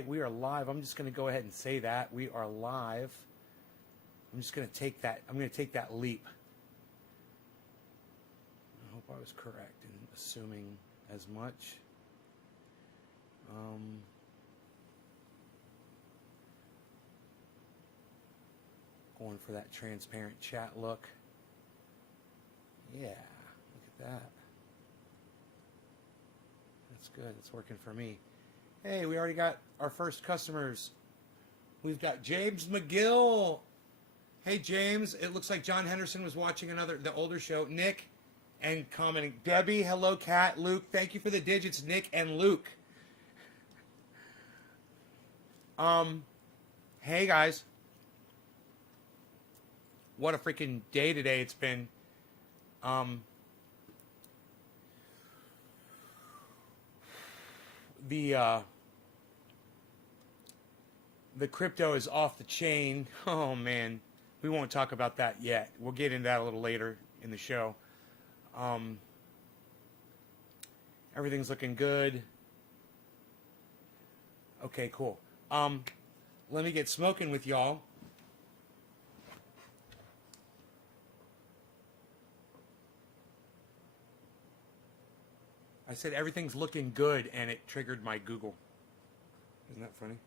right, we are live. I'm just going to go ahead and say that. We are live. I'm just going to take that. I'm going to take that leap. I hope I was correct in assuming as much. Going for that transparent chat look. Yeah, look at that. That's good. It's working for me. Hey, we already got our first customers. We've got James McGill. Hey, James. It looks like John Henderson was watching the older show. Nick and commenting. Debbie, hello, Kat. Luke, thank you for the digits, Nick and Luke. Hey, guys. What a freaking day today it's been. The crypto is off the chain. Oh, man. We won't talk about that yet. We'll get into that a little later in the show. Everything's looking good. Okay, cool. Let me get smoking with y'all. I said everything's looking good, and it triggered my Google. Isn't that funny?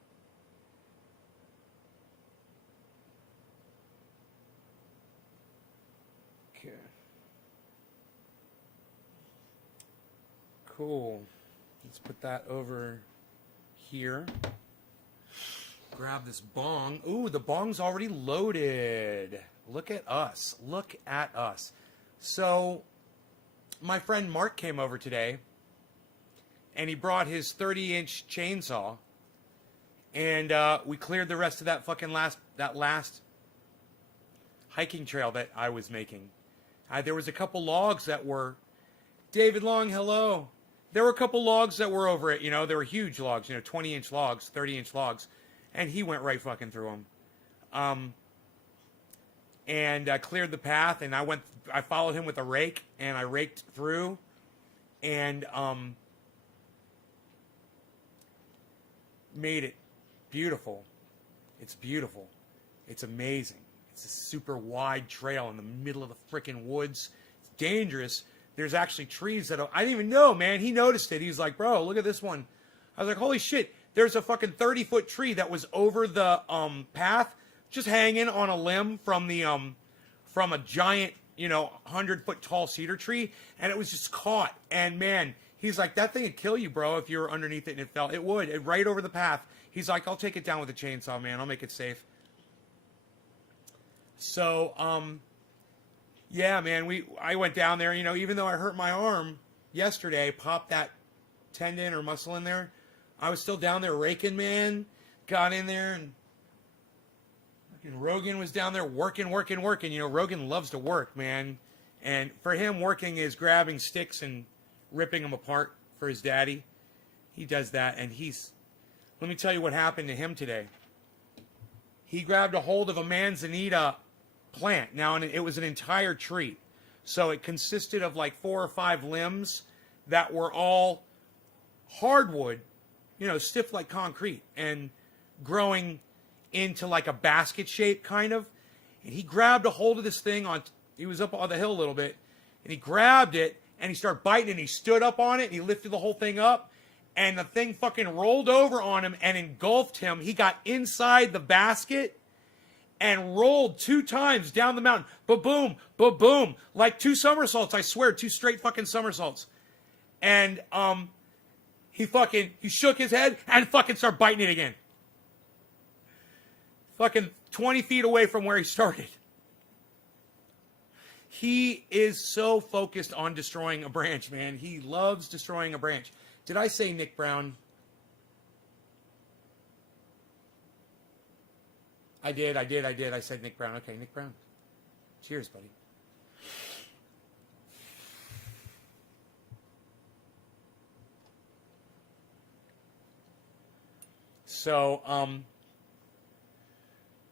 Okay. Cool. Let's put that over here. Grab this bong. Ooh, the bong's already loaded. Look at us. Look at us. So, my friend Mark came over today, and he brought his 30-inch chainsaw, and we cleared the rest of that fucking last hiking trail that I was making. There was a couple logs that were... David Long, hello. There were a couple logs that were over it, They were huge logs, 20-inch logs, 30-inch logs. And he went right fucking through them. And cleared the path, and I followed him with a rake, and I raked through, and made it beautiful. It's beautiful. It's amazing. It's a super wide trail in the middle of the frickin' woods. It's dangerous. There's actually trees that I didn't even know, man. He noticed it. He's like, bro, look at this one. I was like, holy shit. There's a fucking 30-foot tree that was over the path, just hanging on a limb from a giant, 100-foot tall cedar tree, and it was just caught. And man, he's like, that thing would kill you, bro, if you were underneath it and it fell. It would, right over the path. He's like, I'll take it down with a chainsaw, man. I'll make it safe. So, yeah, man, I went down there, even though I hurt my arm yesterday, popped that tendon or muscle in there, I was still down there raking, man. Got in there, and Rogan was down there working. Rogan loves to work, man. And for him, working is grabbing sticks and ripping them apart for his daddy. He does that, and let me tell you what happened to him today. He grabbed a hold of a manzanita plant. Now, it was an entire tree. So it consisted of like 4 or 5 limbs that were all hardwood, stiff like concrete, and growing into like a basket shape kind of. And he grabbed a hold of this thing he was up on the hill a little bit, and he grabbed it, and he started biting, and he stood up on it, and he lifted the whole thing up, and the thing fucking rolled over on him and engulfed him. He got inside the basket and rolled 2 times down the mountain. Ba-boom, ba-boom. Like 2 somersaults, I swear, 2 straight fucking somersaults. And, he shook his head and fucking started biting it again. Fucking 20 feet away from where he started. He is so focused on destroying a branch, man. He loves destroying a branch. Did I say Nick Brown? I did. I said Nick Brown. Okay, Nick Brown. Cheers, buddy. So,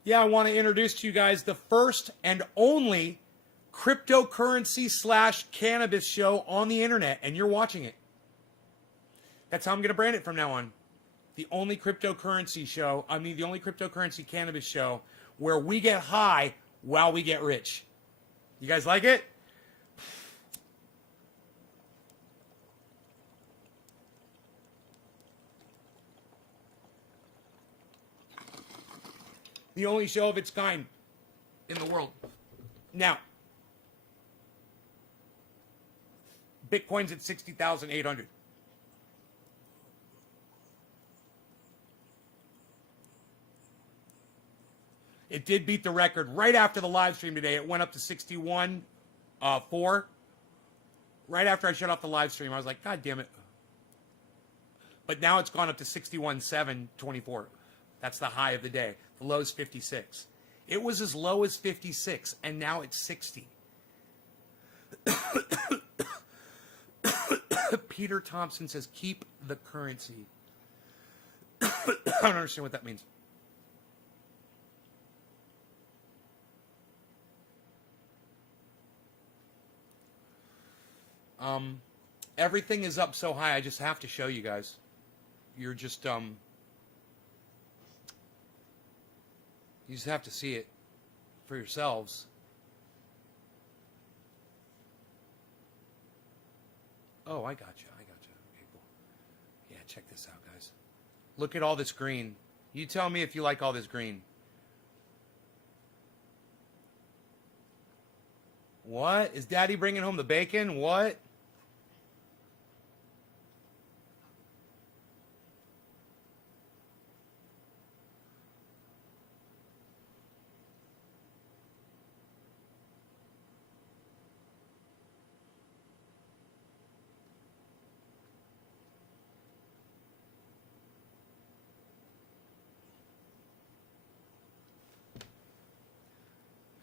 yeah, I want to introduce to you guys the first and only cryptocurrency / cannabis show on the internet, and you're watching it. That's how I'm going to brand it from now on. the only cryptocurrency show, the only cryptocurrency cannabis show where we get high while we get rich. You guys like it? The only show of its kind in the world. Now, Bitcoin's at 60,800. It did beat the record right after the live stream today. It went up to 61.4. Right after I shut off the live stream, I was like, God damn it. But now it's gone up to 61.724. That's the high of the day. The low is 56. It was as low as 56, and now it's 60. Peter Thompson says, keep the currency. I don't understand what that means. Everything is up so high, I just have to show you guys. You're just, you just have to see it for yourselves. Oh, I got you. Okay, cool. Yeah, check this out, guys. Look at all this green. You tell me if you like all this green. What? Is Daddy bringing home the bacon? What?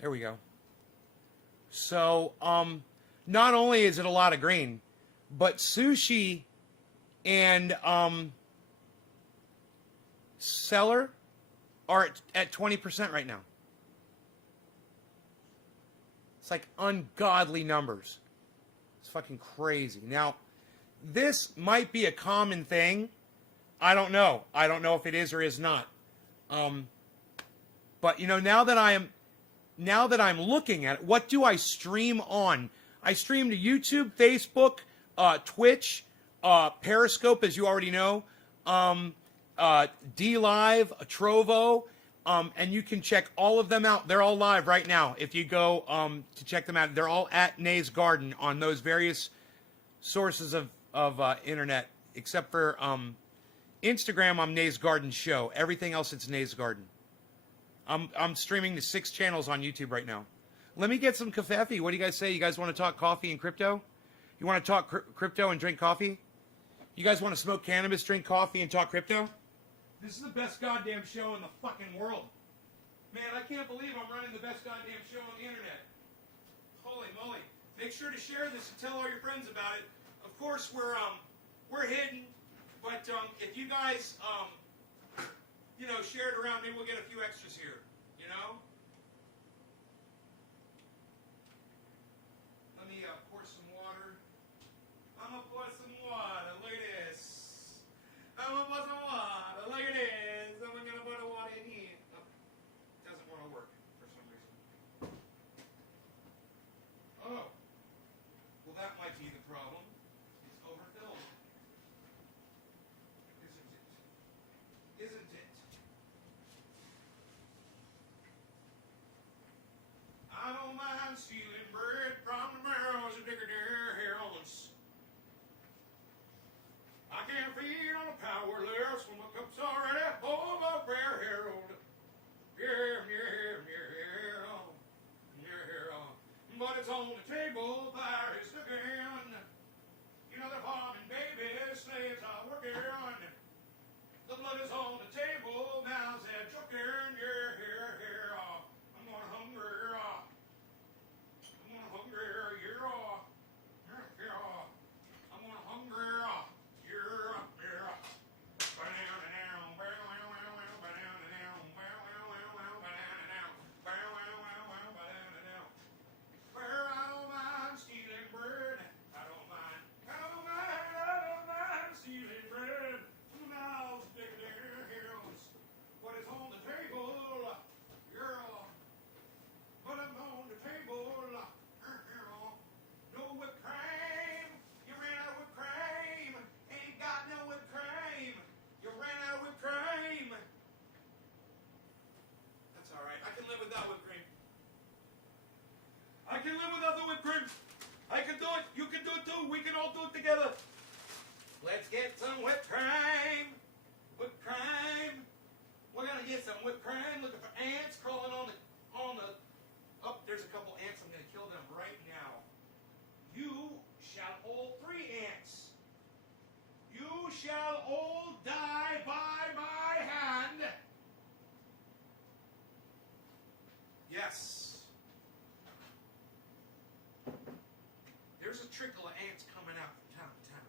There we go. So, not only is it a lot of green, but sushi and Cellar are at 20% right now. It's like ungodly numbers. It's fucking crazy. Now, this might be a common thing. I don't know. I don't know if it is or is not. But, you know, now that I'm looking at it, what do I stream on? I stream to YouTube, Facebook, Twitch, Periscope, as you already know, D-Live, Trovo, and you can check all of them out. They're all live right now. If you go to check them out, they're all at Nay's Garden on those various sources of internet, except for Instagram, I'm Nay's Garden Show. Everything else, it's Nay's Garden. I'm streaming to 6 channels on YouTube right now. Let me get some kafefe. What do you guys say? You guys want to talk coffee and crypto? You want to talk crypto and drink coffee? You guys want to smoke cannabis, drink coffee, and talk crypto? This is the best goddamn show in the fucking world. Man, I can't believe I'm running the best goddamn show on the internet. Holy moly. Make sure to share this and tell all your friends about it. Of course, we're hidden, but if you guys share it around, maybe we'll get a few extras here, you know? Let me pour some water. I'm going to pour some water. Look at this. I'm going to pour some water. Look at this. I'm going to put the water in here. Oh, it doesn't want to work for some reason. Oh. Well, that might be the problem. It's overfilled. Isn't it? We can all do it together. Let's get some whipped cream. Whipped cream. We're gonna get some whipped cream. Looking for ants crawling on the. Oh, there's a couple ants. I'm gonna kill them right now. You shall all 3 ants. You shall all die by my hand. Yes. There's a trickle of ants coming out from time to time.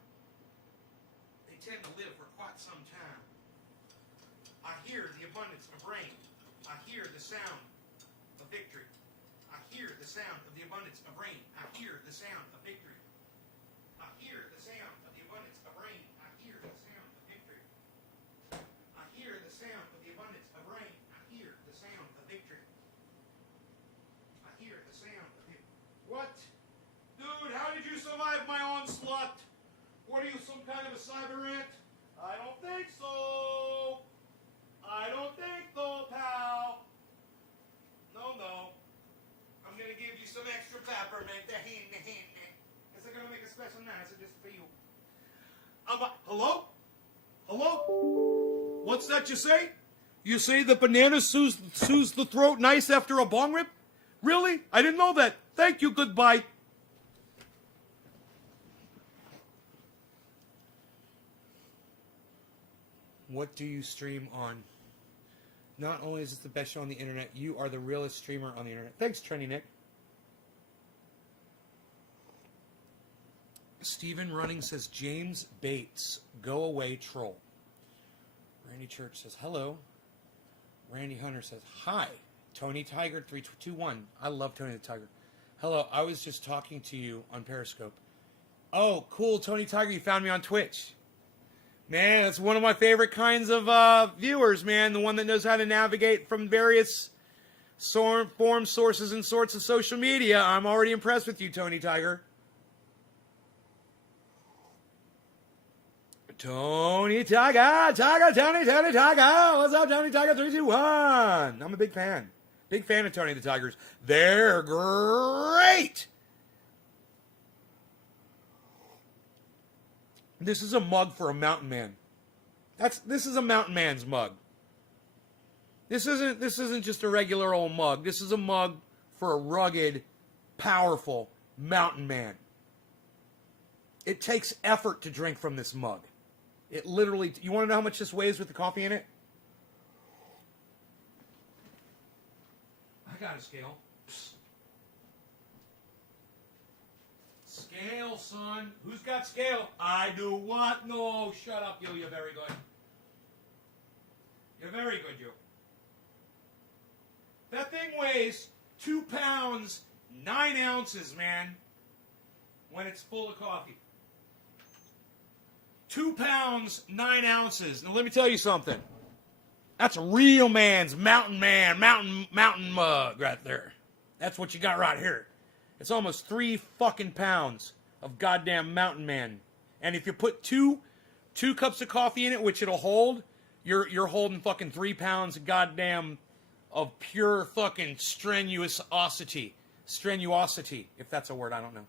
They tend to live for quite some time. I hear the abundance of rain. I hear the sound of victory. I hear the sound of the abundance of rain. I hear the sound of victory. I hear the sound of the abundance of rain. I hear the sound of victory. I hear the sound of the abundance of rain. I hear the sound of victory. I hear the sound of victory. What? Dude, how did you survive my onslaught? What are you, some kind of a cyber ant? I don't think so. I don't think so, pal. No. I'm going to give you some extra peppermint. Is it going to make a special nice just for you? Hello? Hello? What's that you say? You say the banana soothes the throat nice after a bong rip? Really? I didn't know that. Thank you. Goodbye. What do you stream on? Not only is this the best show on the internet, you are the realest streamer on the internet. Thanks, Trendy Nick. Stephen Running says, James Bates, go away, troll. Randy Church says, hello. Randy Hunter says, hi. Tony Tiger 321. I love Tony the Tiger. Hello, I was just talking to you on Periscope. Oh, cool, Tony Tiger, you found me on Twitch. Man, that's one of my favorite kinds of viewers, man. The one that knows how to navigate from various forms, sources, and sorts of social media. I'm already impressed with you, Tony Tiger. Tony Tiger. What's up, Tony Tiger 321? I'm a big fan. Big fan of Tony the Tigers. They're great. This is a mug for a mountain man. This is a mountain man's mug. This isn't just a regular old mug. This is a mug for a rugged, powerful mountain man. It takes effort to drink from this mug. It literally, you want to know how much this weighs with the coffee in it? I got a scale. Scale, son. Who's got scale? I do what? No, shut up, you. You're very good. You're very good, you. That thing weighs 2 pounds, 9 ounces, man, when it's full of coffee. 2 pounds, 9 ounces. Now, let me tell you something. That's a real man's mountain mug right there. That's what you got right here. It's almost 3 fucking pounds of goddamn mountain man. And if you put two cups of coffee in it, which it'll hold, you're holding fucking 3 pounds of goddamn of pure fucking strenuosity, if that's a word, I don't know.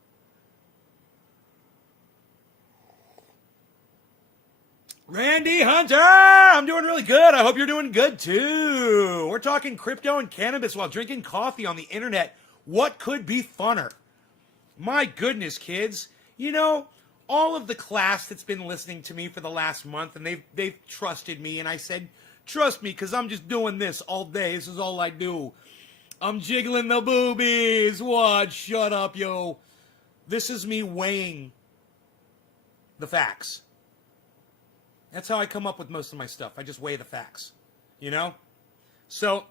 Randy Hunter, I'm doing really good. I hope you're doing good too. We're talking crypto and cannabis while drinking coffee on the internet. What could be funner? My goodness, kids. You know, all of the class that's been listening to me for the last month, and they've trusted me, and I said, trust me, because I'm just doing this all day. This is all I do. I'm jiggling the boobies. What? Shut up, yo. This is me weighing the facts. That's how I come up with most of my stuff. I just weigh the facts. You know? So,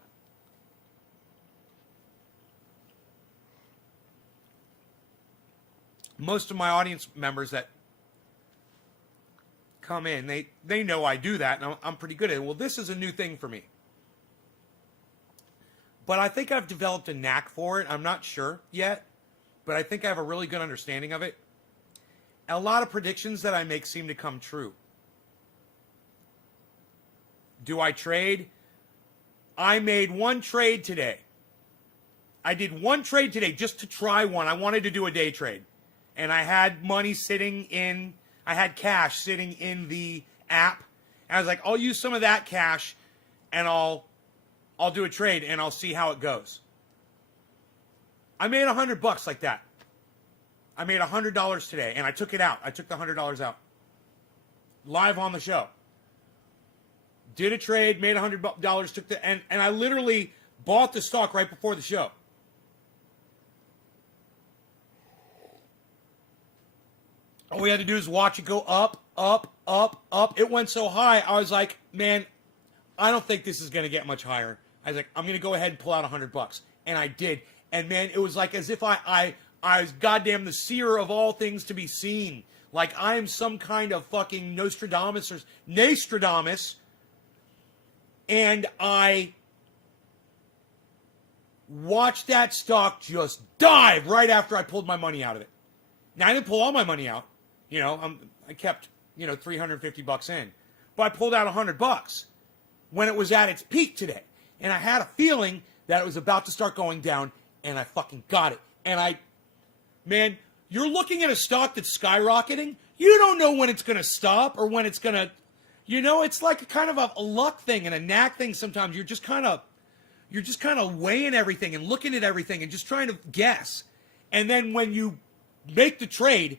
most of my audience members that come in, they know I do that, and I'm pretty good at it. Well, this is a new thing for me. But I think I've developed a knack for it. I'm not sure yet, but I think I have a really good understanding of it. And a lot of predictions that I make seem to come true. Do I trade? I made one trade today. I did one trade today just to try one. I wanted to do a day trade. and I had money sitting in, I had cash sitting in the app. And I was like, I'll use some of that cash and I'll do a trade and I'll see how it goes. I made $100 like that. I made $100 today and I took it out. I took the $100 out. Live on the show. Did a trade, made $100, took the, and I literally bought the stock right before the show. All we had to do is watch it go up, up, up, up. It went so high, I was like, man, I don't think this is going to get much higher. I was like, I'm going to go ahead and pull out $100. And I did. And man, it was like as if I was goddamn the seer of all things to be seen. Like I am some kind of fucking Nostradamus or Nastradamus. And I watched that stock just dive right after I pulled my money out of it. Now, I didn't pull all my money out. You know, I kept, $350 in. But I pulled out $100 when it was at its peak today. And I had a feeling that it was about to start going down, and I fucking got it. And man, you're looking at a stock that's skyrocketing. You don't know when it's going to stop or when it's going to, it's like a kind of a luck thing and a knack thing sometimes. You're just kind of weighing everything and looking at everything and just trying to guess. And then when you make the trade,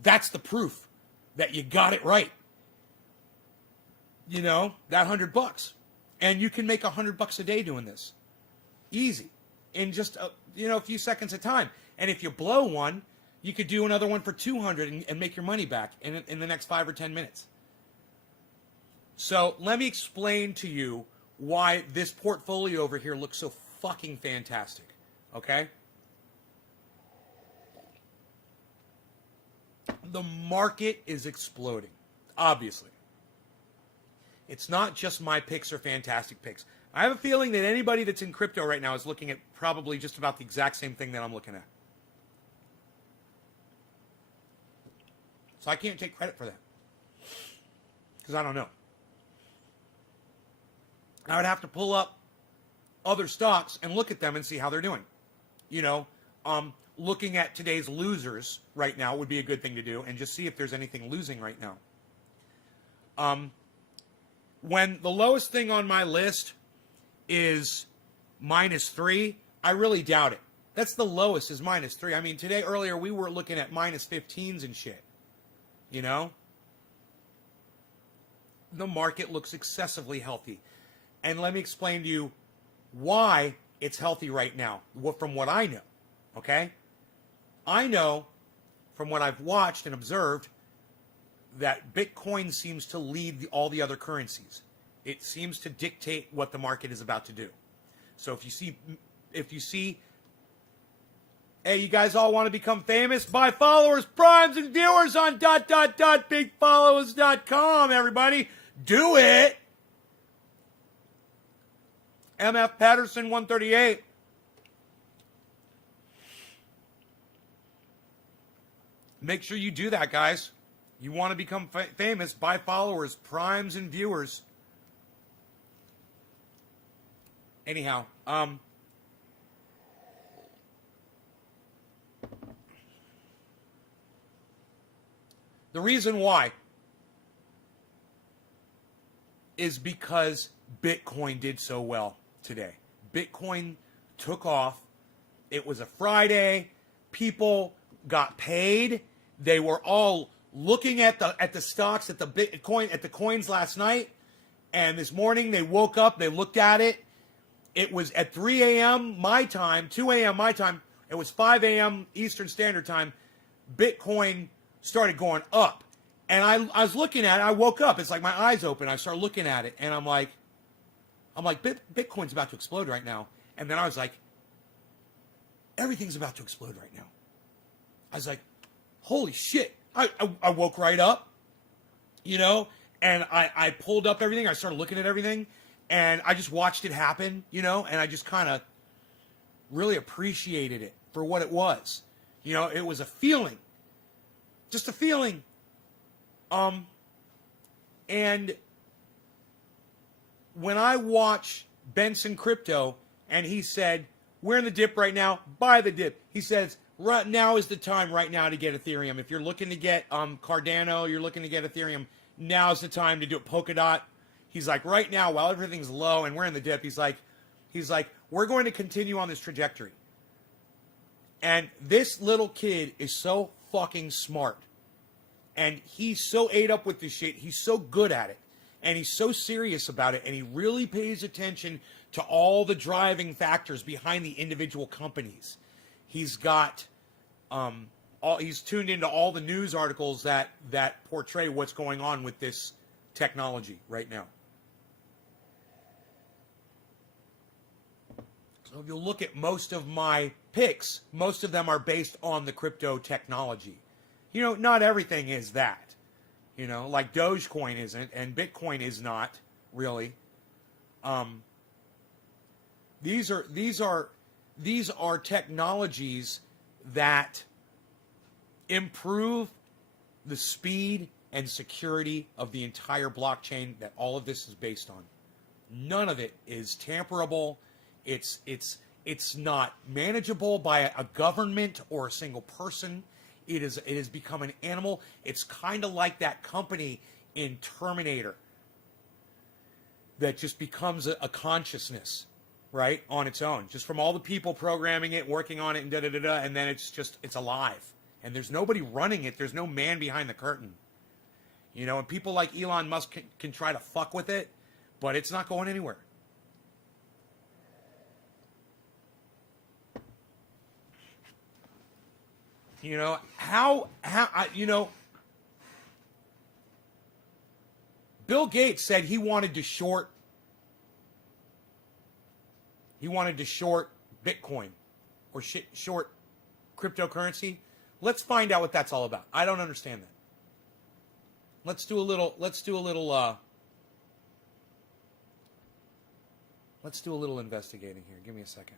that's the proof that you got it right. That $100. And you can make $100 a day doing this. Easy. In just, a few seconds of time. And if you blow one, you could do another one for $200 and make your money back in the next 5 or 10 minutes. So let me explain to you why this portfolio over here looks so fucking fantastic. Okay? The market is exploding, obviously. It's not just my picks or fantastic picks. I have a feeling that anybody that's in crypto right now is looking at probably just about the exact same thing that I'm looking at. So I can't take credit for that. Because I don't know. I would have to pull up other stocks and look at them and see how they're doing. Looking at today's losers right now would be a good thing to do and just see if there's anything losing right now. When the lowest thing on my list is -3, I really doubt it. That's the lowest is -3. I mean, earlier we were looking at -15s and shit. The market looks excessively healthy. And let me explain to you why it's healthy right now, from what I know. Okay? I know from what I've watched and observed that Bitcoin seems to lead all the other currencies. It seems to dictate what the market is about to do. So if you see, hey, you guys all want to become famous? Buy followers, primes, and viewers on bigfollowers.com, everybody. Do it. MF Patterson 138. Make sure you do that, guys. You want to become famous, buy followers, primes, and viewers. Anyhow, the reason why is because Bitcoin did so well today. Bitcoin took off. It was a Friday. People got paid. They were all looking at the stocks, at the Bitcoin, at the coins last night. And this morning they woke up, they looked at it. It was at 3 a.m. my time, 2 a.m. my time. It was 5 a.m. Eastern Standard Time. Bitcoin started going up. And I was looking at it. I woke up. It's like my eyes open. I started looking at it. And I'm like, Bitcoin's about to explode right now. And then I was like, everything's about to explode right now. I was like, holy shit. I woke right up, and I pulled up everything. I started looking at everything, and I just watched it happen, and I just kind of really appreciated it for what it was. It was a feeling. Just a feeling. And when I watch Benson Crypto, and he said, we're in the dip right now, buy the dip. He says, right now is the time right now to get Ethereum. If you're looking to get Cardano, you're looking to get Ethereum, now's the time to do it. Polkadot. He's like, right now, while everything's low and we're in the dip, he's like, we're going to continue on this trajectory. And this little kid is so fucking smart. And he's so ate up with this shit. He's so good at it. And he's so serious about it. And he really pays attention to all the driving factors behind the individual companies. He's got, he's tuned into all the news articles that portray what's going on with this technology right now. So if you look at most of my picks, most of them are based on the crypto technology. You know, not everything is that. You know, like Dogecoin isn't, and Bitcoin is not really. These are technologies that improve the speed and security of the entire blockchain that all of this is based on. None of it is tamperable. It's not manageable by a government or a single person. It has become an animal. It's kind of like that company in Terminator that just becomes a consciousness, right, on its own, just from all the people programming it, working on it, and da-da-da-da, and then it's alive. And there's nobody running it. There's no man behind the curtain. You know, and people like Elon Musk can try to fuck with it, but it's not going anywhere. You know, Bill Gates said he wanted to short Bitcoin or short cryptocurrency. Let's find out what that's all about. I don't understand that. Let's do a little investigating here. Give me a second.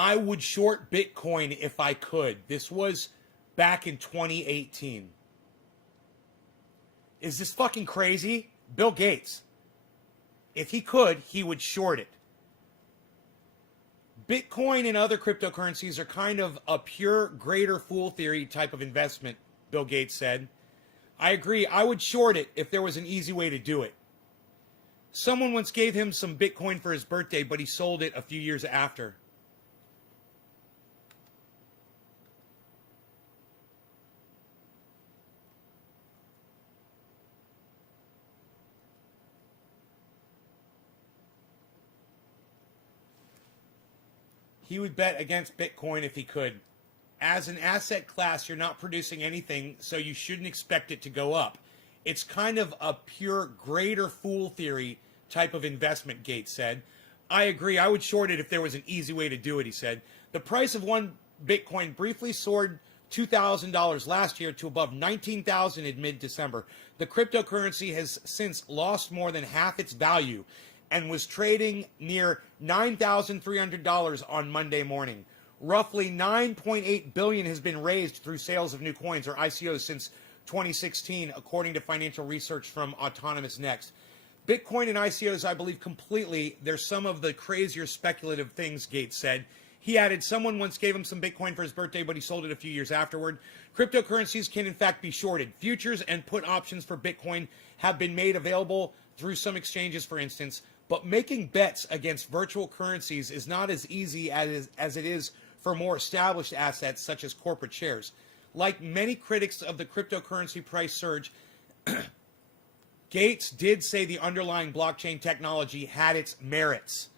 I would short Bitcoin if I could. This was back in 2018. Is this fucking crazy? Bill Gates. If he could, he would short it. Bitcoin and other cryptocurrencies are kind of a pure greater fool theory type of investment, Bill Gates said. I agree. I would short it if there was an easy way to do it. Someone once gave him some Bitcoin for his birthday, but he sold it a few years after. He would bet against Bitcoin if he could. As an asset class, you're not producing anything, so you shouldn't expect it to go up. It's kind of a pure greater fool theory type of investment, Gates said. I agree. I would short it if there was an easy way to do it, he said. The price of one Bitcoin briefly soared $2,000 last year to above $19,000 in mid-December. The cryptocurrency has since lost more than half its value and was trading near $9,300 on Monday morning. Roughly $9.8 billion has been raised through sales of new coins, or ICOs, since 2016, according to financial research from Autonomous Next. Bitcoin and ICOs, I believe completely, they're some of the crazier speculative things, Gates said. He added, someone once gave him some Bitcoin for his birthday, but he sold it a few years afterward. Cryptocurrencies can in fact be shorted. Futures and put options for Bitcoin have been made available through some exchanges, for instance. But making bets against virtual currencies is not as easy as it is for more established assets such as corporate shares. Like many critics of the cryptocurrency price surge, Gates did say the underlying blockchain technology had its merits.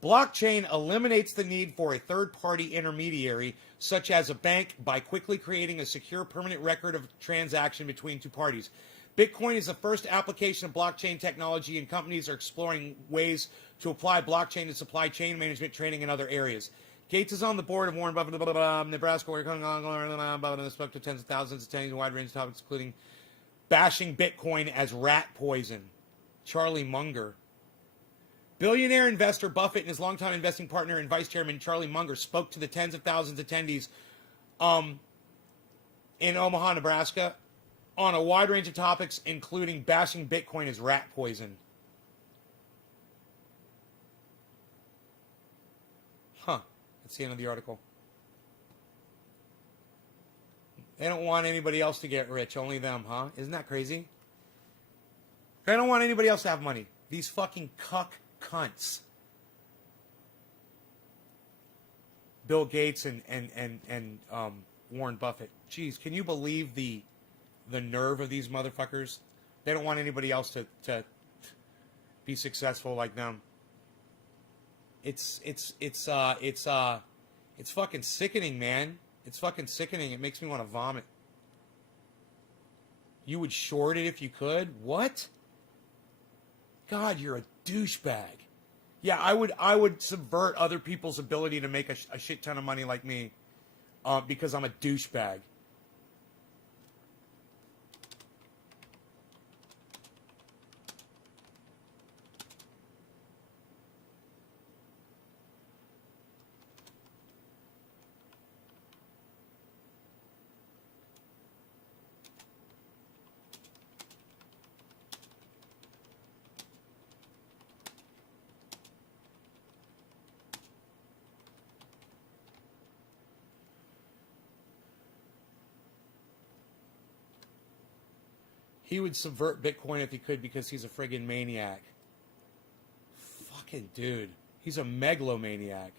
Blockchain eliminates the need for a third-party intermediary, such as a bank, by quickly creating a secure permanent record of transaction between two parties. Bitcoin is the first application of blockchain technology, and companies are exploring ways to apply blockchain to supply chain management, training, and other areas. Gates is on the board of Warren Buffett, Nebraska, where spoke to tens of thousands, attending a wide range of topics, including bashing Bitcoin as rat poison. Charlie Munger. Billionaire investor Buffett and his longtime investing partner and vice chairman Charlie Munger spoke to the tens of thousands of attendees in Omaha, Nebraska, on a wide range of topics, including bashing Bitcoin as rat poison. Huh. That's the end of the article. They don't want anybody else to get rich, only them, huh? Isn't that crazy? They don't want anybody else to have money. These fucking cuck cunts. Bill Gates and Warren Buffett. Jeez, can you believe the nerve of these motherfuckers? They don't want anybody else to be successful like them. It's fucking sickening, man. It's fucking sickening. It makes me want to vomit. You would short it if you could? What? God, you're a douchebag. Yeah, I would subvert other people's ability to make a shit ton of money like me because I'm a douchebag. He would subvert Bitcoin if he could because he's a friggin' maniac. Fucking dude. He's a megalomaniac.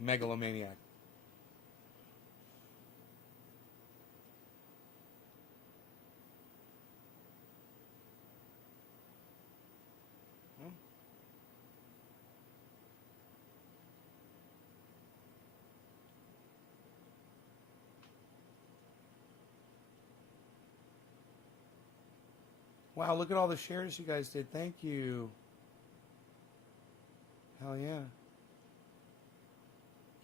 Megalomaniac. Wow, look at all the shares you guys did. Thank you. Hell yeah.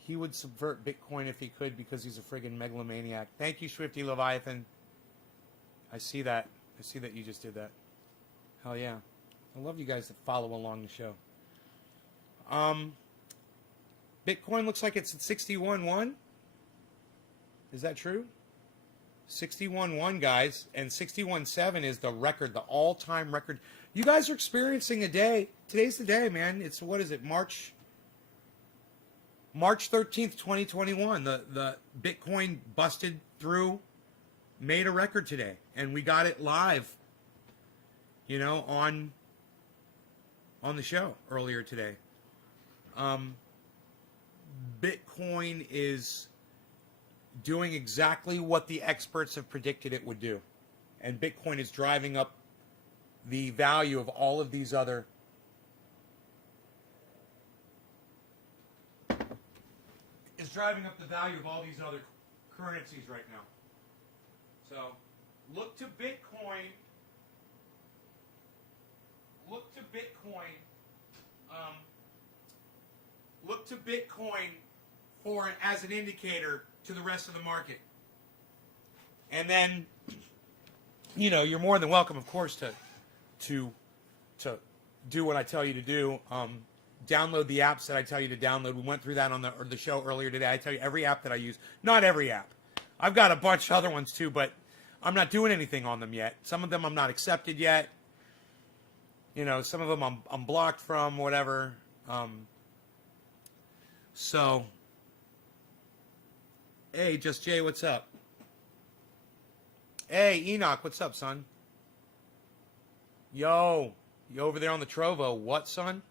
He would subvert Bitcoin if he could because he's a friggin' megalomaniac. Thank you, Swifty Leviathan. I see that. I see that you just did that. Hell yeah. I love you guys that follow along the show. Bitcoin looks like it's at 61.1. Is that true? 61.1, guys, and 61.7 is the record, the all-time record. You guys are experiencing a day. Today's the day, man. It's, what is it, March 13th, 2021. The Bitcoin busted through, made a record today, and we got it live, you know, on the show earlier today. Bitcoin is doing exactly what the experts have predicted it would do. And Bitcoin is driving up the value of all of these other currencies right now. So look to Bitcoin. Look to Bitcoin for as an indicator to the rest of the market. And then, you know, you're more than welcome, of course, to do what I tell you to do. Download the apps that I tell you to download. We went through that on the show earlier today. I tell you every app that I use. Not every app. I've got a bunch of other ones too, but I'm not doing anything on them yet. Some of them I'm not accepted yet. You know, some of them I'm blocked from, whatever. So, hey, Just Jay, what's up? Hey, Enoch, what's up, son? Yo, you over there on the Trovo? What, son?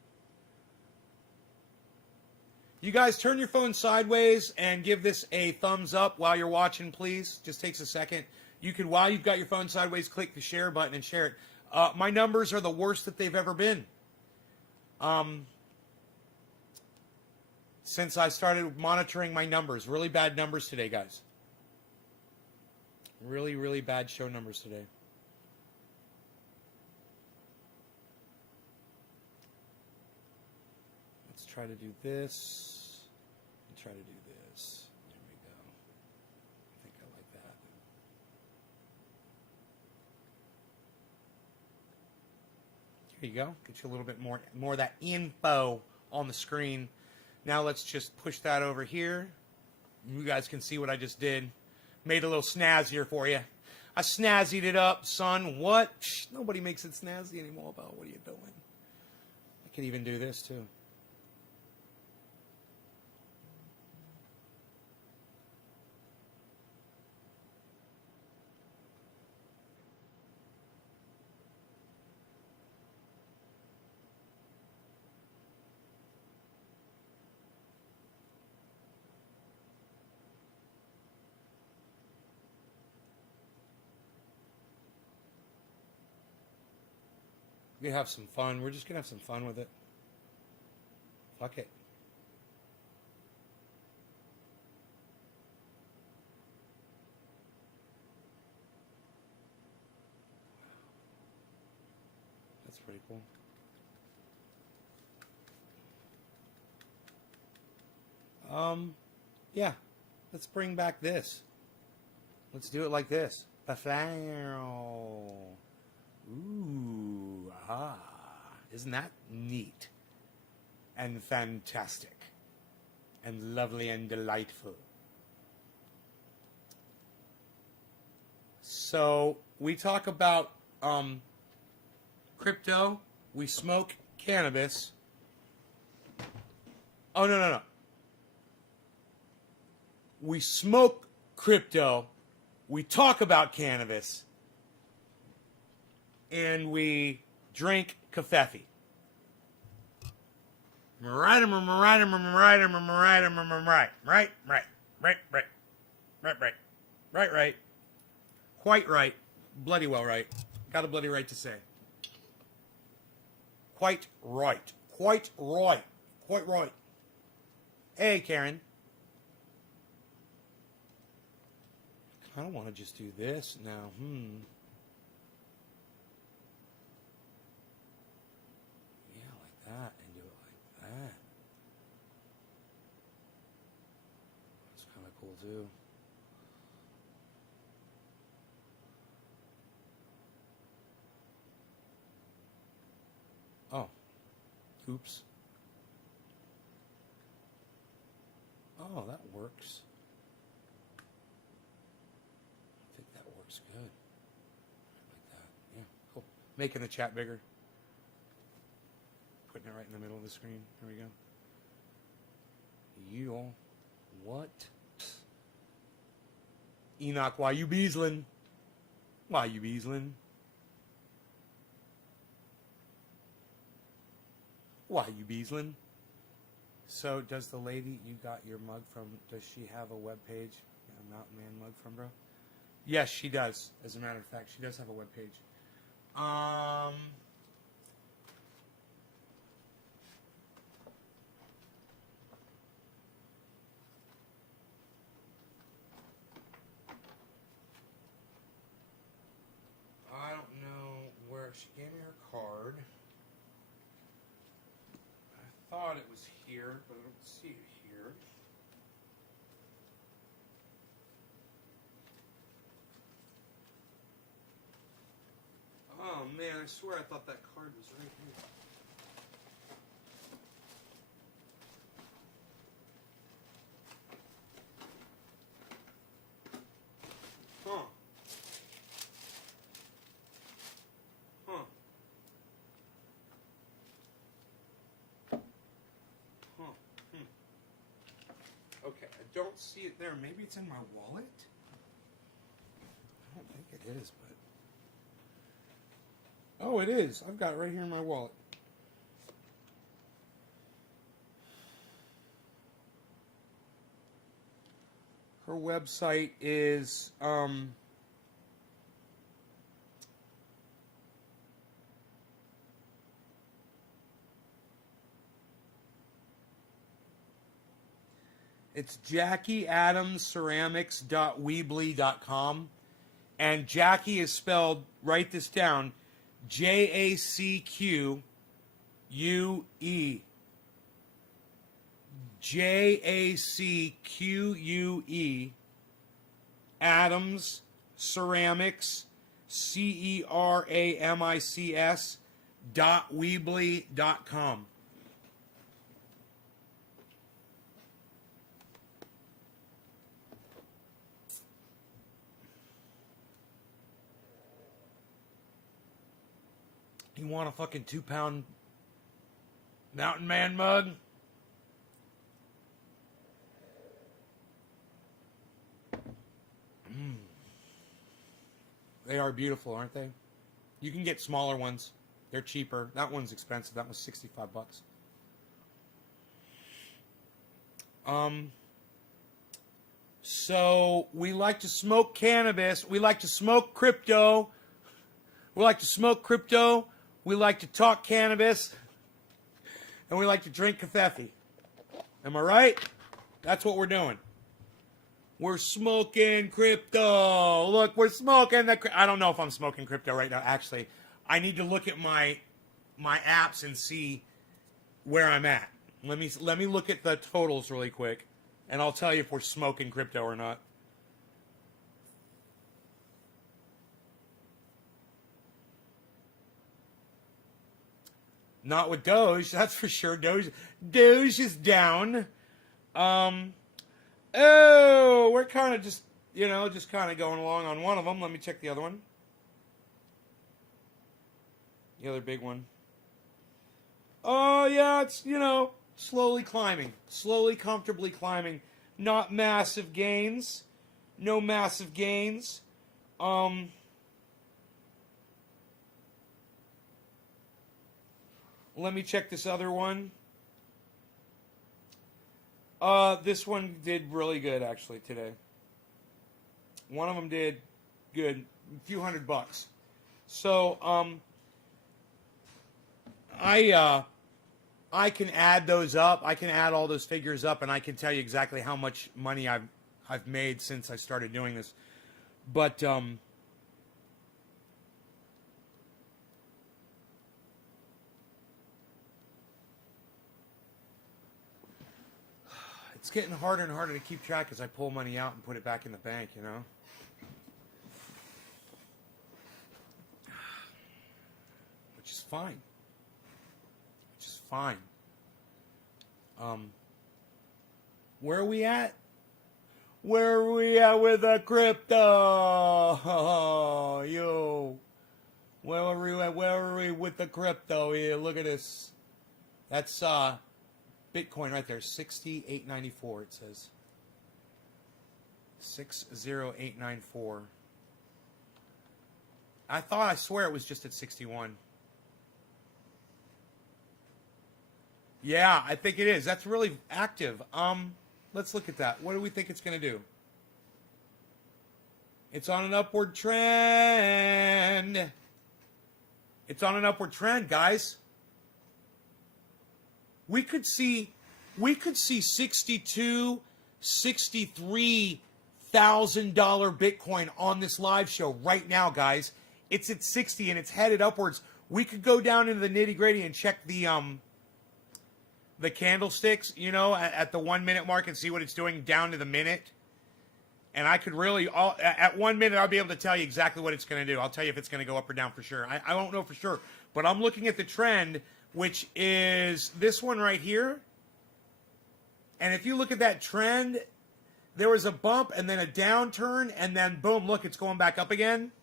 You guys turn your phone sideways and give this a thumbs up while you're watching, please. Just takes a second. You can, while you've got your phone sideways, click the share button and share it. My numbers are the worst that they've ever been. Since I started monitoring my numbers. Really bad numbers today, guys. Really, really bad show numbers today. try to do this. And try to do this. There we go. I think I like that. Here you go. Get you a little bit more of that info on the screen. Now let's just push that over here. You guys can see what I just did. Made a little snazzier for you. I snazzied it up, son. What? Nobody makes it snazzy anymore about what are you doing? I could even do this too. We're gonna have some fun. We're just gonna have some fun with it. Fuck it. That's pretty cool. Yeah. Let's bring back this. Let's do it like this. Ooh, isn't that neat and fantastic and lovely and delightful? So we talk about crypto. We smoke cannabis. Oh, no. We smoke crypto. We talk about cannabis. And we drink kafefe. Right. Quite right. Bloody well right. Got a bloody right to say. Quite right. Quite right. Quite right. Hey, Karen. I don't want to just do this now. That and do it like that. That's kind of cool too. Oh. Oops. Oh, that works. I think that works good. Like that. Yeah, cool. Making the chat bigger. Putting it right in the middle of the screen. There we go. You what? Enoch, why you beasling? Why you beasling? Why you beasling? So does the lady you got your mug from, does she have a web page? A Mountain Man mug from, bro? Yes, she does. As a matter of fact, she does have a web page. I don't know where she gave me her card. I thought it was here, but I don't see it here. Oh man, I swear I thought that card was right here. Huh. Okay, I don't see it there. Maybe it's in my wallet? I don't think it is, but... Oh, it is. I've got it right here in my wallet. Her website is... It's JackieAdamsCeramics.weebly.com. And Jackie is spelled, write this down, Jacquue. JACQUE, Adams Ceramics, CERAMICS.weebly.com. You want a fucking 2-pound Mountain Man mug? They are beautiful, aren't they? You can get smaller ones. They're cheaper. That one's expensive. That was $65. So we like to smoke cannabis. We like to smoke crypto. We like to smoke crypto. We like to talk cannabis. And we like to drink kafefe. Am I right? That's what we're doing. We're smoking crypto. Look, we're smoking the. I don't know if I'm smoking crypto right now. Actually, I need to look at my apps and see where I'm at. Let me look at the totals really quick, and I'll tell you if we're smoking crypto or not. Not with Doge, that's for sure. Doge is down. Oh, we're kind of just kind of going along on one of them. Let me check the other one. The other big one. Oh, yeah, it's, slowly climbing. Slowly, comfortably climbing. Not massive gains. No massive gains. Let me check this other one. This one did really good, actually, today. One of them did good. A few $100. So, I can add those up. I can add all those figures up, and I can tell you exactly how much money I've made since I started doing this. But, it's getting harder and harder to keep track as I pull money out and put it back in the bank, Which is fine. Which is fine. Where are we at? Where are we at with the crypto? Yo. Where are we with the crypto here? Look at this. That's, Bitcoin right there, 68.94 it says. 60894. I swear it was just at 61. Yeah, I think it is. That's really active. Let's look at that. What do we think it's going to do? It's on an upward trend. It's on an upward trend, guys. We could see $62,000, $63,000 Bitcoin on this live show right now, guys. It's at 60 and it's headed upwards. We could go down into the nitty-gritty and check the candlesticks, at the 1 minute mark and see what it's doing down to the minute. And I could really, at 1 minute, I'll be able to tell you exactly what it's going to do. I'll tell you if it's going to go up or down for sure. I don't know for sure, but I'm looking at the trend, which is this one right here. And if you look at that trend, there was a bump and then a downturn, and then boom, look, it's going back up again.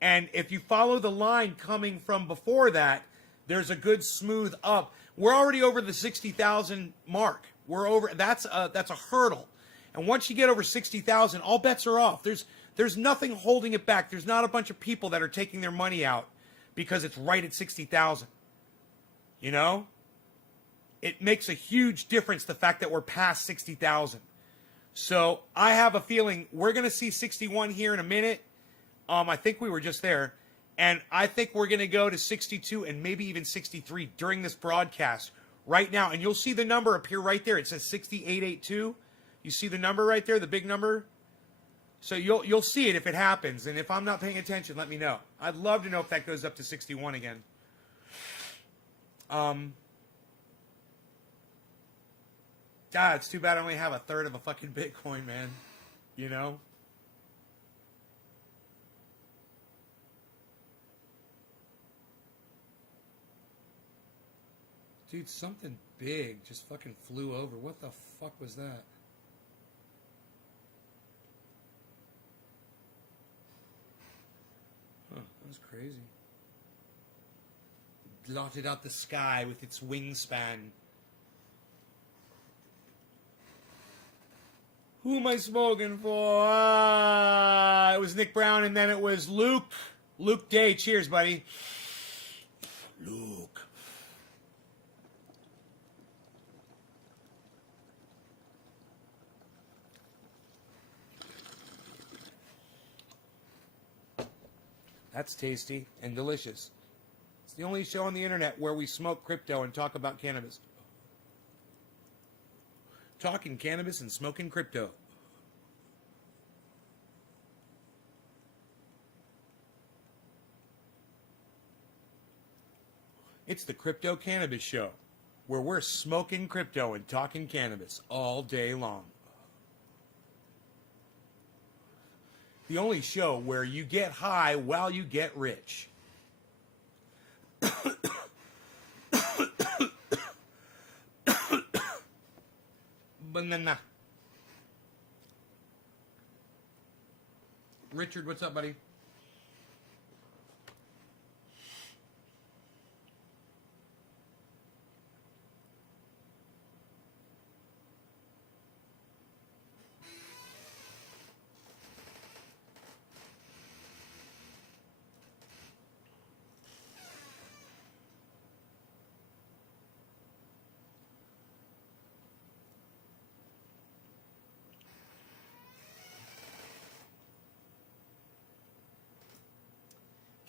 And if you follow the line coming from before that, there's a good smooth up. We're already over the 60,000 mark. We're over. That's a hurdle. And once you get over 60,000, all bets are off. There's nothing holding it back. There's not a bunch of people that are taking their money out because it's right at 60,000. It makes a huge difference, the fact that we're past 60,000. So I have a feeling we're going to see 61 here in a minute. I think we were just there. And I think we're going to go to 62 and maybe even 63 during this broadcast right now. And you'll see the number appear right there. It says 6882. You see the number right there, the big number? So you'll see it if it happens. And if I'm not paying attention, let me know. I'd love to know if that goes up to 61 again. God, it's too bad I only have a third of a fucking Bitcoin, man. You know? Dude, something big just fucking flew over. What the fuck was that? Huh, that was crazy. Blotted out the sky with its wingspan. Who am I smoking for? It was Nick Brown, and then it was Luke. Luke Day. Cheers, buddy. Luke. That's tasty and delicious. It's the only show on the internet where we smoke crypto and talk about cannabis. Talking cannabis and smoking crypto. It's the Crypto Cannabis Show, where we're smoking crypto and talking cannabis all day long. The only show where you get high while you get rich. Banana. Richard, what's up, buddy?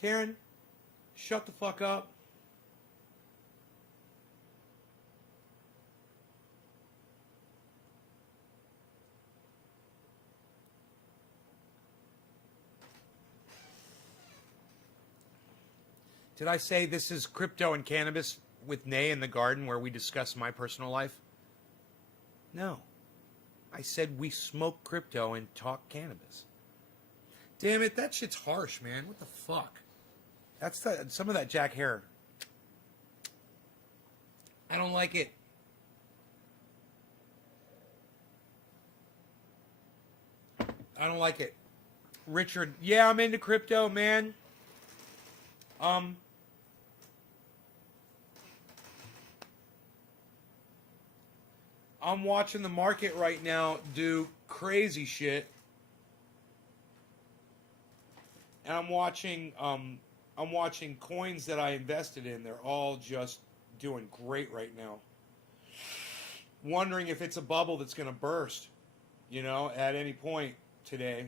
Karen, shut the fuck up. Did I say this is Crypto and Cannabis with Nay in the Garden where we discuss my personal life? No. I said we smoke crypto and talk cannabis. Damn it, that shit's harsh, man. What the fuck? That's some of that Jack Hare. I don't like it. I don't like it. Richard, yeah, I'm into crypto, man. I'm watching the market right now do crazy shit. And I'm watching coins that I invested in. They're all just doing great right now. Wondering if it's a bubble that's going to burst, at any point today.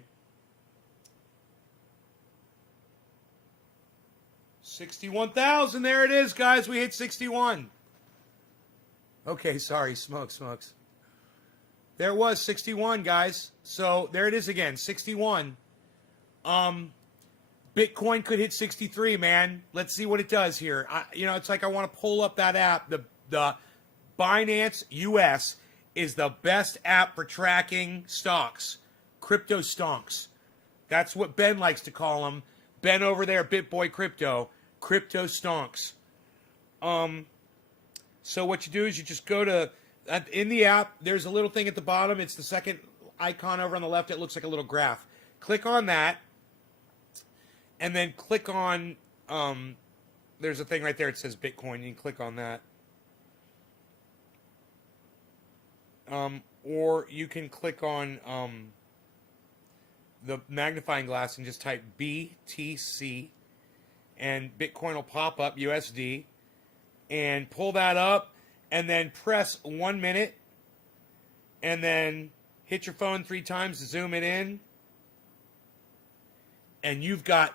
61,000. There it is, guys. We hit 61. Okay, sorry. Smokes. There it was 61, guys. So there it is again, 61. Bitcoin could hit 63, man. Let's see what it does here. It's like I want to pull up that app. The Binance US is the best app for tracking stocks, crypto stonks. That's what Ben likes to call them. Ben over there, BitBoy Crypto stonks. So what you do is you just go to, in the app, there's a little thing at the bottom. It's the second icon over on the left. It looks like a little graph. Click on that. And then click on, there's a thing right there. It says Bitcoin. You can click on that. Or you can click on the magnifying glass and just type BTC. And Bitcoin will pop up, USD. And pull that up. And then press 1 minute. And then hit your phone 3 times to zoom it in. And you got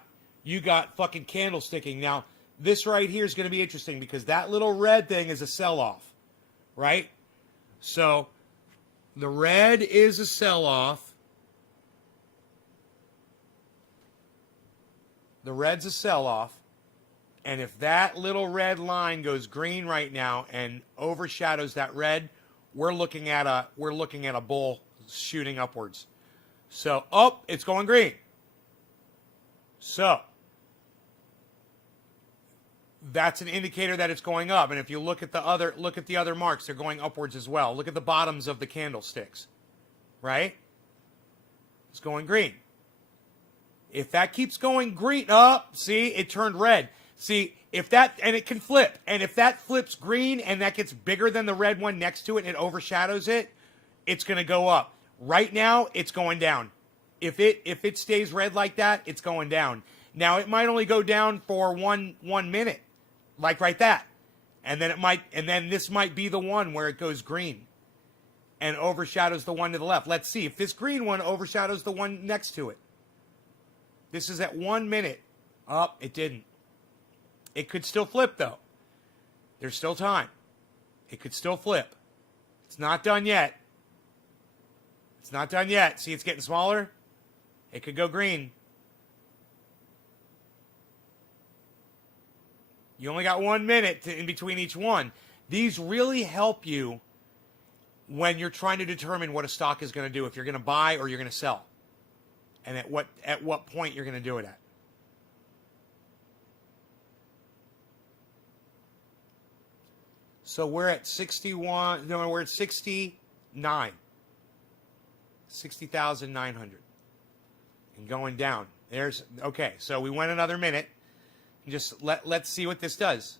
fucking candlesticking. Now, this right here is going to be interesting because that little red thing is a sell-off, right? So, the red is a sell-off. The red's a sell-off. And if that little red line goes green right now and overshadows that red, we're looking at a bull shooting upwards. So, oh, it's going green. So, that's an indicator that it's going up. And if you look at the other marks, they're going upwards as well. Look at the bottoms of the candlesticks. Right? It's going green. If that keeps going green, see, it turned red. See, if that, and it can flip. And if that flips green and that gets bigger than the red one next to it and it overshadows it, it's going to go up. Right now, it's going down. If it stays red like that, it's going down. Now, it might only go down for one minute, like right that. And then this might be the one where it goes green and overshadows the one to the left. Let's see if this green one overshadows the one next to it. This is at 1 minute. Oh, it didn't. It could still flip, though. There's still time. It could still flip. It's not done yet. It's not done yet. See, it's getting smaller. It could go green. You only got 1 minute in between each one. These really help you when you're trying to determine what a stock is going to do, if you're going to buy or you're going to sell, and at what point you're going to do it at. So we're at 61. No, we're at 69. 60,900. And going down. There's okay. So we went another minute. Just let's see what this does.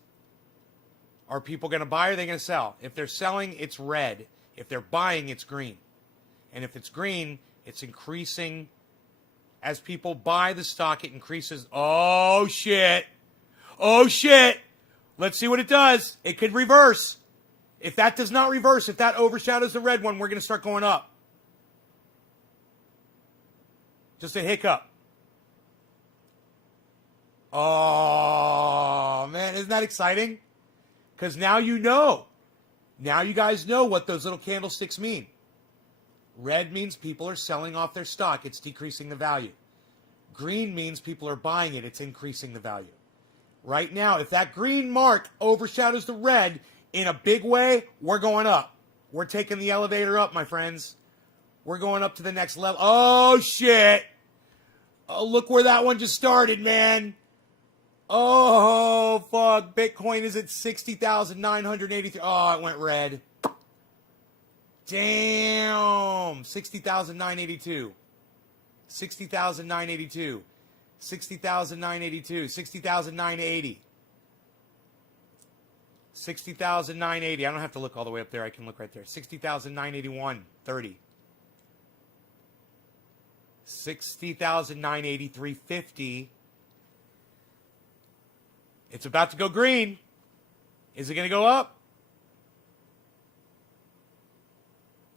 Are people going to buy or are they going to sell? If they're selling, it's red. If they're buying, it's green. And if it's green, it's increasing. As people buy the stock, it increases. Oh, shit. Oh, shit. Let's see what it does. It could reverse. If that does not reverse, if that overshadows the red one, we're going to start going up. Just a hiccup. Oh, man. Isn't that exciting? Because now you know. Now you guys know what those little candlesticks mean. Red means people are selling off their stock. It's decreasing the value. Green means people are buying it. It's increasing the value. Right now, if that green mark overshadows the red in a big way, we're going up. We're taking the elevator up, my friends. We're going up to the next level. Oh, shit. Oh, look where that one just started, man. Oh, fuck. Bitcoin is at 60,983. Oh, it went red. Damn. 60,982. 60,982. 60,982. 60,980. 60,980. I don't have to look all the way up there. I can look right there. 60,981. 30. 60,983. 50. It's about to go green. Is it going to go up?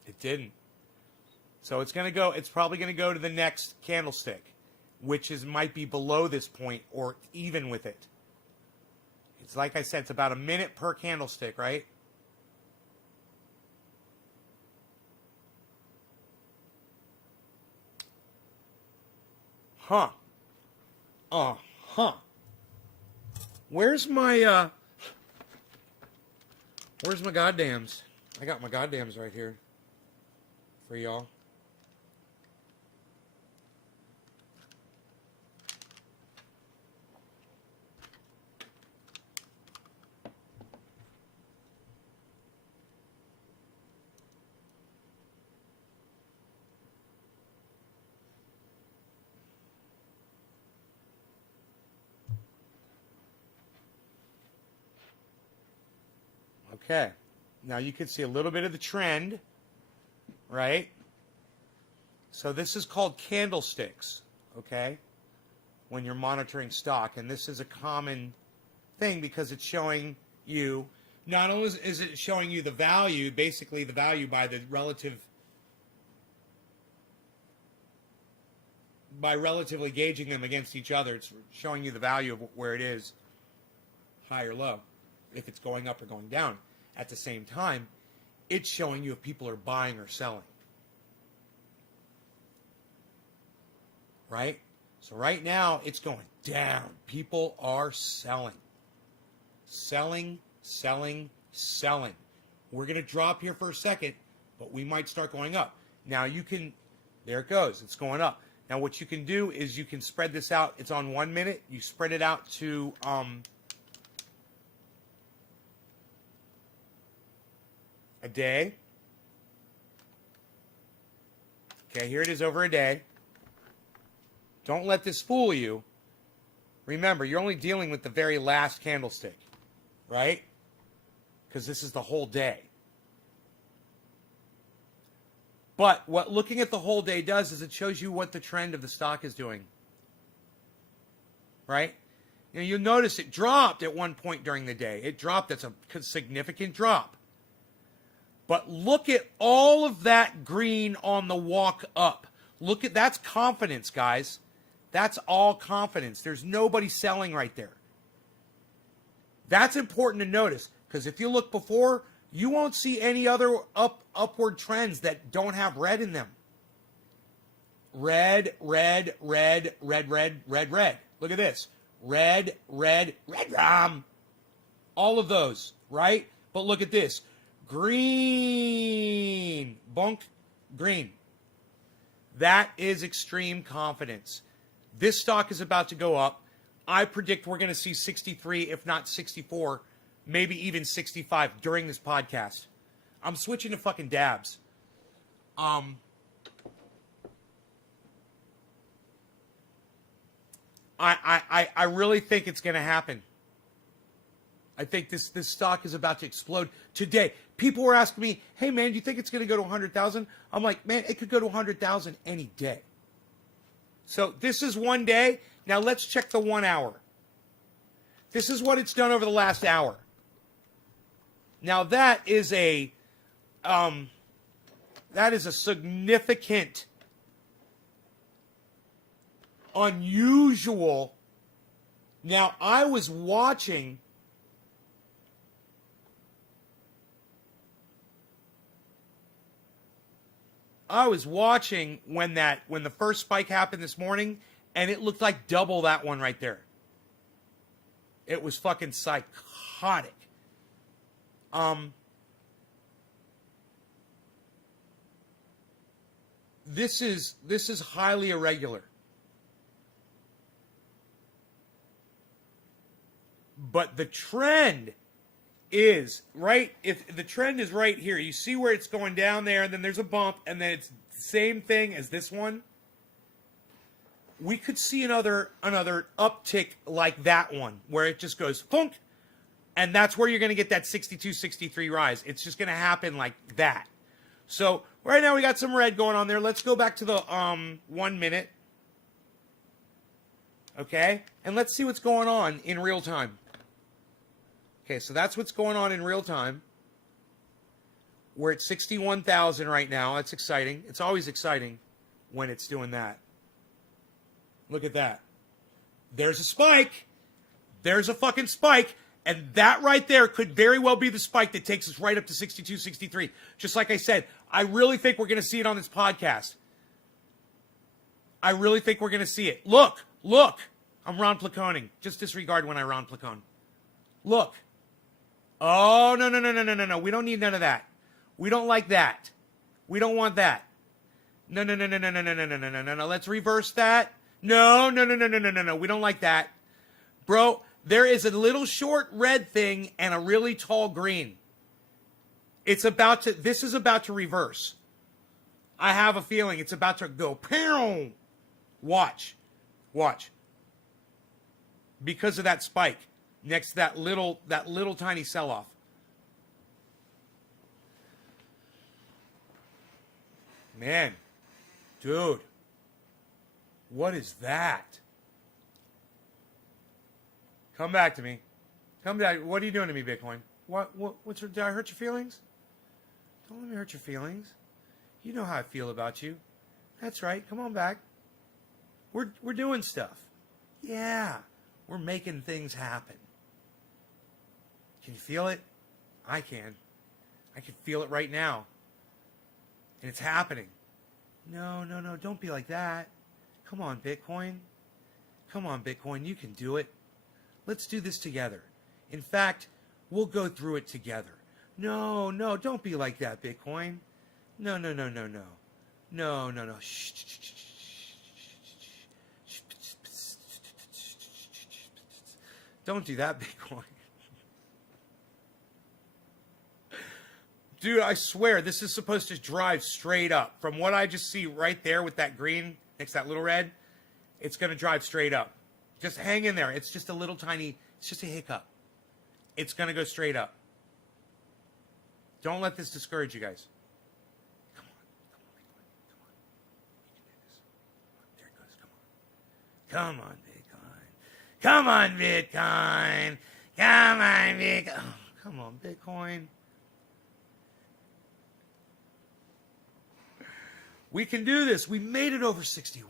It didn't. So it's going to go, it's probably going to go to the next candlestick, which might be below this point or even with it. It's like I said, it's about a minute per candlestick, right? Huh. Huh. Where's my goddams? I got my goddams right here for y'all. Okay, now you can see a little bit of the trend, right? So this is called candlesticks, okay, when you're monitoring stock. And this is a common thing because it's showing you, not only is it showing you the value, basically the value by relatively gauging them against each other. It's showing you the value of where it is, high or low, if it's going up or going down. At the same time, it's showing you if people are buying or selling. Right? So right now, it's going down. People are selling. Selling, selling, selling. We're going to drop here for a second, but we might start going up. Now you can, there it goes. It's going up. Now what you can do is you can spread this out. It's on 1 minute. You spread it out to a day. Okay, here it is over a day. Don't let this fool you. Remember, you're only dealing with the very last candlestick, right? Because this is the whole day. But what looking at the whole day does is it shows you what the trend of the stock is doing. Right? You know, you'll notice it dropped at one point during the day. It dropped. That's a significant drop. But look at all of that green on the walk up. Look at, that's confidence, guys. That's all confidence. There's nobody selling right there. That's important to notice, because if you look before, you won't see any other upward trends that don't have red in them. Red, red, red, red, red, red, red. Look at this. Red, red, red, all of those, right? But look at this. Green. Bunk. Green. That is extreme confidence. This stock is about to go up. I predict we're going to see 63, if not 64, maybe even 65 during this podcast. I'm switching to fucking dabs. I really think it's going to happen. I think this stock is about to explode today. People were asking me, hey, man, do you think it's going to go to 100,000? I'm like, man, it could go to 100,000 any day. So this is 1 day. Now let's check the 1 hour. This is what it's done over the last hour. Now that is a significant, unusual. Now I was watching when the first spike happened this morning, and it looked like double that one right there. It was fucking psychotic. This is highly irregular. But the trend is right. If the trend is right here, you see where it's going down there, and then there's a bump, and then it's the same thing as this one. We could see another uptick like that one, where it just goes funk, and that's where you're going to get that 62, 63 rise. It's just going to happen like that. So right now we got some red going on there. Let's go back to the 1 minute. Okay, and let's see what's going on in real time. Okay, so that's what's going on in real time. We're at 61,000 right now. That's exciting. It's always exciting when it's doing that. Look at that. There's a spike. There's a fucking spike. And that right there could very well be the spike that takes us right up to 62, 63. Just like I said, I really think we're going to see it on this podcast. I really think we're going to see it. Look. I'm Ron Placoning. Just disregard when I Ron Placone. Look. Oh, no. We don't need none of that. We don't like that. We don't want that. No. Let's reverse that. No. We don't like that. Bro, there is a little short red thing and a really tall green. This is about to reverse. I have a feeling it's about to go pow. Watch. Because of that spike next to that little tiny sell-off. Man, dude, what is that? Come back to me. Come back. What are you doing to me, Bitcoin? Did I hurt your feelings? Don't let me hurt your feelings. You know how I feel about you. That's right. Come on back. We're doing stuff. Yeah, we're making things happen. Can you feel it? I can. I can feel it right now. And it's happening. No. Don't be like that. Come on, Bitcoin. You can do it. Let's do this together. In fact, we'll go through it together. No, no, don't be like that, Bitcoin. No, no, no, no, no. No, no, no. Shh. Don't do that, Bitcoin. Dude, I swear, this is supposed to drive straight up. From what I just see right there with that green next to that little red, it's going to drive straight up. Just hang in there. It's just a little tiny, it's just a hiccup. It's going to go straight up. Don't let this discourage you guys. Come on, come on, Bitcoin. Come on. There it goes. Come on, Bitcoin. Come on, Bitcoin. Come on, Bitcoin. Oh, come on, Bitcoin. We can do this. We made it over 61.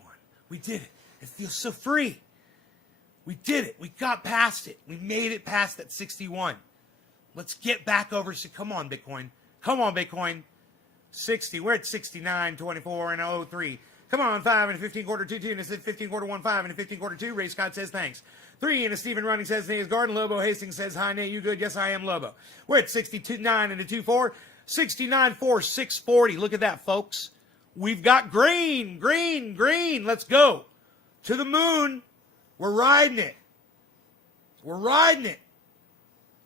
We did it. It feels so free. We did it. We got past it. We made it past that 61. Let's get back over. Come on, Bitcoin. Come on, Bitcoin. 60. We're at 69, 24, and 03. Come on, 5 and a 15 quarter 2 2 and a 15 quarter 1 5 and a 15 quarter 2. Ray Scott says thanks. 3 and a Stephen Running says Nate is Garden. Lobo Hastings says hi, Nate. You good? Yes, I am, Lobo. We're at 62 9 and a 2 4. 69 4 640. Look at that, folks. We've got green, green, green. Let's go. To the moon. We're riding it. We're riding it.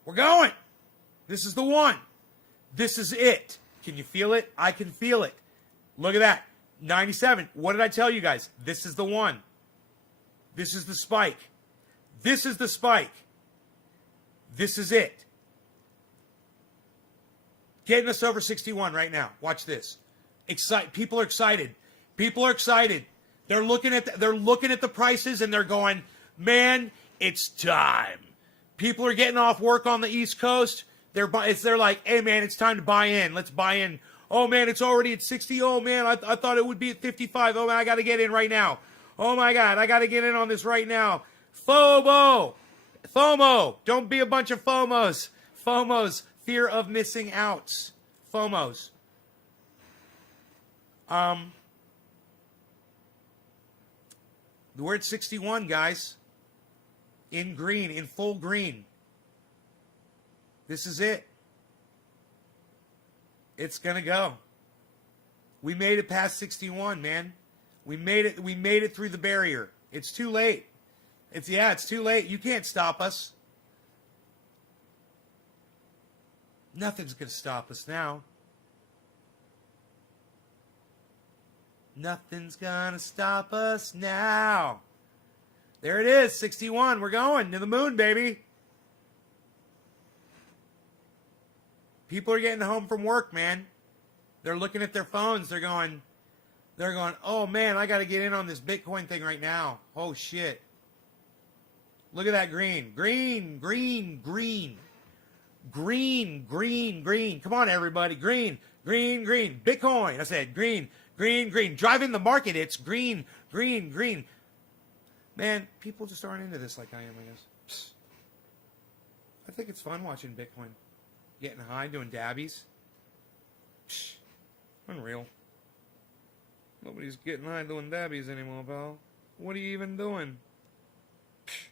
We're going. This is the one. This is it. Can you feel it? I can feel it. Look at that. 97. What did I tell you guys? This is the one. This is the spike. This is the spike. This is it. Getting us over 61 right now. Watch this. People are excited. People are excited. They're looking at the prices and they're going, man, it's time. People are getting off work on the East Coast. They're like, hey man, it's time to buy in. Let's buy in. Oh man, it's already at 60. Oh man, I thought it would be at 55. Oh man, I got to get in right now. Oh my God, I got to get in on this right now. FOMO. Don't be a bunch of FOMOs. FOMOs, fear of missing outs. FOMOs. We're at 61, guys. In green, in full green. This is it. It's gonna go. We made it past 61, man. We made it through the barrier. It's too late. It's too late. You can't stop us. Nothing's gonna stop us now. Nothing's gonna stop us now. There it is, 61. We're going to the moon, baby. People are getting home from work, man. They're looking at their phones. They're going, oh man, I got to get in on this Bitcoin thing right now. Oh shit. Look at that green. Green, green, green. Green, green, green. Come on, everybody. Green, green, green. Bitcoin. I said green, green, green. Driving the market. It's green, green, green. Man, people just aren't into this like I am, I guess. Psst. I think it's fun watching Bitcoin. Getting high, doing dabbies. Psh, unreal. Nobody's getting high doing dabbies anymore, pal. What are you even doing? Psh,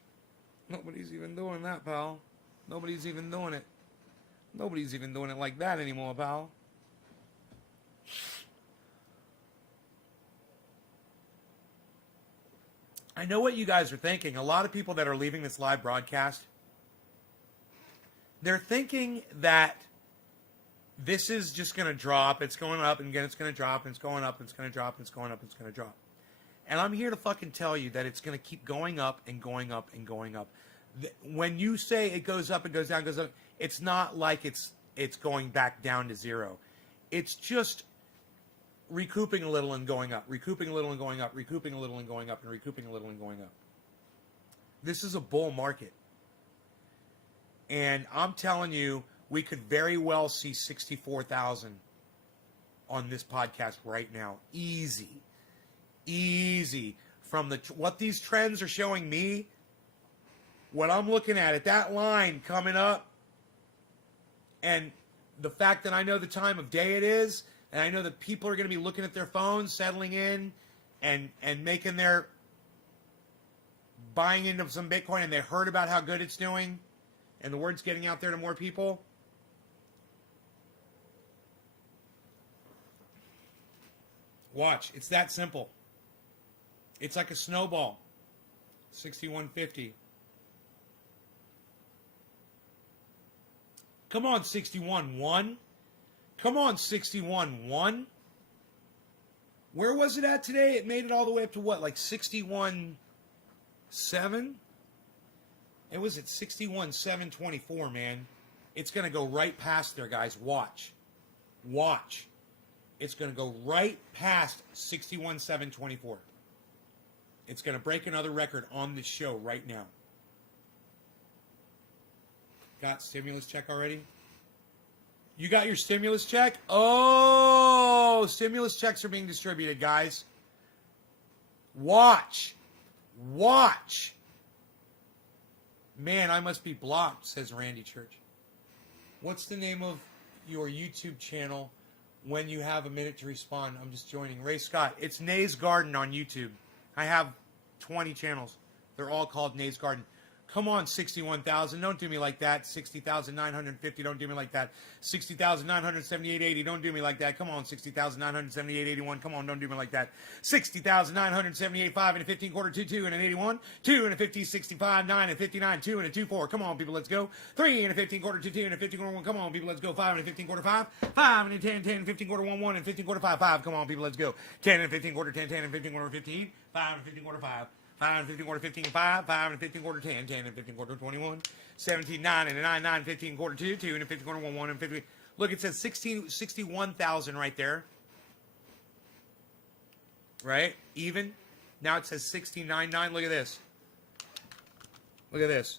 nobody's even doing that, pal. Nobody's even doing it. Nobody's even doing it like that anymore, pal. I know what you guys are thinking. A lot of people that are leaving this live broadcast, they're thinking that this is just going to drop. It's going up, and again, it's going to drop, and it's going up, and it's going to drop, and it's going up, and it's going to drop. And I'm here to fucking tell you that it's going to keep going up and going up and going up. When you say it goes up and goes down, goes up, it's not like it's going back down to zero. It's just recouping a little and going up, recouping a little and going up, recouping a little and going up, and recouping a little and going up. This is a bull market. And I'm telling you, we could very well see 64,000 on this podcast right now. Easy. Easy. From what these trends are showing me, what I'm looking at that line coming up, and the fact that I know the time of day it is, and I know that people are going to be looking at their phones, settling in, and making their buying into some Bitcoin, and they heard about how good it's doing, and the word's getting out there to more people. Watch. It's that simple. It's like a snowball. 6150. Come on, 61-1. Come on, 61-1. Where was it at today? It made it all the way up to what? Like 61-7? It was at 61-724, man. It's going to go right past there, guys. Watch. Watch. It's going to go right past 61-724. It's going to break another record on this show right now. Got stimulus check already? You got your stimulus check? Oh, stimulus checks are being distributed, guys. Watch. Watch. Man, I must be blocked, says Randy Church. What's the name of your YouTube channel when you have a minute to respond? I'm just joining. Ray Scott. It's Nay's Garden on YouTube. I have 20 channels. They're all called Nay's Garden. Come on, 61,000. Don't do me like that. 60,950. Don't do me like that. 60,978.80. Don't do me like that. Come on, 60,978.81. Come on, don't do me like that. 60,978.5 and a 15 quarter, 2, 2 and an 81. 2 and a 50, 65, 9 and 59, 2 and a 2, 4. Come on, people, let's go. 3 and a 15 quarter, 2, 2 and a 15 quarter, 1. Come on, people, let's go. 5 and a 15 quarter, 5. 5 and a 10, 10 and 15 quarter, 1, 1 and 15 quarter, 5, 5. Come on, people, let's go. 10 and 15 quarter, 10, 10 and 15 quarter, 15. 5 and 15 quarter, 5. 5 and 15 quarter, 15, 5, 5 and 15 quarter, 10, 10 and 15 quarter, 21, 17, 9 and a 9, 9, 15 quarter, 2, 2 and a 15 quarter, 1, 1 and 15. Look, it says 61,000 right there. Right? Even. Now it says 69.9. Look at this. Look at this.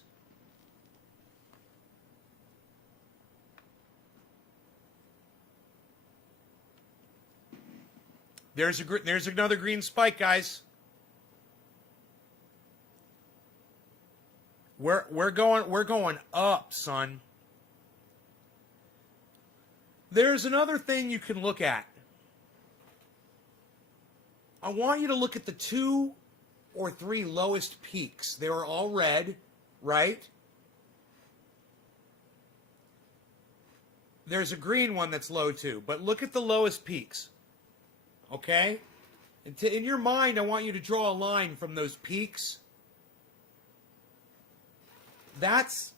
There's another green spike, guys. We're going up, son. There's another thing you can look at. I want you to look at the 2 or 3 lowest peaks. They were all red, right? There's a green one that's low too, but look at the lowest peaks. Okay? In your mind, I want you to draw a line from those peaks. That's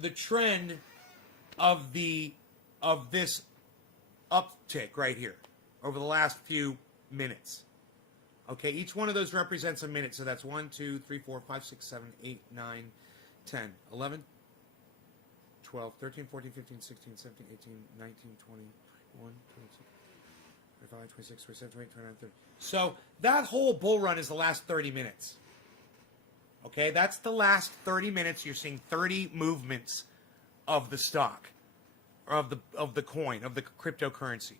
the trend of this uptick right here over the last few minutes. Okay, each one of those represents a minute. So that's 1, 2, 3, 4, 5, 6, 7, 8, 9, 10, 11, 12, 13, 14, 15, 16, 17, 18, 19, 20, 21, 22, 25, 26, 27, 28, 29, 30. So that whole bull run is the last 30 minutes. Okay, that's the last 30 minutes. You're seeing 30 movements of the stock, or of the coin, of the cryptocurrency.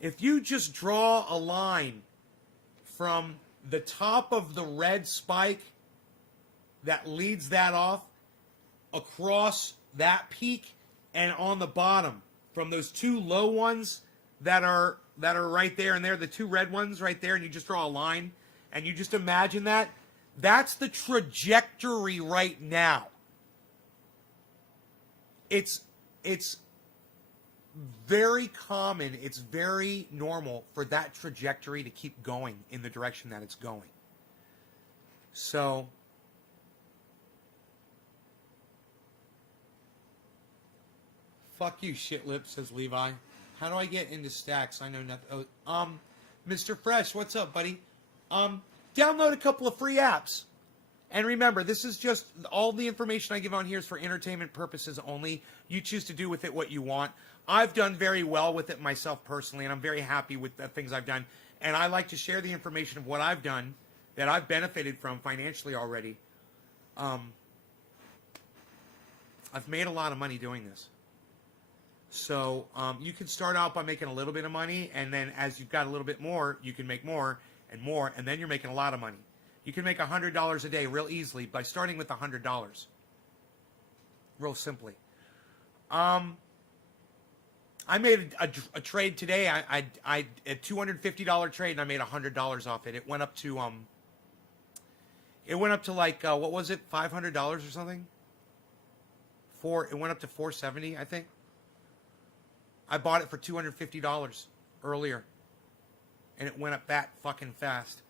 If you just draw a line from the top of the red spike that leads that off across that peak and on the bottom from those 2 low ones that are right there, and they're the 2 red ones right there, and you just draw a line and you just imagine that. That's the trajectory right now. It's very common, it's very normal for that trajectory to keep going in the direction that it's going. So, fuck you, shit lip, says Levi. How do I get into stacks? I know nothing. Oh, Mr. Fresh, what's up, buddy? Download a couple of free apps. And remember, this is just, all the information I give on here is for entertainment purposes only. You choose to do with it what you want. I've done very well with it myself personally, and I'm very happy with the things I've done. And I like to share the information of what I've done that I've benefited from financially already. I've made a lot of money doing this. So you can start out by making a little bit of money, and then as you've got a little bit more, you can make more, and then you're making a lot of money. You can make $100 a day real easily by starting with $100. Real simply. I made a trade today. I a $250 trade, and I made $100 off it. It went up to like what was it, $500 or something? It went up to $470, I think. I bought it for $250. earlier. And it went up that fucking fast.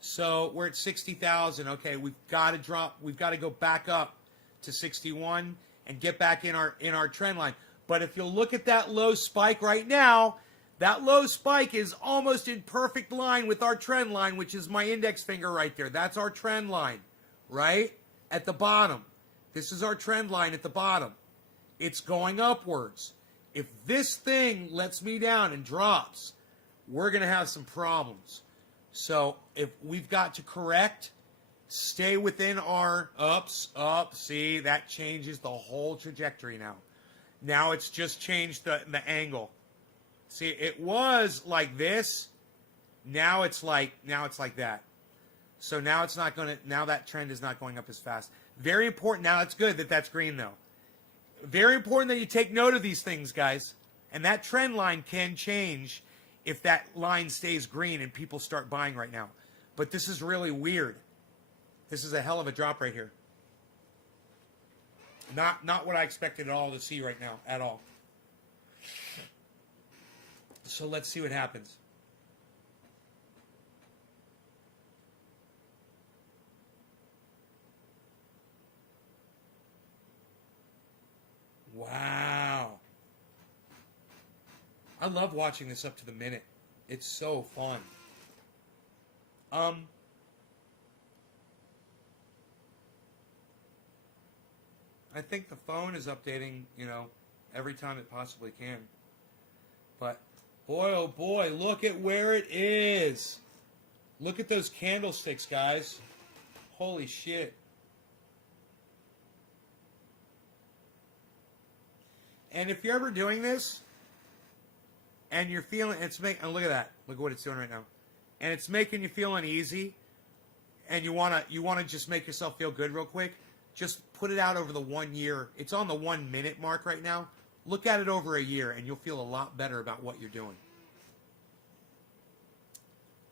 So we're at 60,000. Okay, we've got to drop. We've got to go back up to 61 and get back in our trend line. But if you'll look at that low spike right now, that low spike is almost in perfect line with our trend line, which is my index finger right there. That's our trend line, right? At the bottom. This is our trend line at the bottom. It's going upwards. If this thing lets me down and drops, we're going to have some problems. So if we've got to correct, stay within our ups, up. See, that changes the whole trajectory now. Now it's just changed the angle. See, it was like this. Now it's like that. So now it's not going to, now that trend is not going up as fast. Very important. Now it's good that that's green though. Very important that you take note of these things, guys. And that trend line can change if that line stays green and people start buying right now. But this is really weird. This is a hell of a drop right here. Not what I expected at all to see right now, at all. So let's see what happens. Wow. I love watching this up to the minute. It's so fun. I think the phone is updating, every time it possibly can. But, boy, oh boy, look at where it is. Look at those candlesticks, guys. Holy shit. And if you're ever doing this, and you're feeling, and look at that. Look at what it's doing right now. And it's making you feel uneasy, and you wanna just make yourself feel good real quick, just put it out over the 1 year. It's on the 1 minute mark right now. Look at it over a year, and you'll feel a lot better about what you're doing.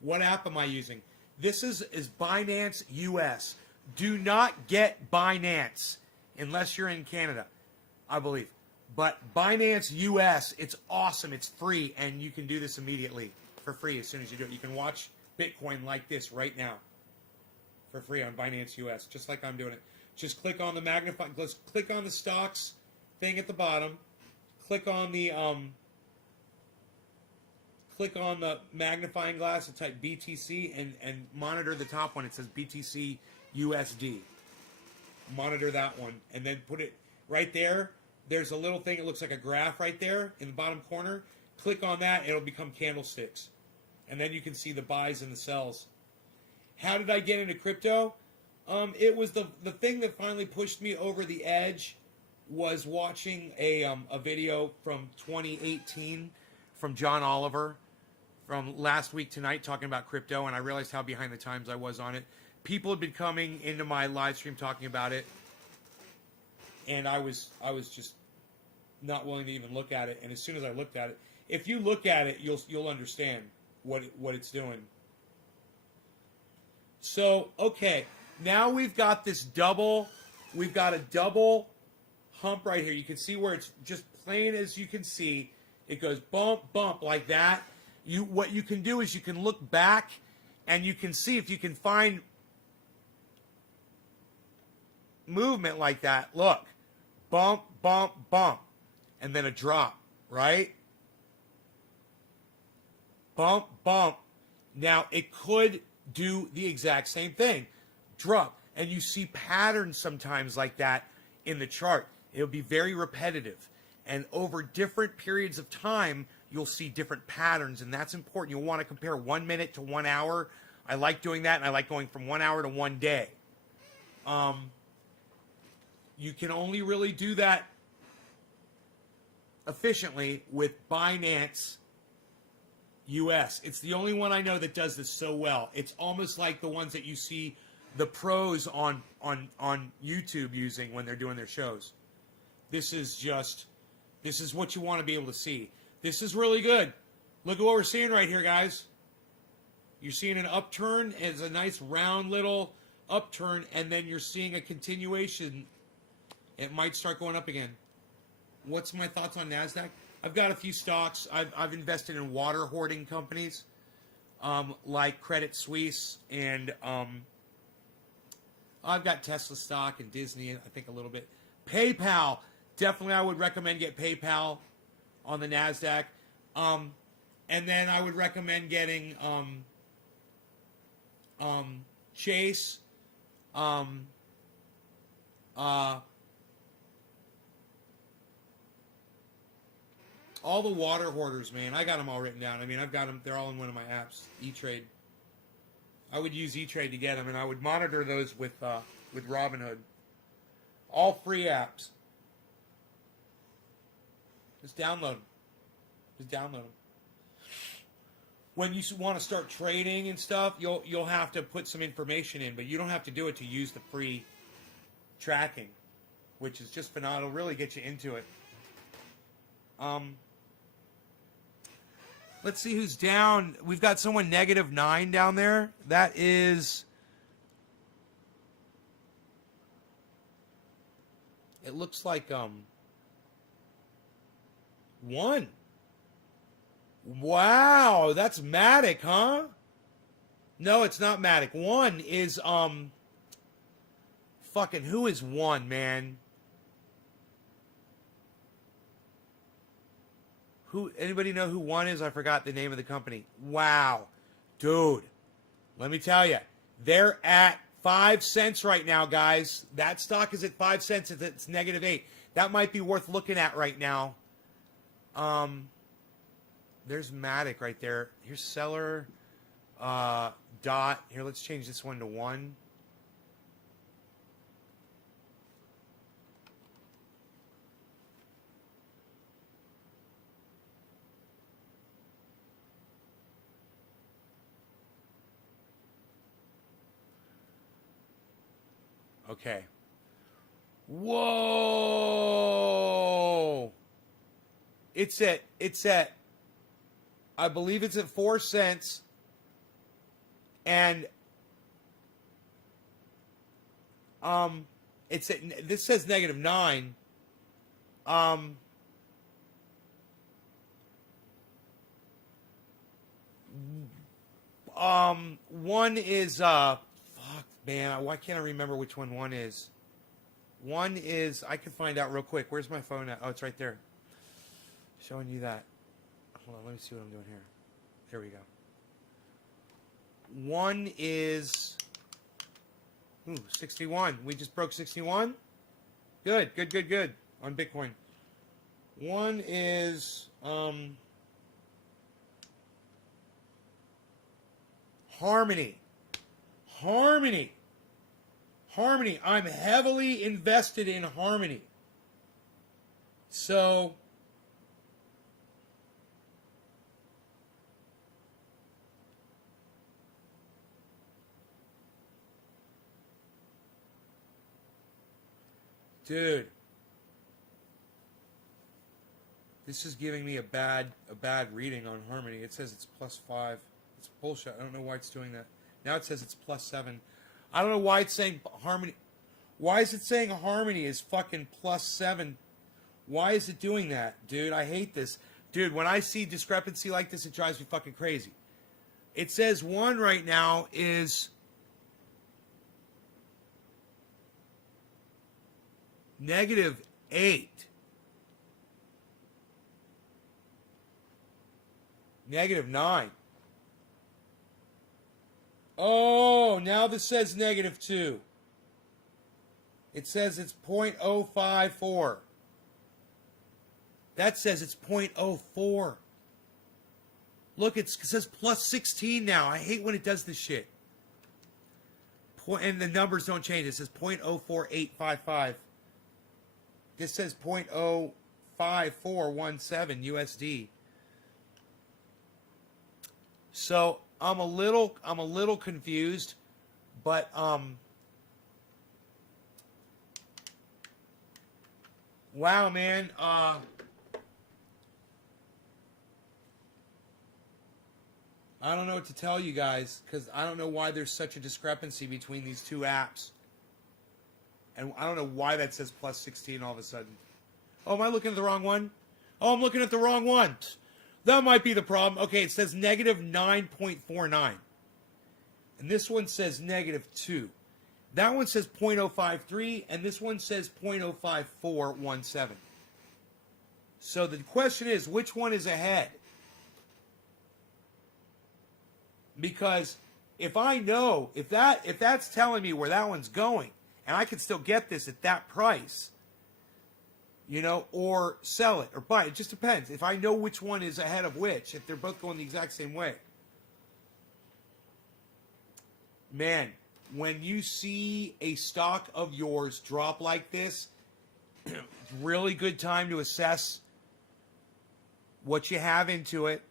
What app am I using? This is Binance US. Do not get Binance unless you're in Canada, I believe. But Binance US, it's awesome. It's free, and you can do this immediately for free as soon as you do it. You can watch Bitcoin like this right now for free on Binance US, just like I'm doing it. Just click on the magnifying, click on the stocks thing at the bottom. Click on the magnifying glass and type BTC and monitor the top one. It says BTC USD. Monitor that one, and then put it right there. There's a little thing, it looks like a graph right there in the bottom corner. Click on that, it'll become candlesticks. And then you can see the buys and the sells. How did I get into crypto? It was the thing that finally pushed me over the edge was watching a video from 2018 from John Oliver from Last Week Tonight talking about crypto, and I realized how behind the times I was on it. People had been coming into my live stream talking about it, and I was just not willing to even look at it. And as soon as I looked at it, if you look at it, you'll understand what it's doing. So, okay, now we've got a double hump right here. You can see where it's just plain as you can see. It goes bump, bump like that. What you can do is you can look back and you can see if you can find movement like that. Look, bump, bump, bump, and then a drop, right? Bump, bump. Now, it could do the exact same thing. Drop. And you see patterns sometimes like that in the chart. It'll be very repetitive. And over different periods of time, you'll see different patterns, and that's important. You'll want to compare 1 minute to 1 hour. I like doing that, and I like going from 1 hour to 1 day. You can only really do that efficiently with Binance US. It's the only one I know that does this so well. It's almost like the ones that you see the pros on YouTube using when they're doing their shows. This is what you want to be able to see. This is really good. Look at what we're seeing right here, guys. You're seeing an upturn. It's a nice round little upturn, and then you're seeing a continuation. It might start going up again. What's my thoughts on NASDAQ? I've got a few stocks. I've invested in water hoarding companies, like Credit Suisse, and I've got Tesla stock and Disney, I think a little bit. PayPal, definitely I would recommend get PayPal on the NASDAQ. And then I would recommend getting Chase, all the water hoarders, man. I got them all written down. I mean, I've got them. They're all in one of my apps, E-Trade. I would use E-Trade to get them, and I would monitor those with Robinhood. All free apps. Just download them. Just download them. When you want to start trading and stuff, you'll have to put some information in, but you don't have to do it to use the free tracking, which is just phenomenal. It'll really get you into it. Let's see who's down. We've got someone -9 down there. That is... It looks like 1. Wow, that's Matic, huh? No, it's not Matic. 1 is fucking who is 1, man? Who, anybody know who 1 is? I forgot the name of the company. Wow. Dude, let me tell you, they're at 5 cents right now, guys. That stock is at 5 cents. It's -8. That might be worth looking at right now. There's Matic right there. Here's seller. Dot. Here, let's change this one to 1. Okay. Whoa! It's at, I believe it's at 4 cents. And, it's at, this says -9. 1 is, man, why can't I remember which one is? 1 is, I can find out real quick. Where's my phone at? Oh, it's right there. Showing you that. Hold on, let me see what I'm doing here. There we go. 1 is, 61. We just broke 61? Good, good, good, good on Bitcoin. 1 is, Harmony. Harmony. Harmony. I'm heavily invested in Harmony. So, dude, this is giving me a bad reading on Harmony. It says it's +5. It's bullshit. I don't know why it's doing that. Now it says it's +7. I don't know why it's saying Harmony. Why is it saying Harmony is fucking +7? Why is it doing that, dude? I hate this. Dude, when I see discrepancy like this, it drives me fucking crazy. It says 1 right now is -8. -9. Oh, now this says -2. It says it's 0.054. That says it's 0.04. Look, it says +16 now. I hate when it does this shit. And the numbers don't change. It says 0.04855. This says 0.05417 USD. So I'm a little confused, but wow, man, I don't know what to tell you guys, because I don't know why there's such a discrepancy between these two apps, and I don't know why that says +16 all of a sudden. Oh, am I looking at the wrong one? Oh, I'm looking at the wrong one. That might be the problem. Okay, it says negative 9.49. And this one says negative 2. That one says 0.053, and this one says 0.05417. So the question is, which one is ahead? Because if I know, if that's telling me where that one's going, and I can still get this at that price, you know, or sell it or buy it. It just depends. If I know which one is ahead of which, if they're both going the exact same way. Man, when you see a stock of yours drop like this, really good time to assess what you have into it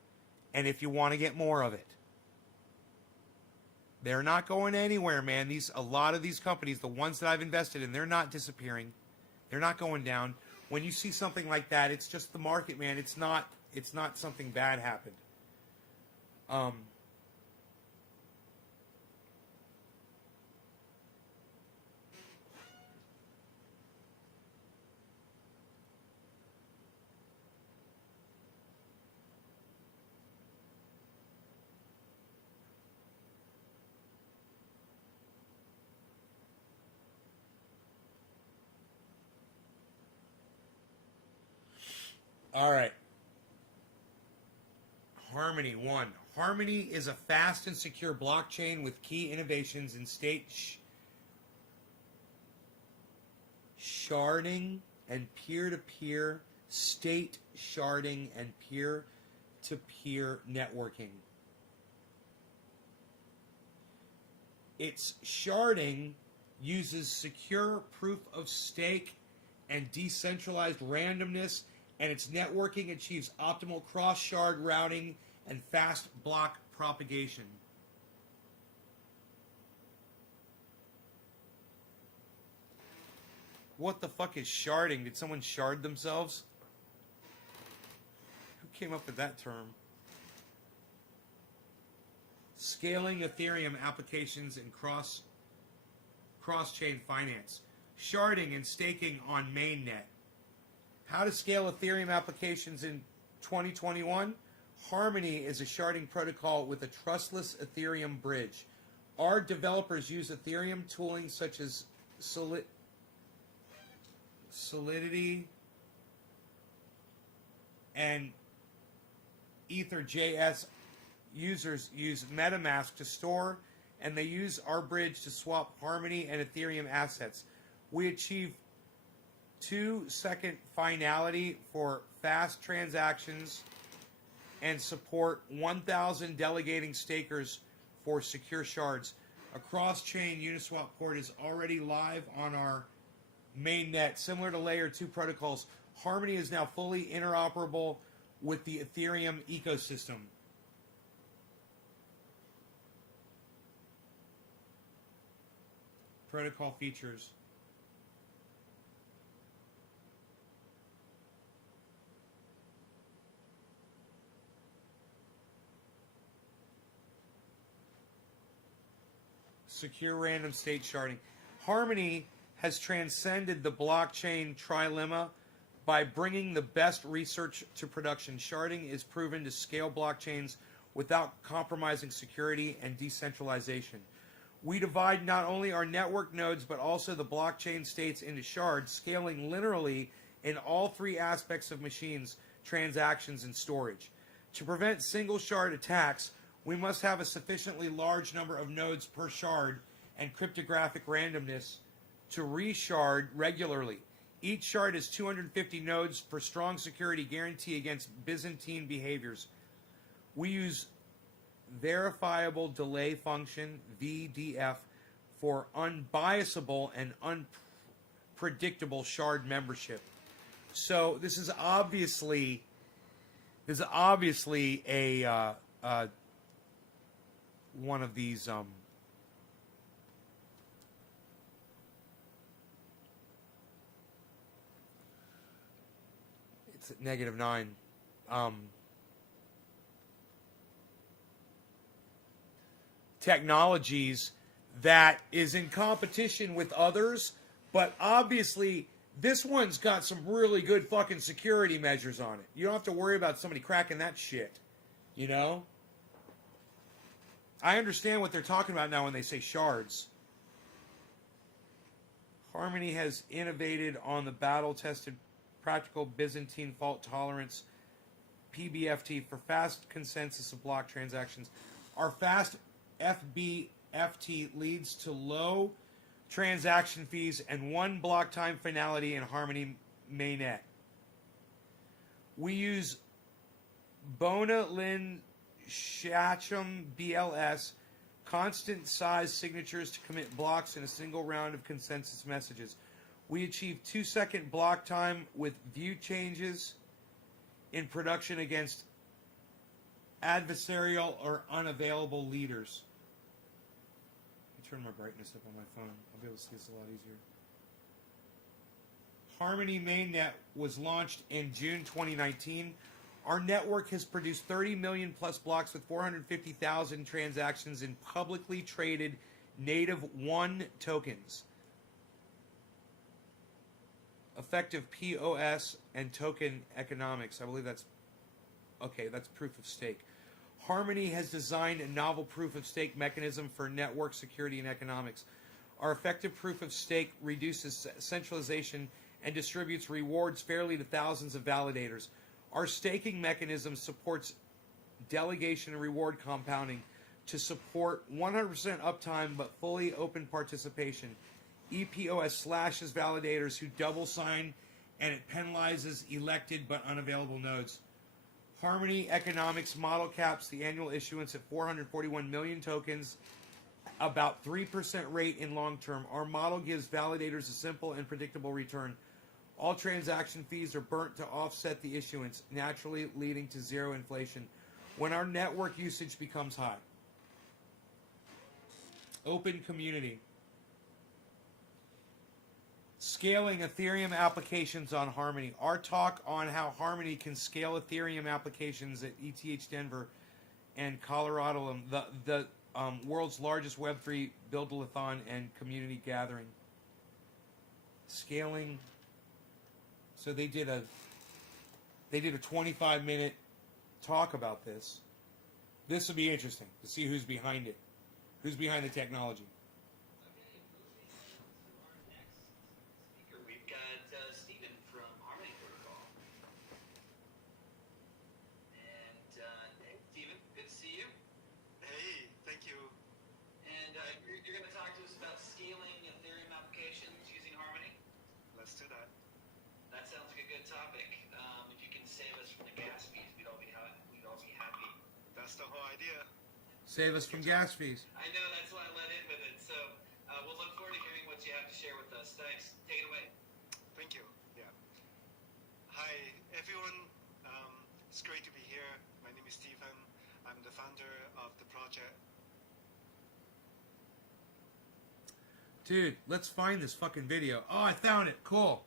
and if you want to get more of it. They're not going anywhere, man. A lot of these companies, the ones that I've invested in, they're not disappearing. They're not going down. When you see something like that, it's just the market, man. It's not something bad happened. All right. Harmony 1. Harmony is a fast and secure blockchain with key innovations in state sharding and peer-to-peer, state sharding and peer-to-peer networking. Its sharding uses secure proof of stake and decentralized randomness, and its networking achieves optimal cross-shard routing and fast block propagation. What the fuck is sharding? Did someone shard themselves? Who came up with that term? Scaling Ethereum applications and cross-chain finance. Sharding and staking on mainnet. How to scale Ethereum applications in 2021? Harmony is a sharding protocol with a trustless Ethereum bridge. Our developers use Ethereum tooling such as Solidity and Ether.js. Users use MetaMask to store, and they use our bridge to swap Harmony and Ethereum assets. We achieve 2-second finality for fast transactions and support 1,000 delegating stakers for secure shards. A cross-chain Uniswap port is already live on our mainnet. Similar to Layer 2 protocols, Harmony is now fully interoperable with the Ethereum ecosystem. Protocol features. Secure random state sharding. Harmony has transcended the blockchain trilemma by bringing the best research to production. Sharding is proven to scale blockchains without compromising security and decentralization. We divide not only our network nodes but also the blockchain states into shards, scaling linearly in all three aspects of machines, transactions, and storage. To prevent single shard attacks, we must have a sufficiently large number of nodes per shard and cryptographic randomness to reshard regularly. Each shard has 250 nodes for strong security guarantee against Byzantine behaviors. We use verifiable delay function, VDF, for unbiasable and unpredictable shard membership. So this is obviously a one of these it's at -9 technologies that is in competition with others, but obviously This one's got some really good fucking security measures on it. You don't have to worry about somebody cracking that shit. You know? I understand what they're talking about now when they say shards. Harmony has innovated on the battle-tested practical Byzantine fault tolerance PBFT for fast consensus of block transactions. Our fast FBFT leads to low transaction fees and 1 block time finality in Harmony mainnet. We use Bona Lin Shacham BLS constant size signatures to commit blocks in a single round of consensus messages. We achieve 2-second block time with view changes in production against adversarial or unavailable leaders. Let me turn my brightness up on my phone. I'll be able to see this a lot easier. Harmony Mainnet was launched in June 2019. Our network has produced 30 million plus blocks with 450,000 transactions in publicly traded native 1 tokens. Effective POS and token economics. I believe that's proof of stake. Harmony has designed a novel proof of stake mechanism for network security and economics. Our effective proof of stake reduces centralization and distributes rewards fairly to thousands of validators. Our staking mechanism supports delegation and reward compounding to support 100% uptime but fully open participation. EPOS slashes validators who double sign, and it penalizes elected but unavailable nodes. Harmony Economics model caps the annual issuance at 441 million tokens, about 3% rate in long term. Our model gives validators a simple and predictable return. All transaction fees are burnt to offset the issuance, naturally leading to zero inflation when our network usage becomes high. Open community. Scaling Ethereum applications on Harmony. Our talk on how Harmony can scale Ethereum applications at ETH Denver and Colorado, the world's largest Web3 build-a-thon and community gathering. Scaling. So they did a 25-minute talk about this. This will be interesting to see who's behind it, who's behind the technology. Save us from gas fees. I know, that's why I let in with it. So we'll look forward to hearing what you have to share with us. Thanks. Take it away. Thank you. Yeah. Hi, everyone. It's great to be here. My name is Stephen. I'm the founder of the project. Dude, let's find this fucking video. Oh, I found it. Cool.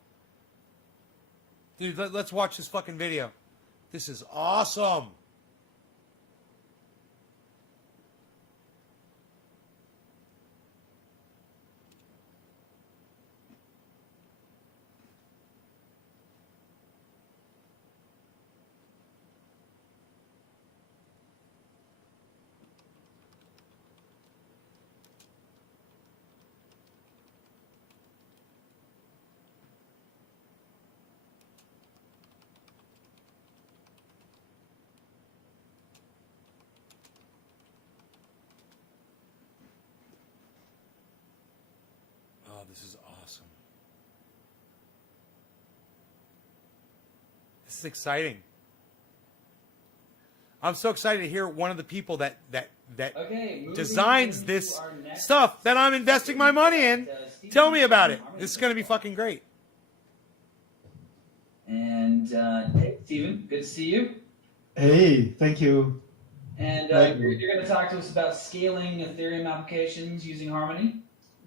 Dude, let's watch this fucking video. This is awesome. Oh, this is awesome. This is exciting. I'm so excited to hear one of the people that designs this stuff that I'm investing my money in. Tell me about it. This is going to be fucking great. And hey, Stephen, good to see you. Hey, thank you. And you're going to talk to us about scaling Ethereum applications using Harmony.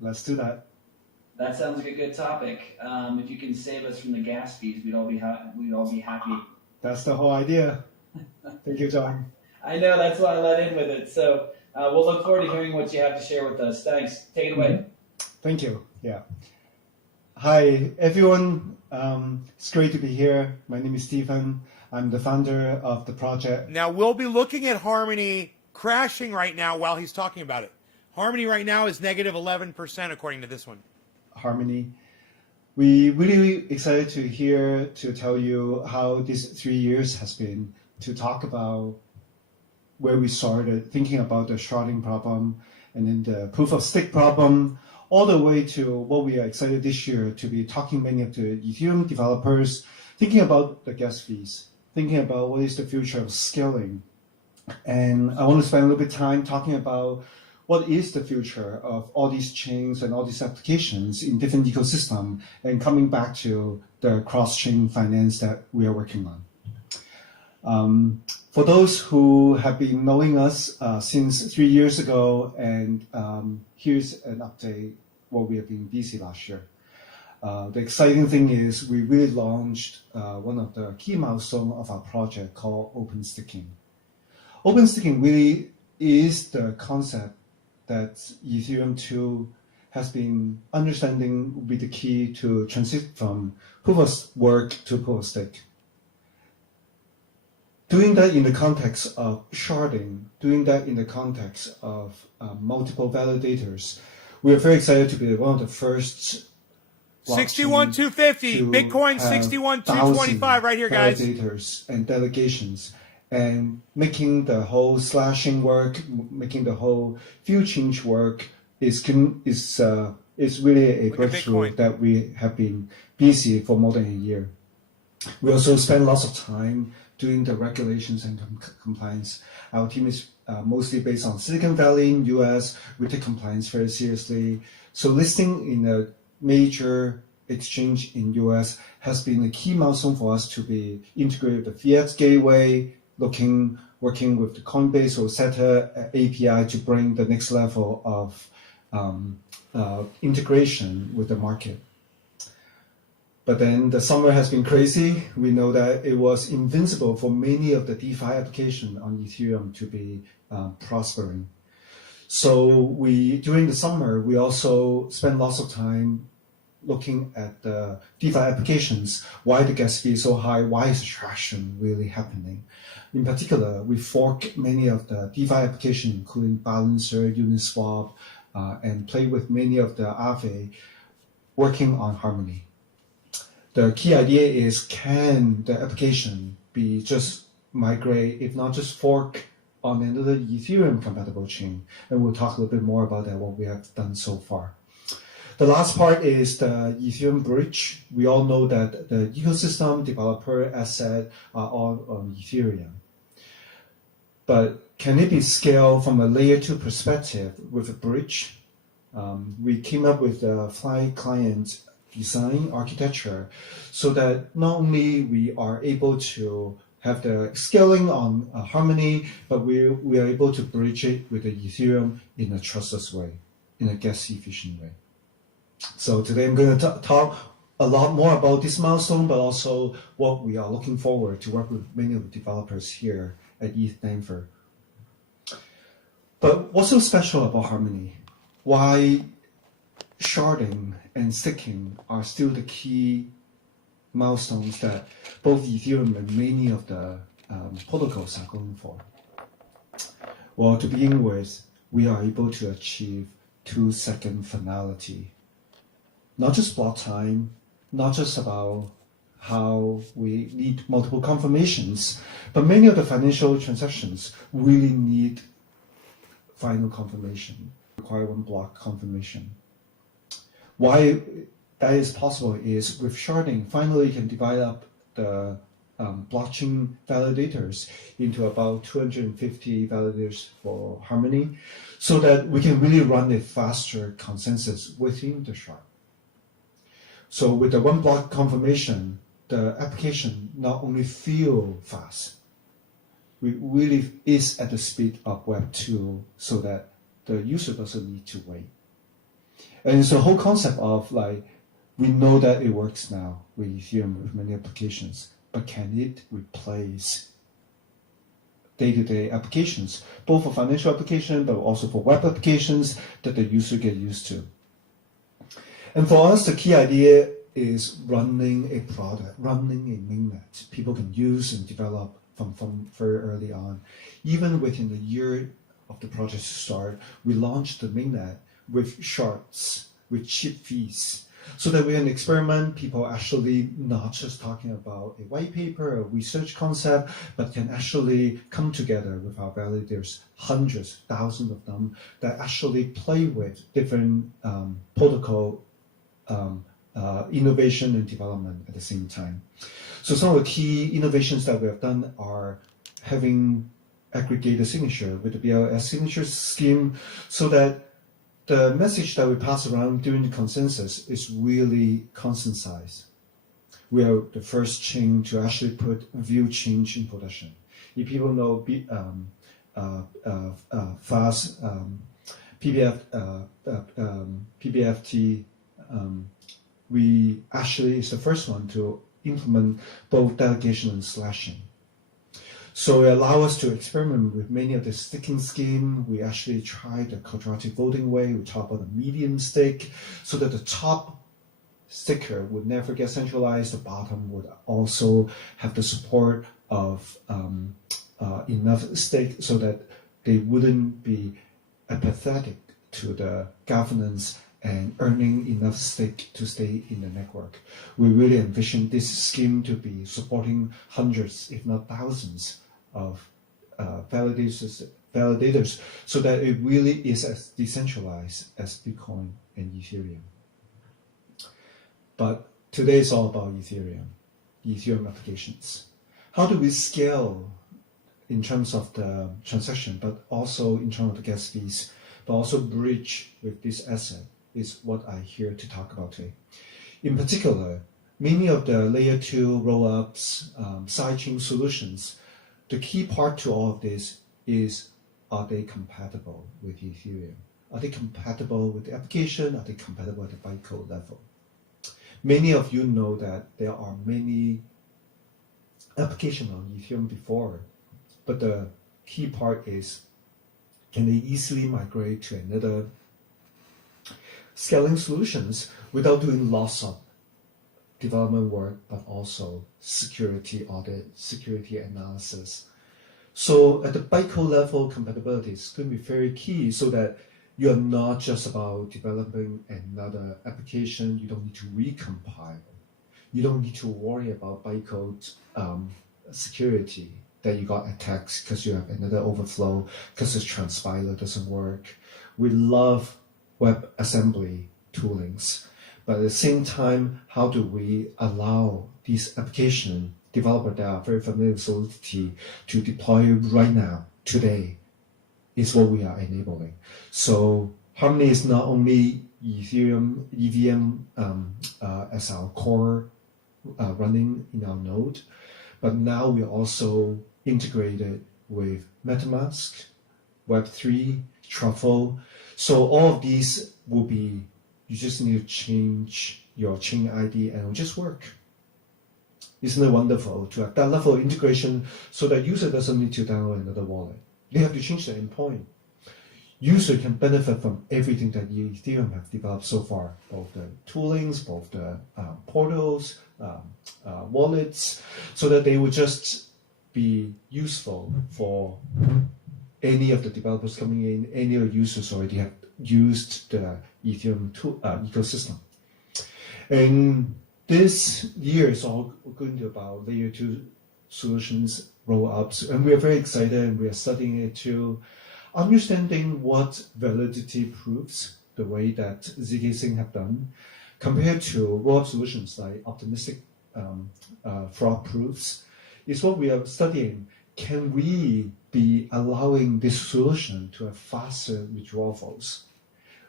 Let's do that. That sounds like a good topic. If you can save us from the gas fees, we'd all be happy. That's the whole idea. Thank you, John. I know, that's why I let in with it. So we'll look forward to hearing what you have to share with us. Thanks. Take it away. Thank you. Yeah. Hi, everyone. It's great to be here. My name is Stephen. I'm the founder of the project. Now, we'll be looking at Harmony crashing right now while he's talking about it. Harmony right now is negative 11% according to this one. Harmony. We really excited to tell you how these 3 years has been, to talk about where we started thinking about the sharding problem and then the proof of stake problem, all the way to what we are excited this year to be talking many of the Ethereum developers, thinking about the gas fees, thinking about what is the future of scaling. And I want to spend a little bit of time talking about what is the future of all these chains and all these applications in different ecosystems, and coming back to the cross-chain finance that we are working on. For those who have been knowing us since 3 years ago, and here's an update what we have been busy last year. The exciting thing is we really launched one of the key milestones of our project called open staking. Open staking really is the concept that Ethereum 2 has been understanding will be the key to transit from proof of work to proof of stake. Doing that in the context of sharding, doing that in the context of multiple validators, we are very excited to be one of the first 61,250, Bitcoin 61,225 right here, guys. Validators and delegations, and making the whole slashing work, making the whole field change work is really a breakthrough that we have been busy for more than a year. We also spend lots of time doing the regulations and compliance. Our team is mostly based on Silicon Valley in US. We take compliance very seriously. So listing in a major exchange in US has been a key milestone for us to be integrated with the fiat gateway, working with the Coinbase or Rosetta API to bring the next level of integration with the market. But then the summer has been crazy. We know that it was invincible for many of the DeFi applications on Ethereum to be prospering. So during the summer, we also spent lots of time looking at the DeFi applications, why the gas fee is so high, why is the traction really happening. In particular, we fork many of the DeFi applications, including Balancer, Uniswap, and play with many of the Aave working on Harmony. The key idea is, can the application be just migrate, if not just fork on another Ethereum compatible chain? And we'll talk a little bit more about that, what we have done so far. The last part is the Ethereum bridge. We all know that the ecosystem, developer, asset are all on Ethereum. But can it be scaled from a layer 2 perspective with a bridge? We came up with a Fly client design architecture so that not only we are able to have the scaling on Harmony, but we are able to bridge it with the Ethereum in a trustless way, in a gas efficient way. So today I'm going to talk a lot more about this milestone, but also what we are looking forward to work with many of the developers here at ETH Denver. But what's so special about Harmony? Why sharding and staking are still the key milestones that both Ethereum and many of the protocols are going for? Well, to begin with, we are able to achieve 2-second finality. Not just block time, not just about how we need multiple confirmations, but many of the financial transactions really need final confirmation, require 1 block confirmation. Why that is possible is with sharding, finally you can divide up the blockchain validators into about 250 validators for Harmony, so that we can really run a faster consensus within the shard. So with the 1 block confirmation, the application not only feel fast, it really is at the speed of Web 2, so that the user doesn't need to wait. And it's the whole concept of we know that it works now with Ethereum with many applications, but can it replace day-to-day applications, both for financial applications, but also for web applications that the user get used to? And for us, the key idea is running a product, running a mainnet people can use and develop from very early on. Even within the year of the project start, we launched the mainnet with shorts, with cheap fees, so that we can experiment. People actually not just talking about a white paper, a research concept, but can actually come together with our validators, hundreds, thousands of them, that actually play with different protocol innovation and development at the same time. So some of the key innovations that we have done are having aggregated signature with the BLS signature scheme, so that the message that we pass around during the consensus is really consensized. We are the first chain to actually put view change in production. If people know fast PBFT, we actually is the first one to implement both delegation and slashing. So it allows us to experiment with many of the sticking scheme. We actually tried the quadratic voting way. We talk about the medium stick, so that the top sticker would never get centralized. The bottom would also have the support of enough stick, so that they wouldn't be apathetic to the governance and earning enough stake to stay in the network. We really envision this scheme to be supporting hundreds, if not thousands, of validators, so that it really is as decentralized as Bitcoin and Ethereum. But today is all about Ethereum applications. How do we scale in terms of the transaction, but also in terms of the gas fees, but also bridge with this asset is what I'm here to talk about today. In particular, many of the layer 2 rollups, sidechain solutions, the key part to all of this is, are they compatible with Ethereum? Are they compatible with the application? Are they compatible at the bytecode level? Many of you know that there are many applications on Ethereum before, but the key part is, can they easily migrate to another scaling solutions without doing lots of development work, but also security audit, security analysis. So at the bytecode level, compatibility is going to be very key, so that you're not just about developing another application. You don't need to recompile. You don't need to worry about bytecode security, that you got attacks because you have another overflow, because the transpiler doesn't work. We love WebAssembly toolings, but at the same time, how do we allow these application developers that are very familiar with Solidity to deploy right now, today, is what we are enabling. So Harmony is not only Ethereum EVM as our core running in our node, but now we also integrated with MetaMask, Web3, Truffle. So all of these will be, you just need to change your chain ID and it will just work. Isn't it wonderful to have that level of integration, so that user doesn't need to download another wallet? They have to change the endpoint. User can benefit from everything that Ethereum have developed so far, both the toolings, both the portals, wallets, so that they would just be useful for any of the developers coming in, any of the users already have used the Ethereum ecosystem. And this year is all going to about layer 2 solutions roll-ups, and we are very excited, and we are studying it too, understanding what validity proofs, the way that ZK Sync have done, compared to roll-up solutions like optimistic fraud proofs, is what we are studying. Can we be allowing this solution to have faster withdrawals?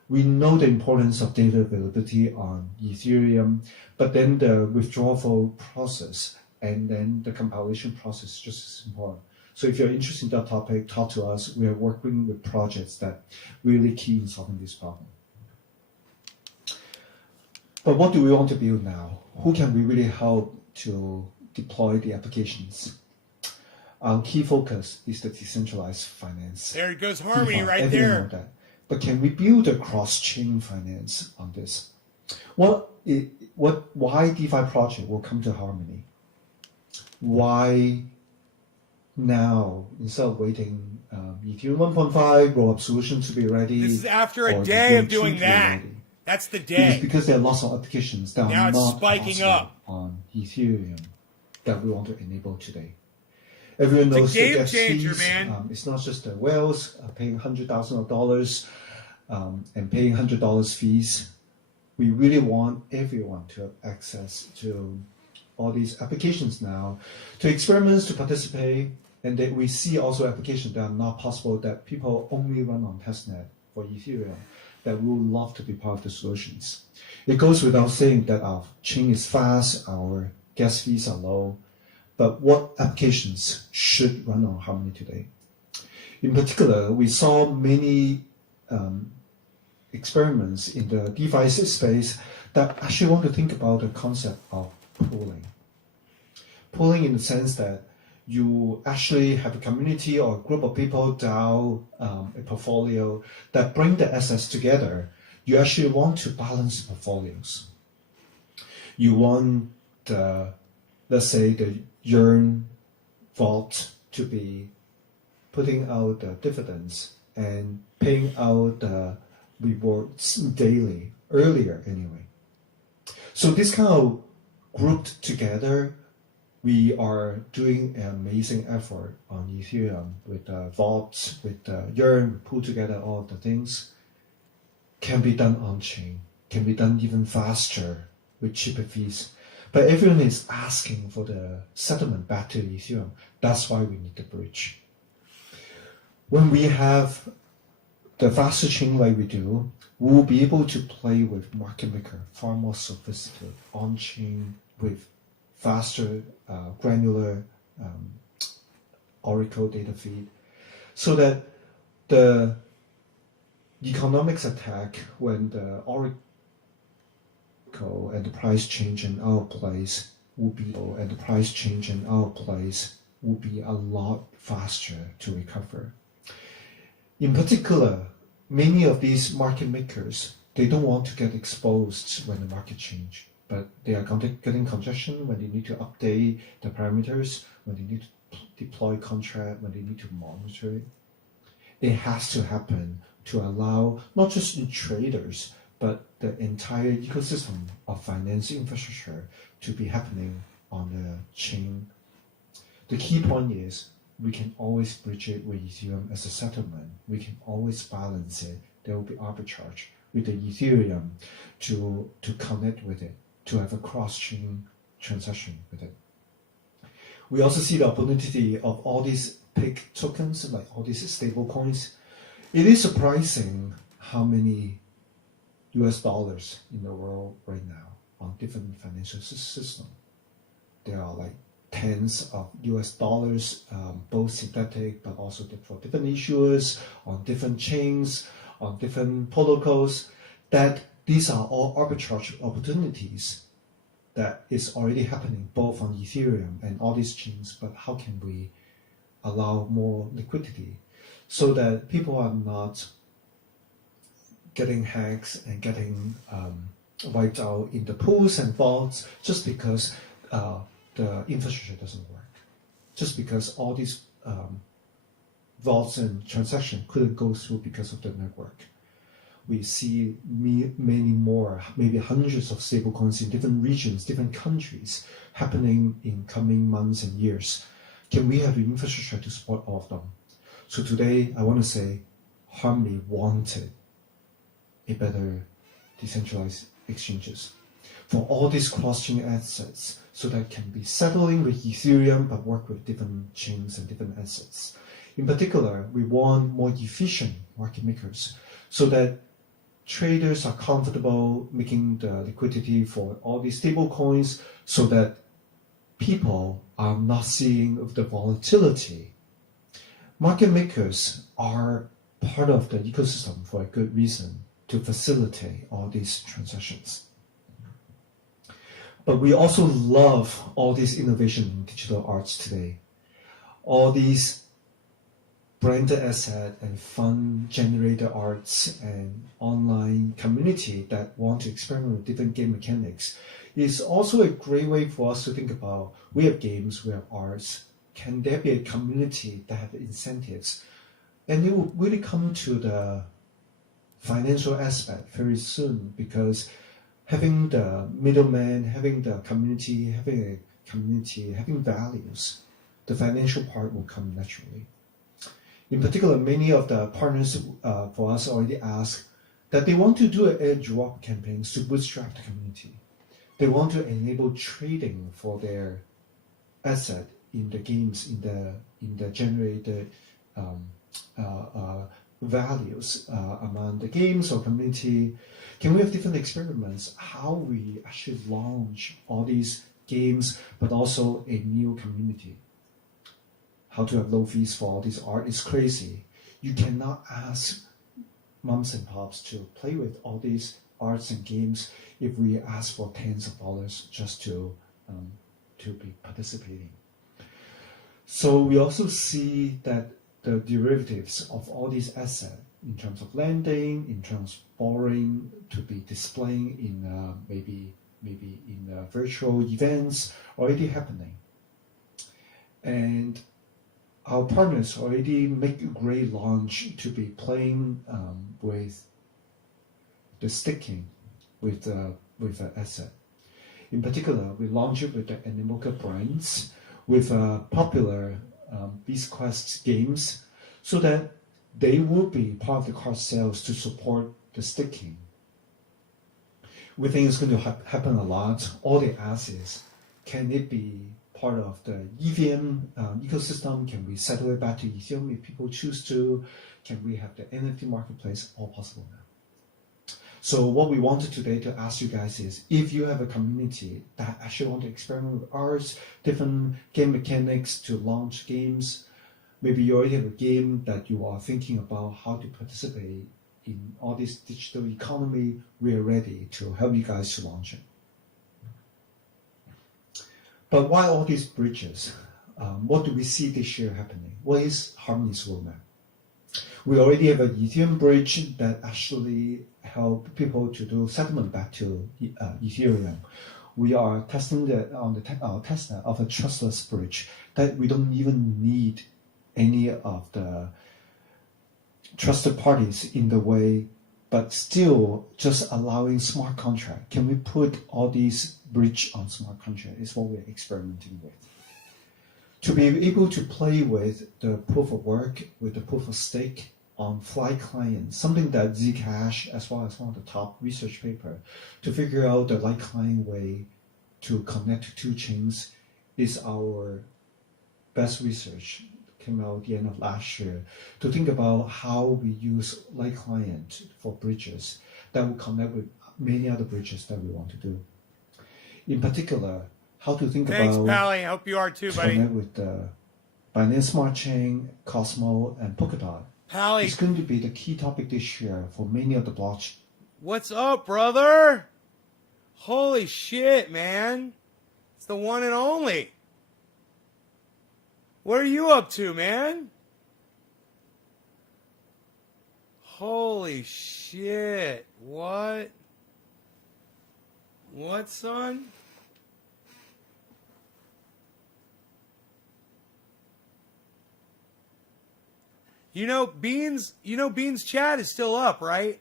We know the importance of data availability on Ethereum, but then the withdrawal process and then the compilation process is just as important. So if you're interested in that topic, talk to us. We are working with projects that really key in solving this problem. But what do we want to build now? Who can we really help to deploy the applications? Our key focus is the decentralized finance. There goes Harmony DeFi, right everyone there. know that. But can we build a cross-chain finance on this? Why DeFi project will come to Harmony? Why now, instead of waiting Ethereum 1.5 roll-up solution to be ready? This is after a or day of Ethereum 2 doing to be that. ready? That's the It is day. because there are lots of applications that Now are it's not spiking possible up. on Ethereum that we want to enable today. Everyone It's a knows game the gas changer, fees. man. It's not just the whales paying $100,000 and paying $100 fees. We really want everyone to have access to all these applications now, to experiments, to participate, and that we see also applications that are not possible, that people only run on testnet for Ethereum, that we would love to be part of the solutions. It goes without saying that our chain is fast, our gas fees are low, but what applications should run on Harmony today? In particular, we saw many experiments in the DeFi space that actually want to think about the concept of pooling. Pooling in the sense that you actually have a community or a group of people DAO, a portfolio that bring the assets together. You actually want to balance the portfolios. You want the, let's say, the Yearn vault to be putting out the dividends and paying out the rewards daily, earlier anyway. So this kind of grouped together, we are doing an amazing effort on Ethereum with the vaults, with the Yearn, we pull together all of the things. Can be done on-chain, can be done even faster with cheaper fees. But everyone is asking for the settlement back to Ethereum. That's why we need the bridge. When we have the faster chain like we do, we'll be able to play with market maker far more sophisticated on-chain with faster, granular Oracle data feed, so that the economics attack when the Oracle and the price change in our place will be, and the price change in our place will be a lot faster to recover. In particular, many of these market makers, they don't want to get exposed when the market change, but they are getting congestion when they need to update the parameters, when they need to deploy contract, when they need to monitor it. It has to happen to allow not just the traders, but the entire ecosystem of finance infrastructure to be happening on the chain. The key point is we can always bridge it with Ethereum as a settlement. We can always balance it. There will be arbitrage with the Ethereum to connect with it, to have a cross-chain transaction with it. We also see the opportunity of all these big tokens, like all these stable coins. It is surprising how many US dollars in the world right now on different financial systems. There are like tens of US dollars, both synthetic but also for different issuers, on different chains, on different protocols, that these are all arbitrage opportunities that is already happening both on Ethereum and all these chains, but how can we allow more liquidity so that people are not getting hacked and getting wiped out in the pools and vaults just because the infrastructure doesn't work, just because all these vaults and transactions couldn't go through because of the network. We see many more, maybe hundreds of stablecoins in different regions, different countries happening in coming months and years. Can we have an infrastructure to support all of them? So today, I want to say Harmony wanted a better decentralized exchanges for all these cross-chain assets, so that can be settling with Ethereum but work with different chains and different assets. In particular, we want more efficient market makers so that traders are comfortable making the liquidity for all these stable coins, so that people are not seeing the volatility. Market makers are part of the ecosystem for a good reason, to facilitate all these transactions. But we also love all this innovation in digital arts today. All these branded asset and fun generator arts and online community that want to experiment with different game mechanics is also a great way for us to think about, we have games, we have arts, can there be a community that have incentives? And it will really come to the financial aspect very soon, because having the middleman, having the community, having values, the financial part will come naturally. In particular, many of the partners for us already ask that they want to do airdrop campaigns to bootstrap the community. They want to enable trading for their asset in the games, in the generated values among the games or community. Can we have different experiments how we actually launch all these games, but also a new community? How to have low fees for all this art is crazy. You cannot ask moms and pops to play with all these arts and games if we ask for tens of dollars just to be participating. So we also see that the derivatives of all these assets in terms of lending, in terms of borrowing, to be displaying in maybe in virtual events already happening. And our partners already make a great launch to be playing with the staking with an asset. In particular, we launched it with the Animoca brands, with popular Beast Quest games, so that they will be part of the card sales to support the staking. We think it's going to happen a lot. All they ask is, can it be part of the EVM ecosystem? Can we settle it back to Ethereum if people choose to? Can we have the NFT marketplace? All possible now. So what we wanted today to ask you guys is, if you have a community that actually want to experiment with arts, different game mechanics to launch games, maybe you already have a game that you are thinking about how to participate in all this digital economy, we are ready to help you guys to launch it. But why all these bridges? What do we see this year happening? What is Harmony's roadmap? We already have an Ethereum bridge that actually help people to do settlement back to Ethereum. We are testing on the testnet of a trustless bridge that we don't even need any of the trusted parties in the way, but still just allowing smart contract. Can we put all these bridge on smart contract is what we're experimenting with. To be able to play with the proof of work, with the proof of stake on Fly client, something that Zcash, as well as one of the top research paper, to figure out the Light client way to connect to two chains is our best research. Came out at the end of last year to think about how we use Light client for bridges that will connect with many other bridges that we want to do. In particular, how to think Thanks, about Pally. I hope you are too, to buddy. connect with the Binance Smart Chain, Cosmo, and Polkadot. Pally, It's going to be the key topic this year for many of the blockchain. what's up, brother? Holy shit, man. It's the one and only. What are you up to, man? Holy shit. What? What, son? Beans chat is still up, right?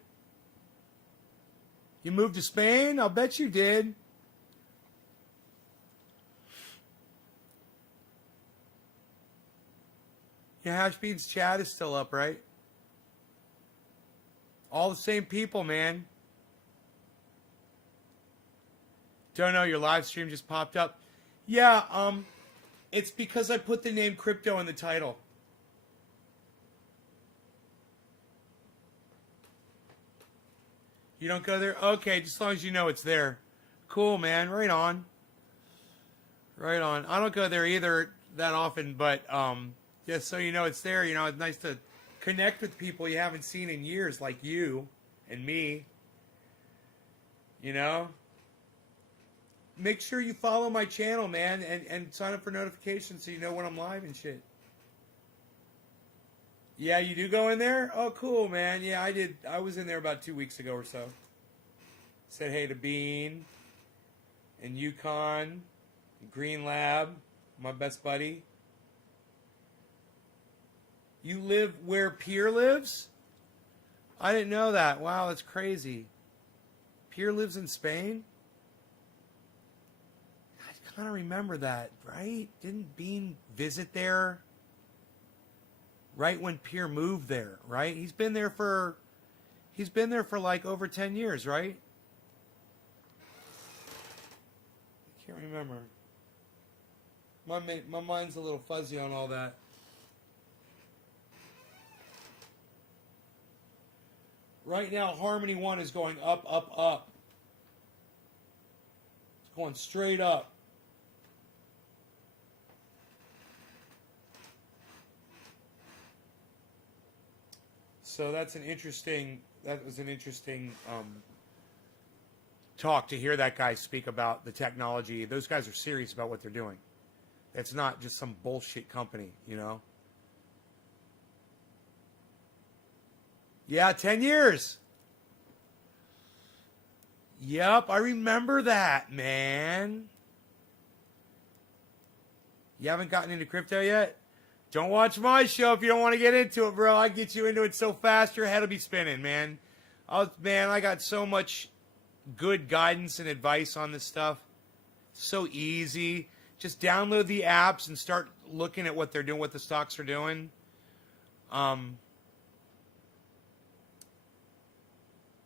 You moved to Spain? I'll bet you did. Your Hash Beans chat is still up, right? All the same people, man. Don't know, your live stream just popped up. Yeah, it's because I put the name crypto in the title. You don't go there? Okay, just as long as you know it's there. Cool, man. Right on. Right on. I don't go there either that often, but just so you know it's there. It's nice to connect with people you haven't seen in years, like you and me. Make sure you follow my channel, man, and sign up for notifications so you know when I'm live and shit. Yeah, you do go in there? Oh, cool, man. Yeah, I did. I was in there about 2 weeks ago or so. Said hey to Bean and Yukon, Green Lab, my best buddy. You live where Pierre lives? I didn't know that. Wow, that's crazy. Pierre lives in Spain? I kind of remember that, right? Didn't Bean visit there right when Pierre moved there, right? He's been there for like over 10 years, right? I can't remember. My mind's a little fuzzy on all that. Right now, Harmony 1 is going up, up, up. It's going straight up. So that was an interesting talk to hear that guy speak about the technology. Those guys are serious about what they're doing. It's not just some bullshit company, you know? Yeah, 10 years. Yep, I remember that, man. You haven't gotten into crypto yet? Don't watch my show if you don't want to get into it, bro. I get you into it so fast your head will be spinning, man. I got so much good guidance and advice on this stuff. So easy. Just download the apps and start looking at what they're doing, what the stocks are doing.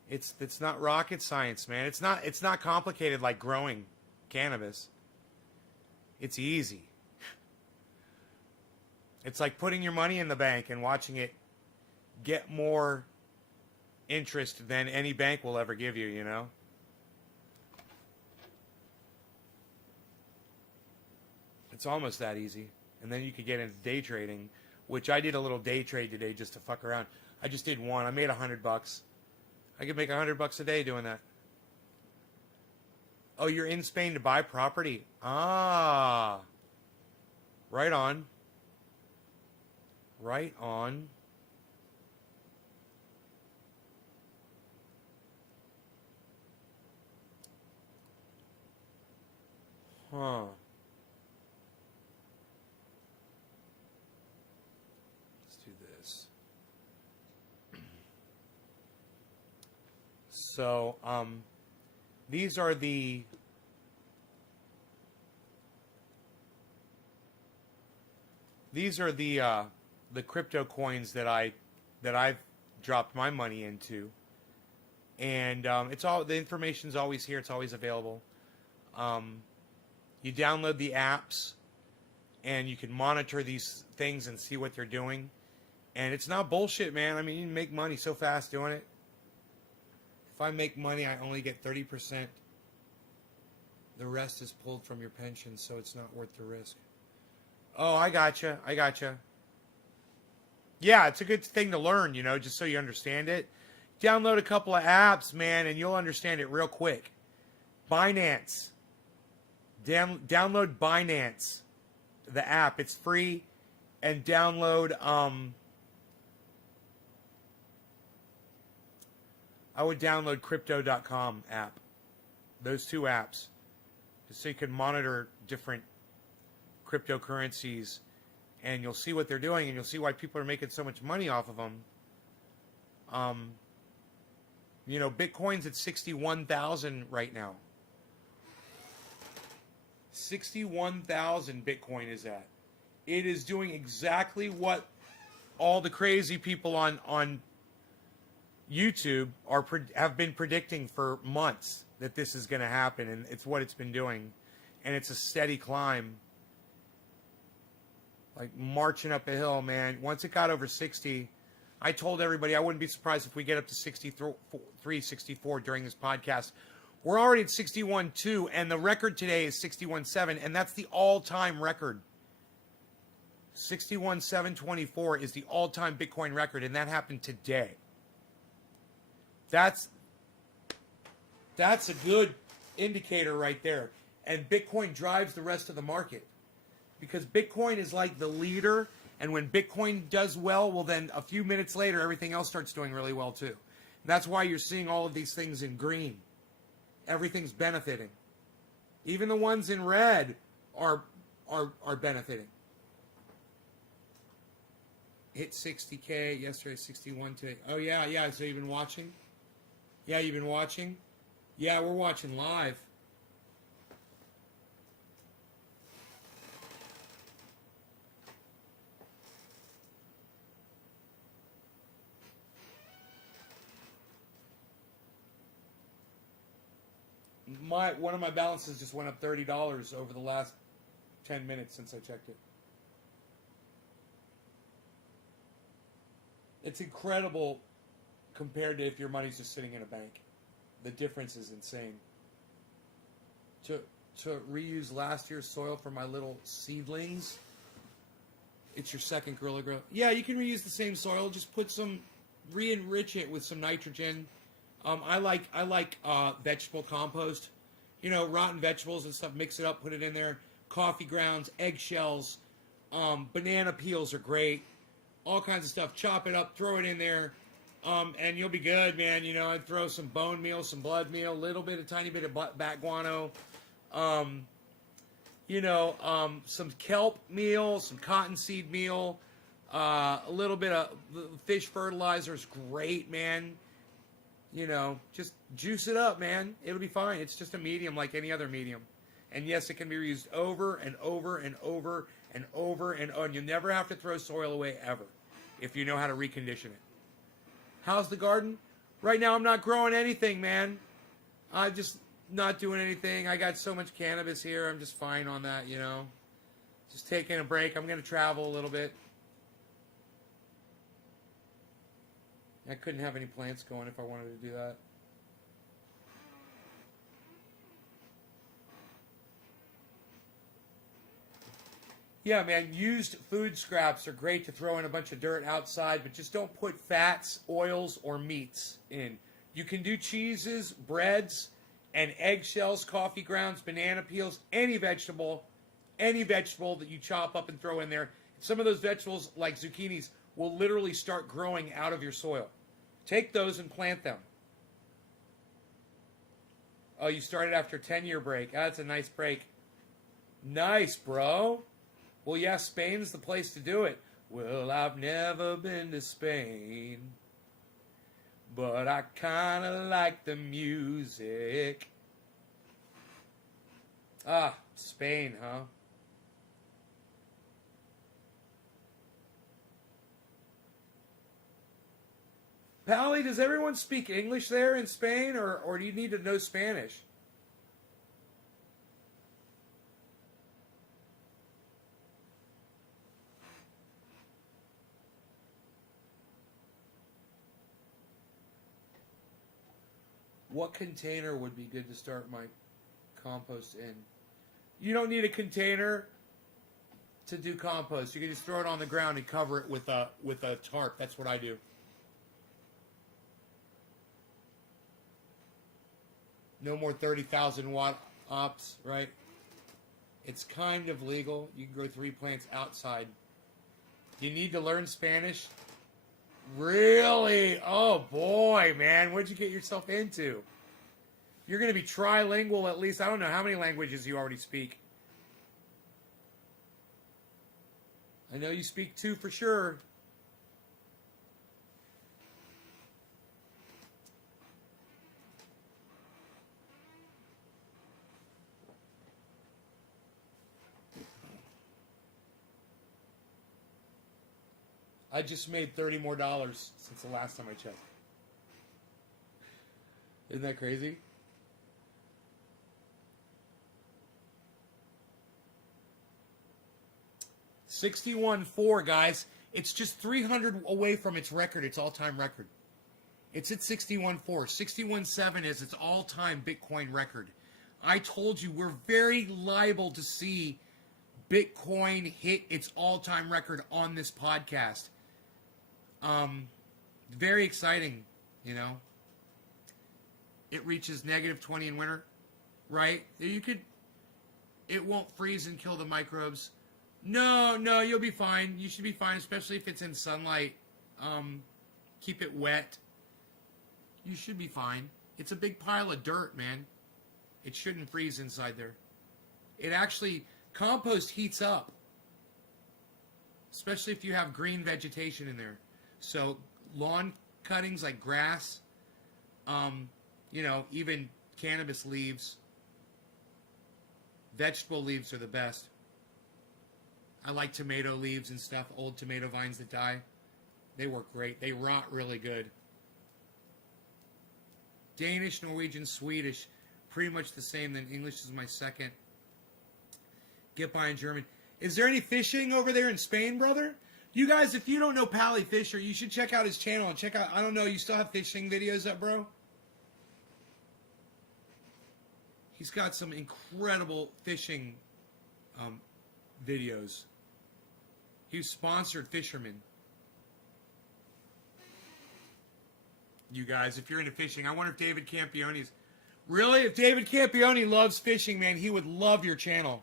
It's not rocket science, man. It's not complicated like growing cannabis. It's easy. It's like putting your money in the bank and watching it get more interest than any bank will ever give you, you know? It's almost that easy. And then you could get into day trading, which I did a little day trade today just to fuck around. I just did one. I made $100. I could make $100 a day doing that. Oh, you're in Spain to buy property? Ah. Right on. Right on. Huh. Let's do this. So, these are the crypto coins that I've dropped my money into, and it's all the information's always here. It's always available. You download the apps, and you can monitor these things and see what they're doing. And it's not bullshit, man. I mean, you can make money so fast doing it. If I make money, I only get 30%. The rest is pulled from your pension, so it's not worth the risk. Oh, I gotcha. Yeah, it's a good thing to learn, you know, just so you understand it. Download a couple of apps, man, and you'll understand it real quick. Binance. Download Binance, the app. It's free. And download, I would download Crypto.com app. Those two apps. Just so you can monitor different cryptocurrencies, and you'll see what they're doing, and you'll see why people are making so much money off of them. You know, Bitcoin's at 61,000 right now. 61,000 Bitcoin is at. It is doing exactly what all the crazy people on YouTube have been predicting for months, that this is going to happen, and it's what it's been doing, and it's a steady climb. Like marching up a hill, man. Once it got over 60, I told everybody I wouldn't be surprised if we get up to 63, 64 during this podcast. We're already at 61.2, and the record today is 61.7, and that's the all-time record. 61.724 is the all-time Bitcoin record, and that happened today. That's a good indicator right there. And Bitcoin drives the rest of the market. Because Bitcoin is like the leader, And when Bitcoin does well, well, then a few minutes later, everything else starts doing really well too. And that's why you're seeing all of these things in green. Everything's benefiting. Even the ones in red are benefiting. Hit 60K yesterday, 61 today. Oh yeah. So you've been watching? Yeah, you've been watching? Yeah, we're watching live. One of my balances just went up $30 over the last 10 minutes since I checked it. It's incredible compared to if your money's just sitting in a bank. The difference is insane. To reuse last year's soil for my little seedlings, it's your second Gorilla Grow. Yeah, you can reuse the same soil. Just put some, re-enrich it with some nitrogen. I like vegetable compost. You know, rotten vegetables and stuff. Mix it up, put it in there. Coffee grounds, eggshells, banana peels are great. All kinds of stuff. Chop it up, throw it in there, and you'll be good, man. You know, I'd throw some bone meal, some blood meal, a tiny bit of bat guano. Some kelp meal, some cottonseed meal, a little bit of fish fertilizer is great, man. You know, just juice it up, man. It'll be fine. It's just a medium like any other medium. And yes, it can be reused over and over and over and over and over. And you never have to throw soil away ever if you know how to recondition it. How's the garden? Right now I'm not growing anything, man. I'm just not doing anything. I got so much cannabis here. I'm just fine on that, you know. Just taking a break. I'm going to travel a little bit. I couldn't have any plants going if I wanted to do that. Yeah, man, used food scraps are great to throw in a bunch of dirt outside, but just don't put fats, oils, or meats in. You can do cheeses, breads, and eggshells, coffee grounds, banana peels, any vegetable that you chop up and throw in there. Some of those vegetables, like zucchinis, will literally start growing out of your soil. Take those and plant them. Oh, you started after a 10-year break. That's a nice break. Nice, bro. Well, yeah, Spain's the place to do it. Well, I've never been to Spain, but I kind of like the music. Ah, Spain, huh? Pally, does everyone speak English there in Spain, or do you need to know Spanish? What container would be good to start my compost in? You don't need a container to do compost. You can just throw it on the ground and cover it with a tarp. That's what I do. No more 30,000 watt ops, right? It's kind of legal. You can grow 3 plants outside. You need to learn Spanish? Really? Oh boy, man. What'd you get yourself into? You're going to be trilingual at least. I don't know how many languages you already speak. I know you speak 2 for sure. I just made $30 more since the last time I checked. Isn't that crazy? $61.4, guys. It's just 300 away from its record, its all-time record. It's at 61.4. 61.7 is its all-time Bitcoin record. I told you we're very liable to see Bitcoin hit its all-time record on this podcast. Very exciting, you know. It reaches -20 in winter, right? It won't freeze and kill the microbes. No, you'll be fine. You should be fine, especially if it's in sunlight. Keep it wet. You should be fine. It's a big pile of dirt, man. It shouldn't freeze inside there. It actually, compost heats up. Especially if you have green vegetation in there. So lawn cuttings like grass, even cannabis leaves, vegetable leaves are the best. I like tomato leaves and stuff, old tomato vines that die. They work great. They rot really good. Danish, Norwegian, Swedish, pretty much the same. Then English is my second. Get by in German. Is there any fishing over there in Spain, brother? You guys, if you don't know Pally Fisher, you should check out his channel and check out, I don't know, you still have fishing videos up, bro? He's got some incredible fishing videos. He's sponsored fishermen. You guys, if you're into fishing, I wonder if David Campione's... Really? If David Campione loves fishing, man, he would love your channel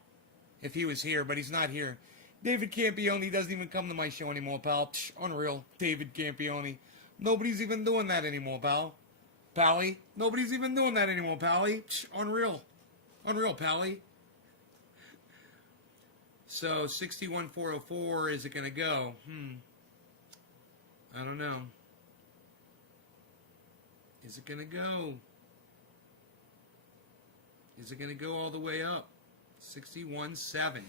if he was here, but he's not here. David Campione doesn't even come to my show anymore, pal. Psh, unreal. David Campione. Nobody's even doing that anymore, pal. Pally. Nobody's even doing that anymore, Pally. Psh, unreal. Unreal, Pally. So, 61404, is it going to go? I don't know. Is it going to go? Is it going to go all the way up? 61.7.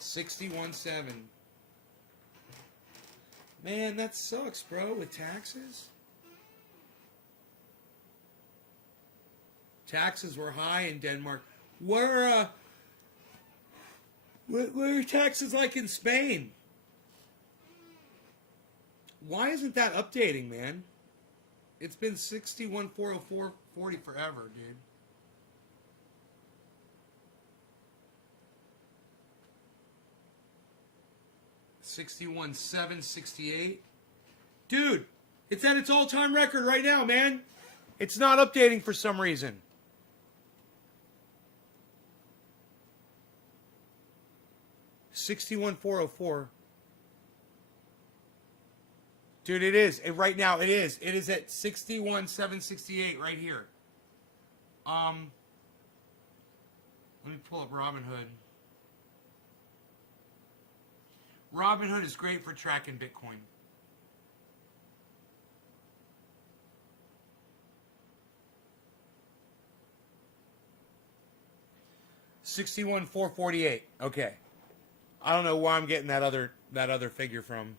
61.7. Man, that sucks, bro, with taxes. Taxes were high in Denmark. What are taxes like in Spain? Why isn't that updating, man? It's been 61.404.40 forever, dude. 61.768. Dude, it's at its all-time record right now, man. It's not updating for some reason. $61,404. Dude, it is. Right now, it is. It is at 61,768 right here. Let me pull up Robinhood. Robinhood is great for tracking Bitcoin. $61,448. Okay. I don't know where I'm getting that other figure from.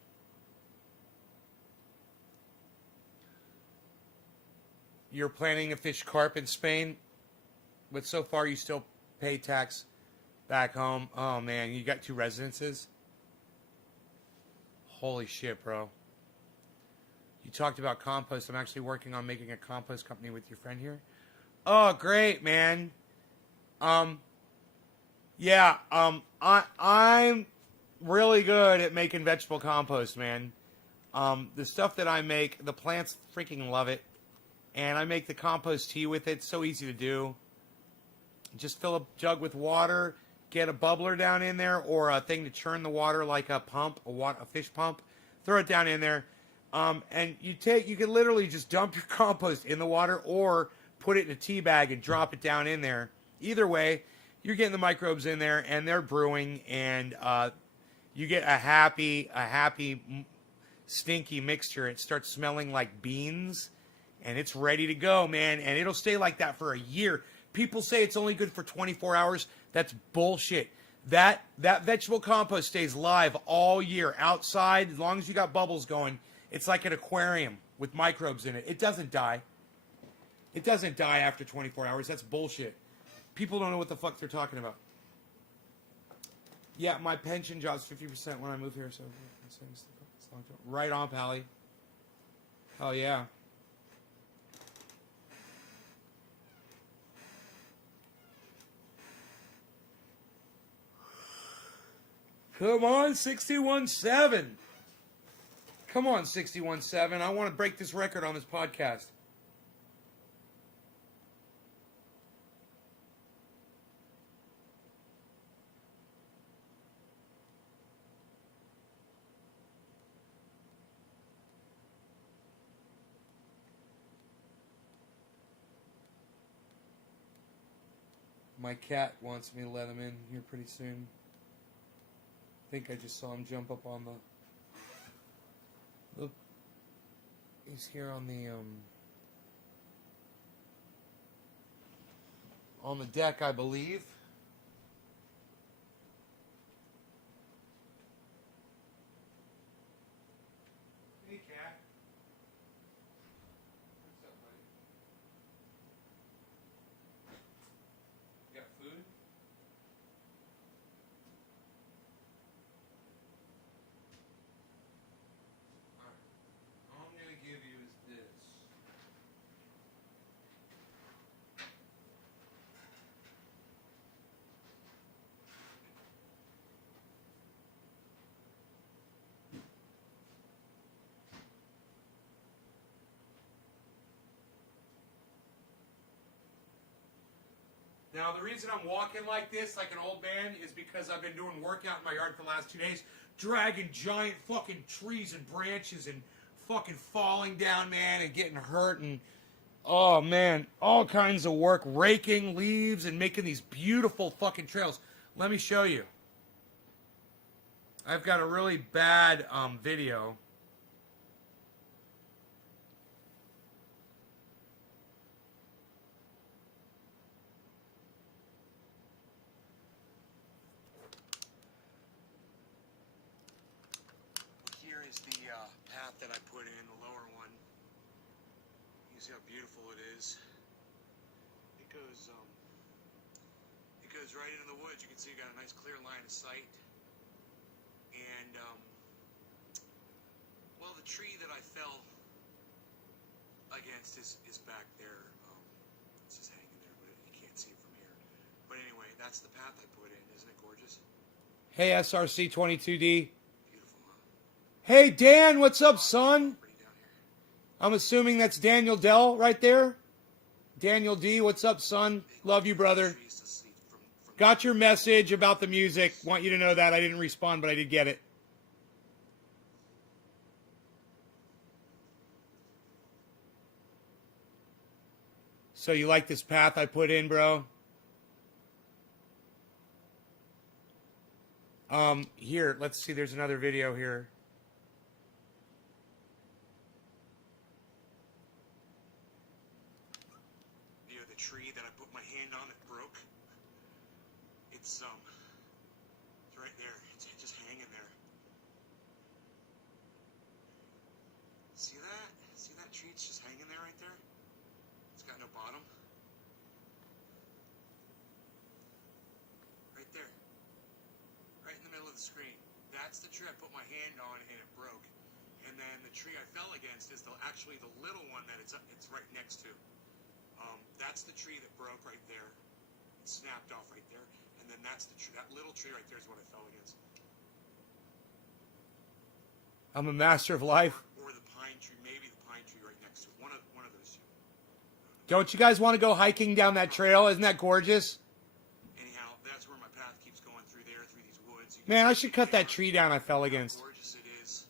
You're planning to fish carp in Spain, but so far you still pay tax back home. Oh man, you got 2 residences? Holy shit, bro. You talked about compost. I'm actually working on making a compost company with your friend here. Oh, great, man. I'm really good at making vegetable compost, man. The stuff that I make, the plants freaking love it. And I make the compost tea with it. It's so easy to do. Just fill a jug with water, get a bubbler down in there, or a thing to churn the water like a pump, a fish pump. Throw it down in there. And you can literally just dump your compost in the water or put it in a tea bag and drop it down in there. Either way, you're getting the microbes in there and they're brewing, and you get a happy, stinky mixture. It starts smelling like beans, and it's ready to go, man. And it'll stay like that for a year. People say it's only good for 24 hours. That's bullshit. That vegetable compost stays live all year outside, as long as you got bubbles going. It's like an aquarium with microbes in it. It doesn't die. It doesn't die after 24 hours. That's bullshit. People don't know what the fuck they're talking about. Yeah, my pension job's 50% when I move here, so right on, Pally. Oh yeah. Come on, 61.7. Come on, 61.7. I want to break this record on this podcast. My cat wants me to let him in here pretty soon. I think I just saw him jump up on the... Look. He's here on the deck, I believe. Hey, cat. What's up, buddy? You got food? Alright. All I'm gonna give you is this. Now, the reason I'm walking like this, like an old man, is because I've been doing workout in my yard for the last 2 days, dragging giant fucking trees and branches and fucking falling down, man, and getting hurt and, oh, man, all kinds of work, raking leaves and making these beautiful fucking trails. Let me show you. I've got a really bad video. Here is the path that I put in, the lower one. You see how beautiful it is. It goes right into the woods. You can see you got a nice clear line of sight. And well, the tree that I fell against is back there. It's just hanging there, but you can't see it from here. But anyway, that's the path I put in. Isn't it gorgeous? Hey, SRC22D. Hey, Dan, what's up, son? I'm assuming that's Daniel Dell right there. Daniel D, what's up, son? Love you, brother. Got your message about the music. Want you to know that. I didn't respond, but I did get it. So you like this path I put in, bro? Here, let's see. There's another video here. The tree that I put my hand on that broke. It's right there. It's just hanging there. See that? See that tree? It's just hanging there right there. It's got no bottom. Right there. Right in the middle of the screen. That's the tree I put my hand on and it broke. And then the tree I fell against is actually the little one that it's right next to. That's the tree that broke right there. It snapped off right there. And then that's the tree. That little tree right there is what I fell against. I'm a master of life. Or the pine tree, maybe the pine tree right next to it. One of those two. Don't you guys want to go hiking down that trail? Isn't that gorgeous? Anyhow, that's where my path keeps going through there, through these woods. Man, I should cut that tree down I fell against. How gorgeous it is.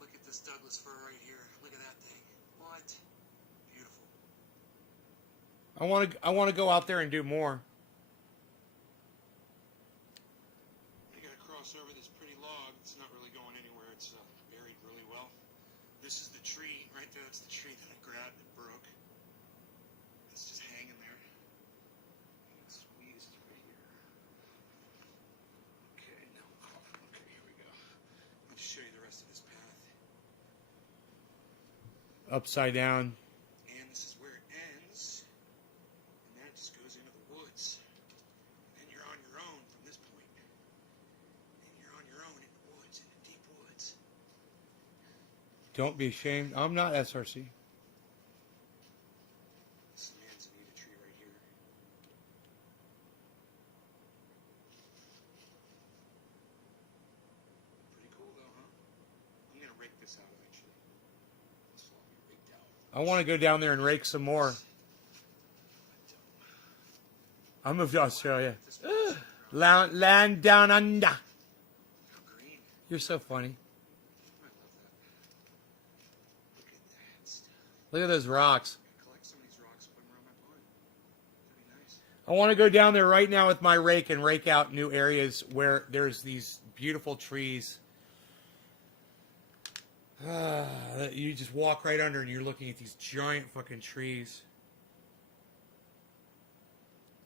Look at this Douglas fir right here. Look at that thing. What? Beautiful. I want to go out there and do more. You gotta cross over this pretty log. It's not really going anywhere. It's buried really well. This is the tree right there. That's the tree that I grabbed that broke. It's just hanging there. Squeeze it right here. Okay, now. Okay, here we go. Let me show you the rest of this path. Upside down. Don't be ashamed. I'm not SRC. This manzanita tree right here. Pretty cool though, huh? I'm gonna rake this out eventually. This will all be raked out. I want to go down there and rake some more. I moved to Australia. Land down under. You're so funny. Look at those rocks. I want to go down there right now with my rake and rake out new areas where there's these beautiful trees that you just walk right under and you're looking at these giant fucking trees.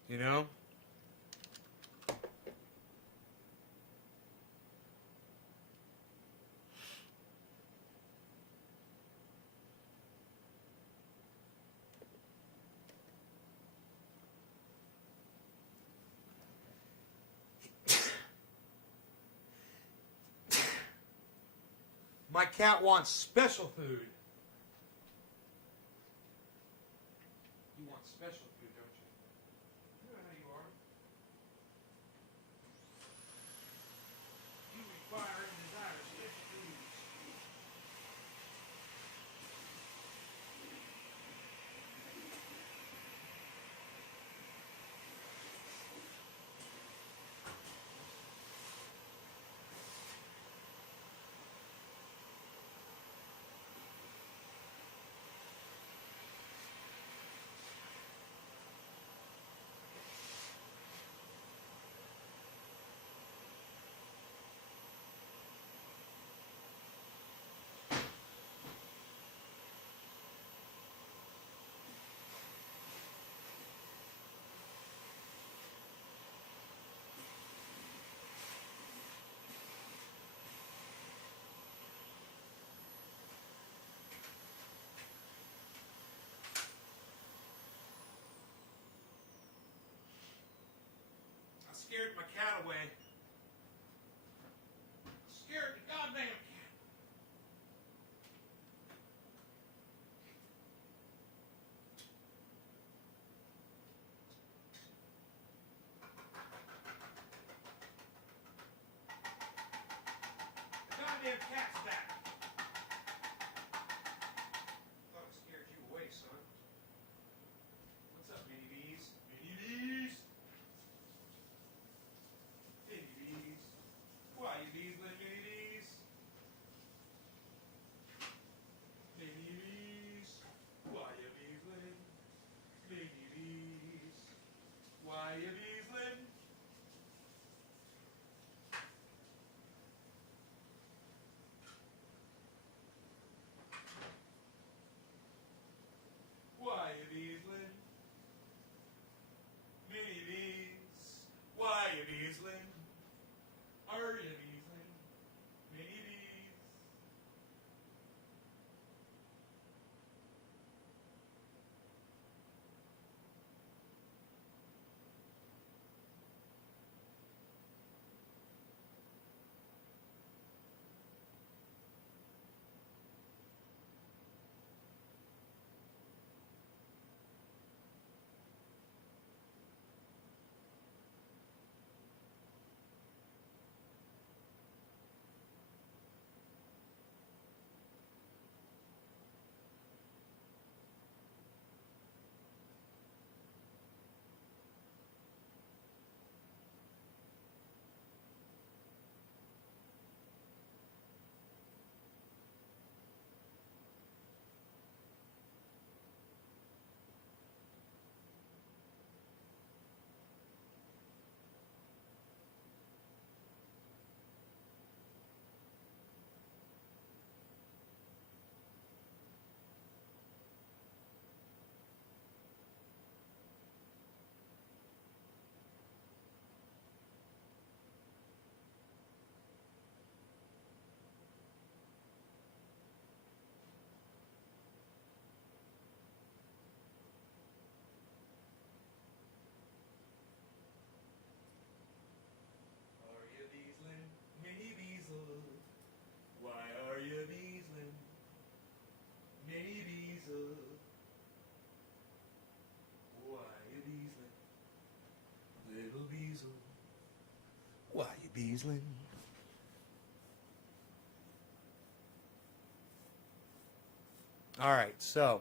You know? My cat wants special food. You want special food, don't you? You know how you are. You require and desire special food. I scared my cat away. Scared the goddamn cat. The goddamn cat's back. Thought I scared you away, son. What's up, mini bees? Mini bees? Mini bees. Why you bees, little mini bees? Mini bees. Why you bees, little mini bees? Why you bees, little? Why you bees, little mini bees? Why you bees, little? Are you bees, little mini bees? Are you beesling, mini beesel? Why are you beesling, mini beesel? Why you beesling, little beesel? Why you beesling? All right, so,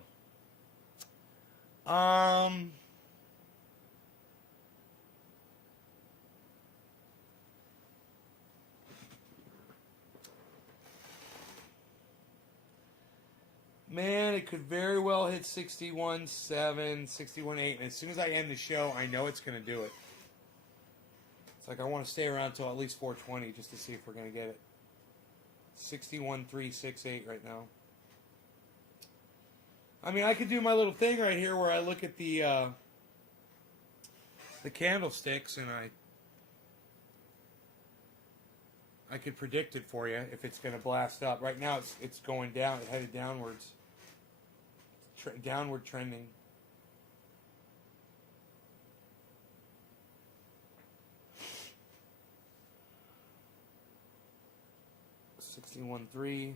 Man, it could very well hit 61.7, 61.8, and as soon as I end the show, I know it's going to do it. It's like I want to stay around till at least 420 just to see if we're going to get it. 61.368 right now. I mean, I could do my little thing right here where I look at the candlesticks and I could predict it for you if it's going to blast up. Right now, it's going down, it's headed downwards, downward trending. $61.3.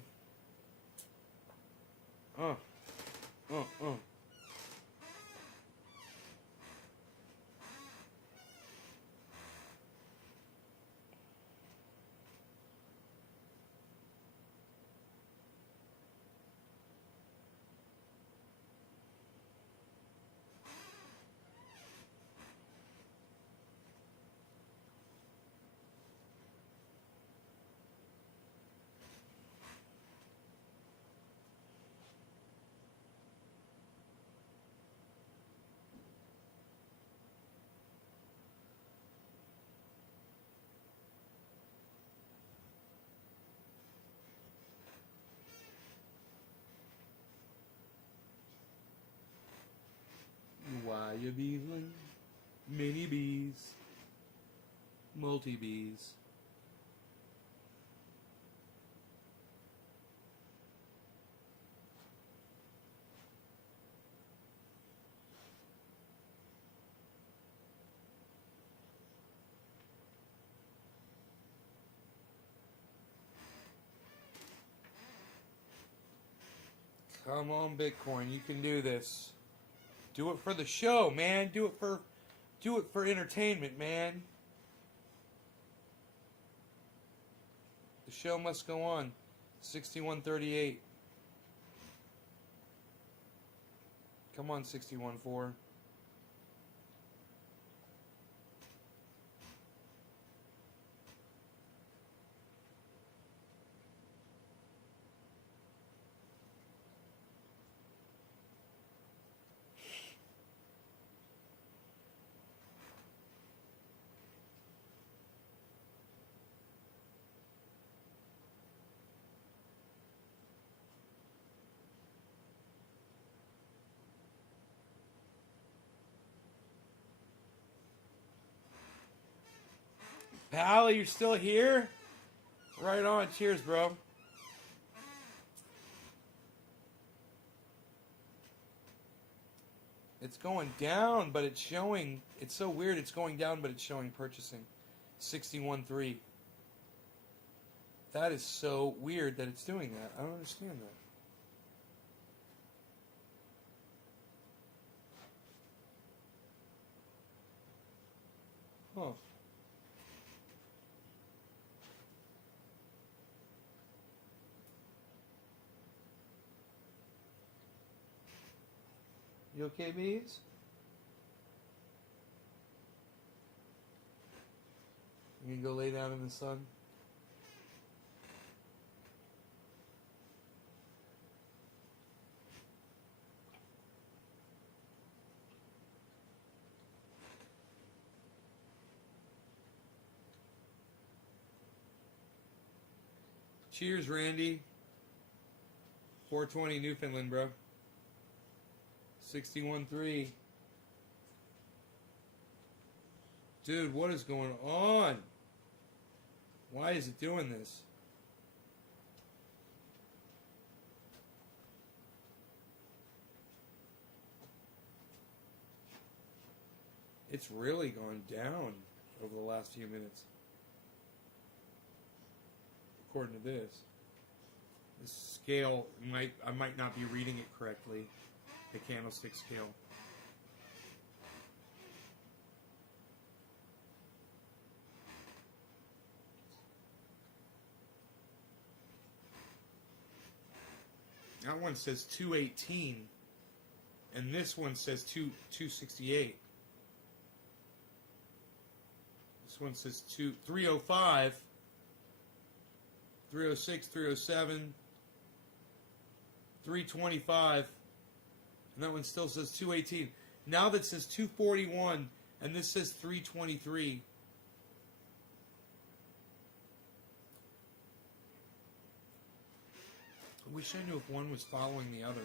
Why you bees, mini bees, multi bees. Come on, Bitcoin, you can do this. Do it for the show, man. Do it for entertainment, man. The show must go on. 61.38. Come on, 61.4. Pal, you're still here? Right on. Cheers, bro. It's going down, but it's showing. It's so weird. It's going down, but it's showing purchasing. 61.3. That is so weird that it's doing that. I don't understand that. Huh. You okay, bees? You can go lay down in the sun. Cheers, Randy. 420 Newfoundland, bro. 61.3. Dude, what is going on? Why is it doing this? It's really gone down over the last few minutes. According to this. This scale I might not be reading it correctly. The candlestick scale. That one says 218, and this one says 268. This one says 305, 306, 307, 325. And that one still says 218. Now that says 241, and this says 323. I wish I knew if one was following the other.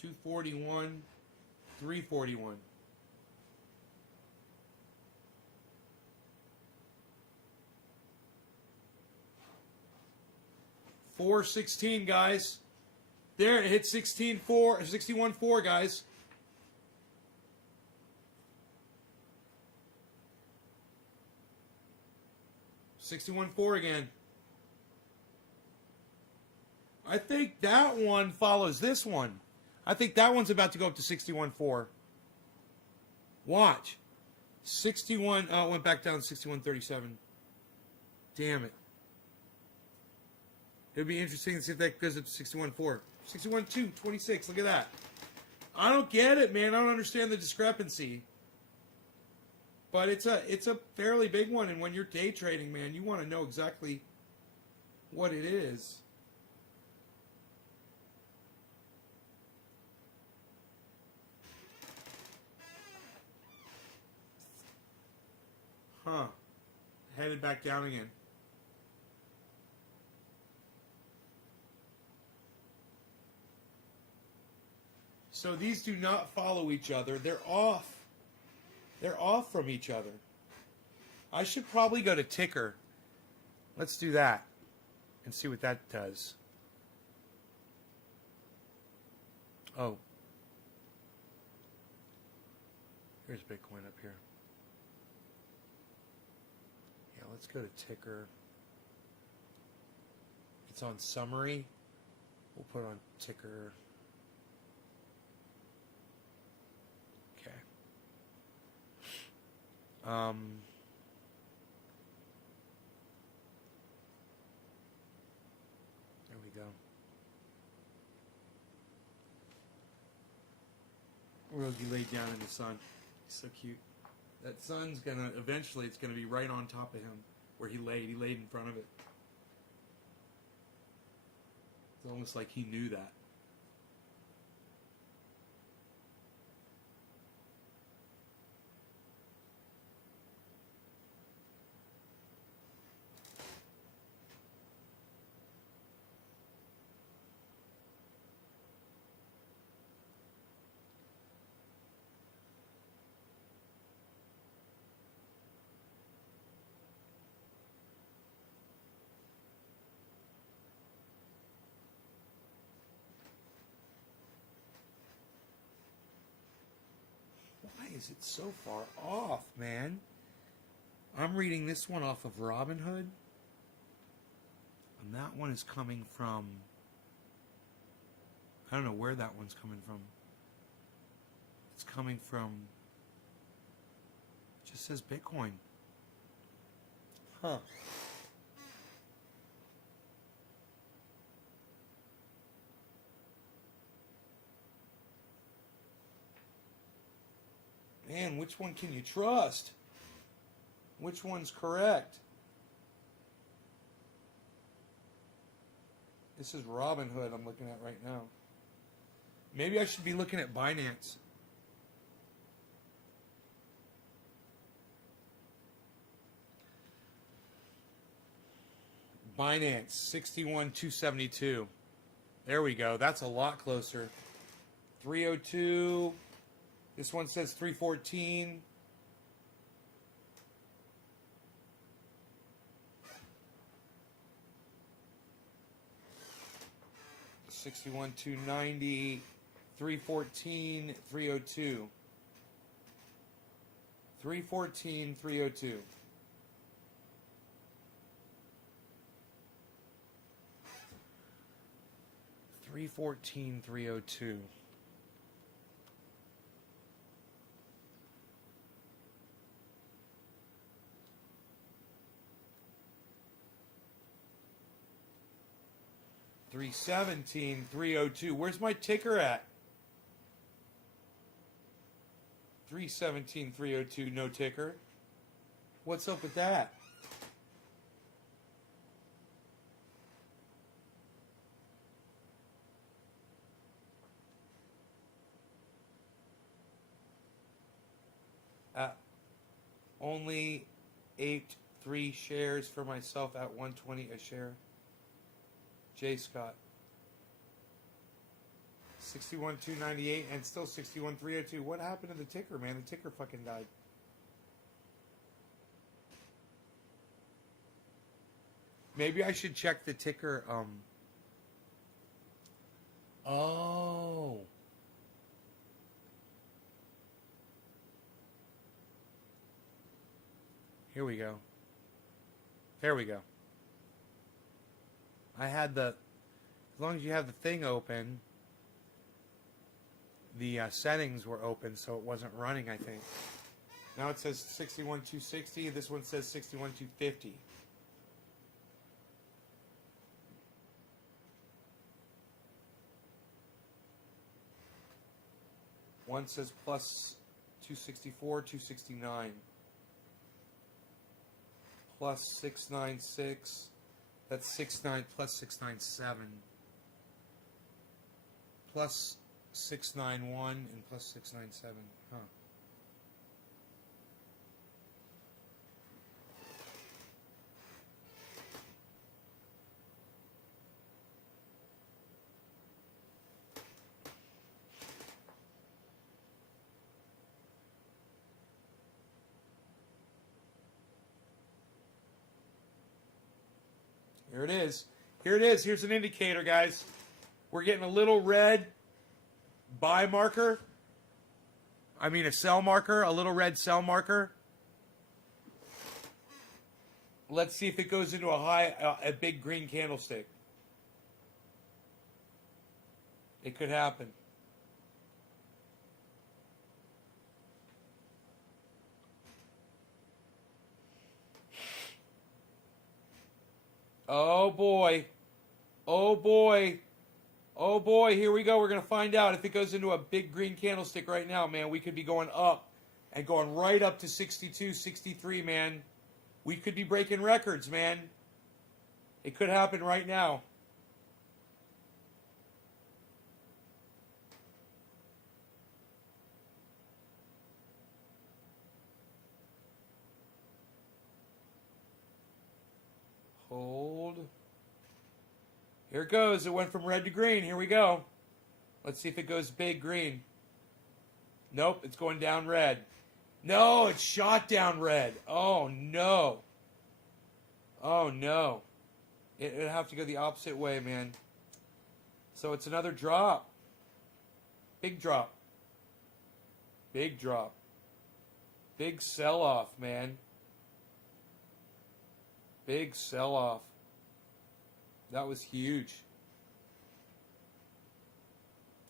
241, 341. $4.16, guys. There, it hit 16.4, 61.4, guys. $61.4 again. I think that one follows this one. I think that one's about to go up to 61.4. Watch. 61, oh, it went back down to 61.37. Damn it. It would be interesting to see if that goes up to 61.4. 61.2, 26, look at that. I don't get it, man. I don't understand the discrepancy. But it's a fairly big one, and when you're day trading, man, you want to know exactly what it is. Huh. Headed back down again. So these do not follow each other. They're off. They're off from each other. I should probably go to ticker. Let's do that and see what that does. Oh. Here's Bitcoin up here. Yeah, let's go to ticker. It's on summary. We'll put on ticker. Okay. There we go. Rogie laid down in the sun. He's so cute. That sun's gonna, eventually it's gonna be right on top of him where he laid. He laid in front of it. It's almost like he knew that. Why is it so far off, man? I'm reading this one off of Robinhood. And that one is coming from... I don't know where that one's coming from. It's coming from... It just says Bitcoin. Huh. Man, which one can you trust? Which one's correct? This is Robinhood I'm looking at right now. Maybe I should be looking at Binance. Binance, 61,272. There we go. That's a lot closer. 302. This one says 314. $61, 290, 314, 302. 314, 302. $314,302. $317,302. Where's my ticker at? $317,302. No ticker. What's up with that? Only 3 shares for myself at 120 a share. J Scott. 61,298 and still 61,302. What happened to the ticker, man? The ticker fucking died. Maybe I should check the ticker. Oh. Here we go. There we go. I had the, as long as you have the thing open, the settings were open, so it wasn't running, I think. Now it says 61,260. This one says 61,250. One says plus 264, 269. Plus 696. That's 69 plus 697. Plus 691 and plus 697. Huh. Here it is. Here it is. Here's an indicator, guys. We're getting a little red buy marker. I mean a sell marker, a little red sell marker. Let's see if it goes into a big green candlestick. It could happen. Oh boy. Oh boy. Oh boy, here we go. We're going to find out if it goes into a big green candlestick right now, man. We could be going up and going right up to 62, 63, man. We could be breaking records, man. It could happen right now. Hold. Here it goes. It went from red to green. Here we go. Let's see if it goes big green. Nope, it's going down red. No, it's shot down red. Oh, no. Oh, no. It'll have to go the opposite way, man. So it's another drop. Big drop. Big drop. Big sell-off, man. Big sell-off. That was huge.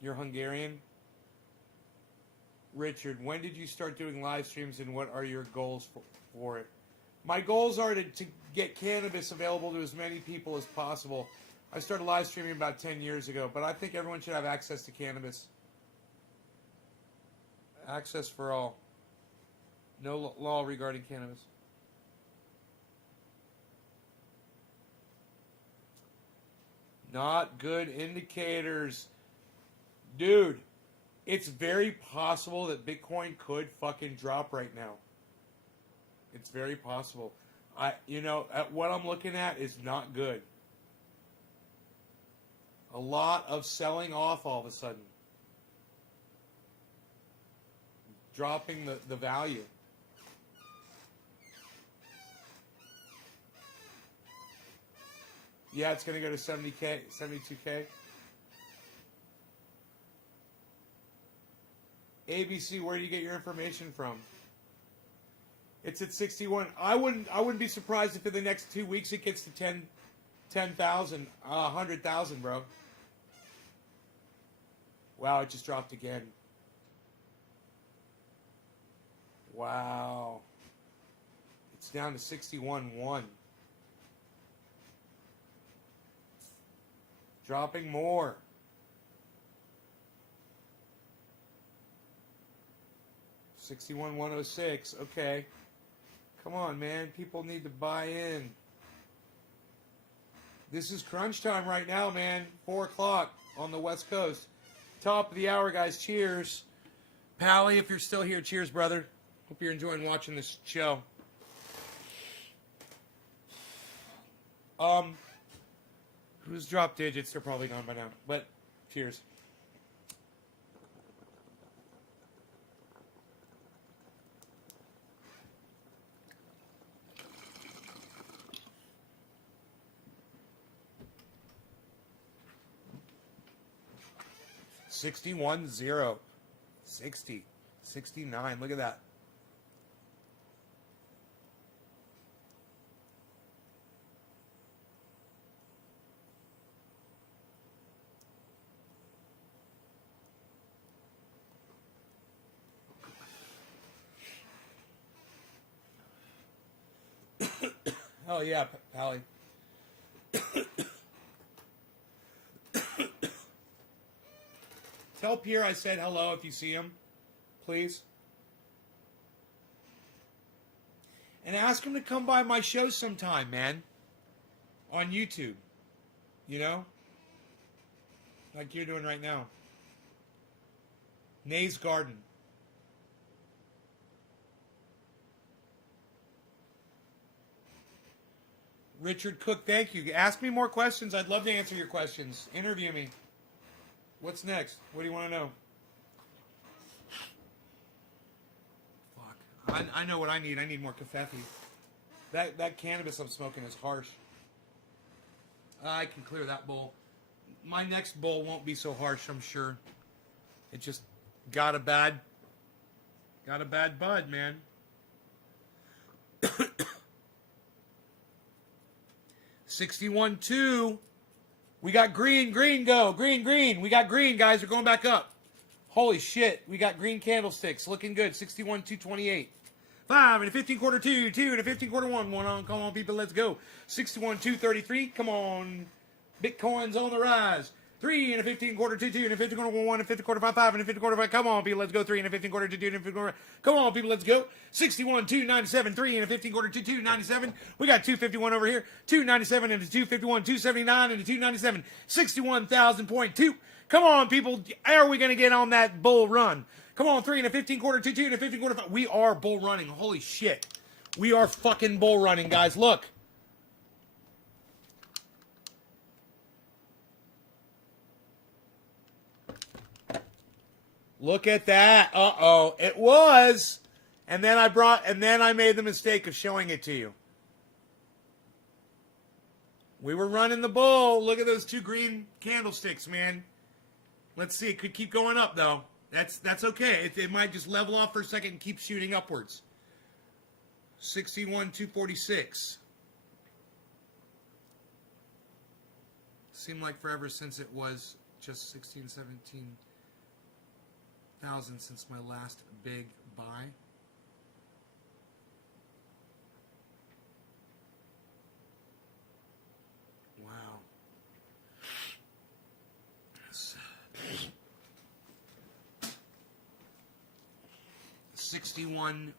You're Hungarian? Richard, when did you start doing live streams and what are your goals for it? My goals are to get cannabis available to as many people as possible. I started live streaming about 10 years ago, but I think everyone should have access to cannabis. Access for all. No law regarding cannabis. Not good indicators. Dude, it's very possible that Bitcoin could fucking drop right now. It's very possible. What I'm looking at is not good. A lot of selling off all of a sudden. Dropping the value. Yeah, it's going to go to 70K, 72K. ABC, where do you get your information from? It's at 61. I wouldn't be surprised if in the next 2 weeks it gets to 10,000, 100,000, bro. Wow, it just dropped again. Wow. It's down to 61.1. Dropping more. $61,106. Okay. Come on, man. People need to buy in. This is crunch time right now, man. 4 o'clock on the West Coast. Top of the hour, guys. Cheers. Pally, if you're still here, cheers, brother. Hope you're enjoying watching this show. Who's dropped digits? They're probably gone by now. But cheers. $61.0. 60. 69. Look at that. Oh yeah, Pally. Tell Pierre I said hello if you see him, please. And ask him to come by my show sometime, man. On YouTube. You know? Like you're doing right now. Nay's Garden. Richard Cook, thank you. Ask me more questions. I'd love to answer your questions. Interview me. What's next? What do you want to know? Fuck. I know what I need. I need more kefefe. That cannabis I'm smoking is harsh. I can clear that bowl. My next bowl won't be so harsh, I'm sure. It just got a bad bud, man. 61-2. We got green, go. Green. We got green, guys. We're going back up. Holy shit. We got green candlesticks. Looking good. 61-228. 5 and a 15 quarter 2. 2 and a 15 quarter 1. 1 on. Come on, people. Let's go. 61-233. Come on. Bitcoin's on the rise. 3 and a 15 quarter 2. 2 and a 15 quarter 1. 1 and a 15 quarter 5. 5 and a 15 quarter 5. Come on, people. Let's go. 3 and a 15 quarter 2. 2 and a 15 quarter. Come on, people. Let's go. 61-297. 3 and a 15 quarter 2. 297. We got 251 over here. 297 and a 251. 279 and a 297. 61,000.2. Come on, people. How are we going to get on that bull run? Come on, 3 and a 15 quarter 2. 2 and a 15 quarter 5. We are bull running. Holy shit. We are fucking bull running, guys. Look. Look at that. Uh-oh. It was. And then I made the mistake of showing it to you. We were running the bull. Look at those two green candlesticks, man. Let's see. It could keep going up, though. That's okay. It might just level off for a second and keep shooting upwards. 61-246. Seemed like forever since it was just 16, 17,000 since my last big buy. Wow. 61-1.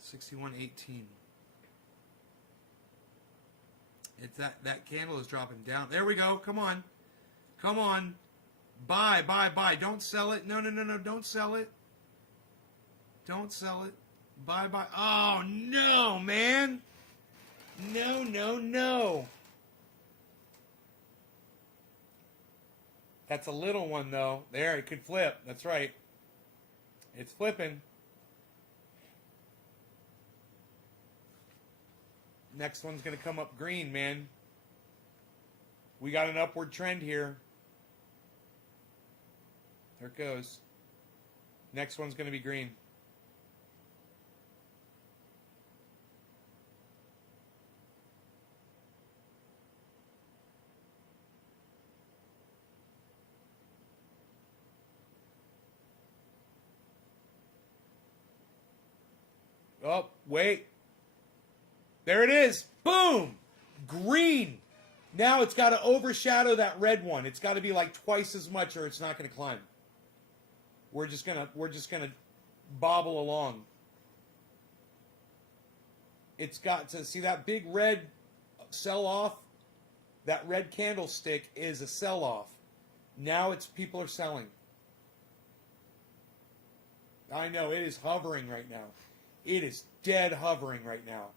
61-18. It's that candle is dropping down. There we go. Come on. Come on. Buy. Don't sell it. No. Don't sell it. Don't sell it. Buy. Oh, no, man. No. That's a little one, though. There, it could flip. That's right. It's flipping. Next one's going to come up green, man. We got an upward trend here. There it goes. Next one's going to be green. Oh, wait. There it is. Boom. Green. Now it's got to overshadow that red one. It's got to be like twice as much or it's not going to climb. We're just gonna bobble along. It's got to see that big red sell off. That red candlestick is a sell off. Now it's people are selling. I know, it is hovering right now. It is dead hovering right now.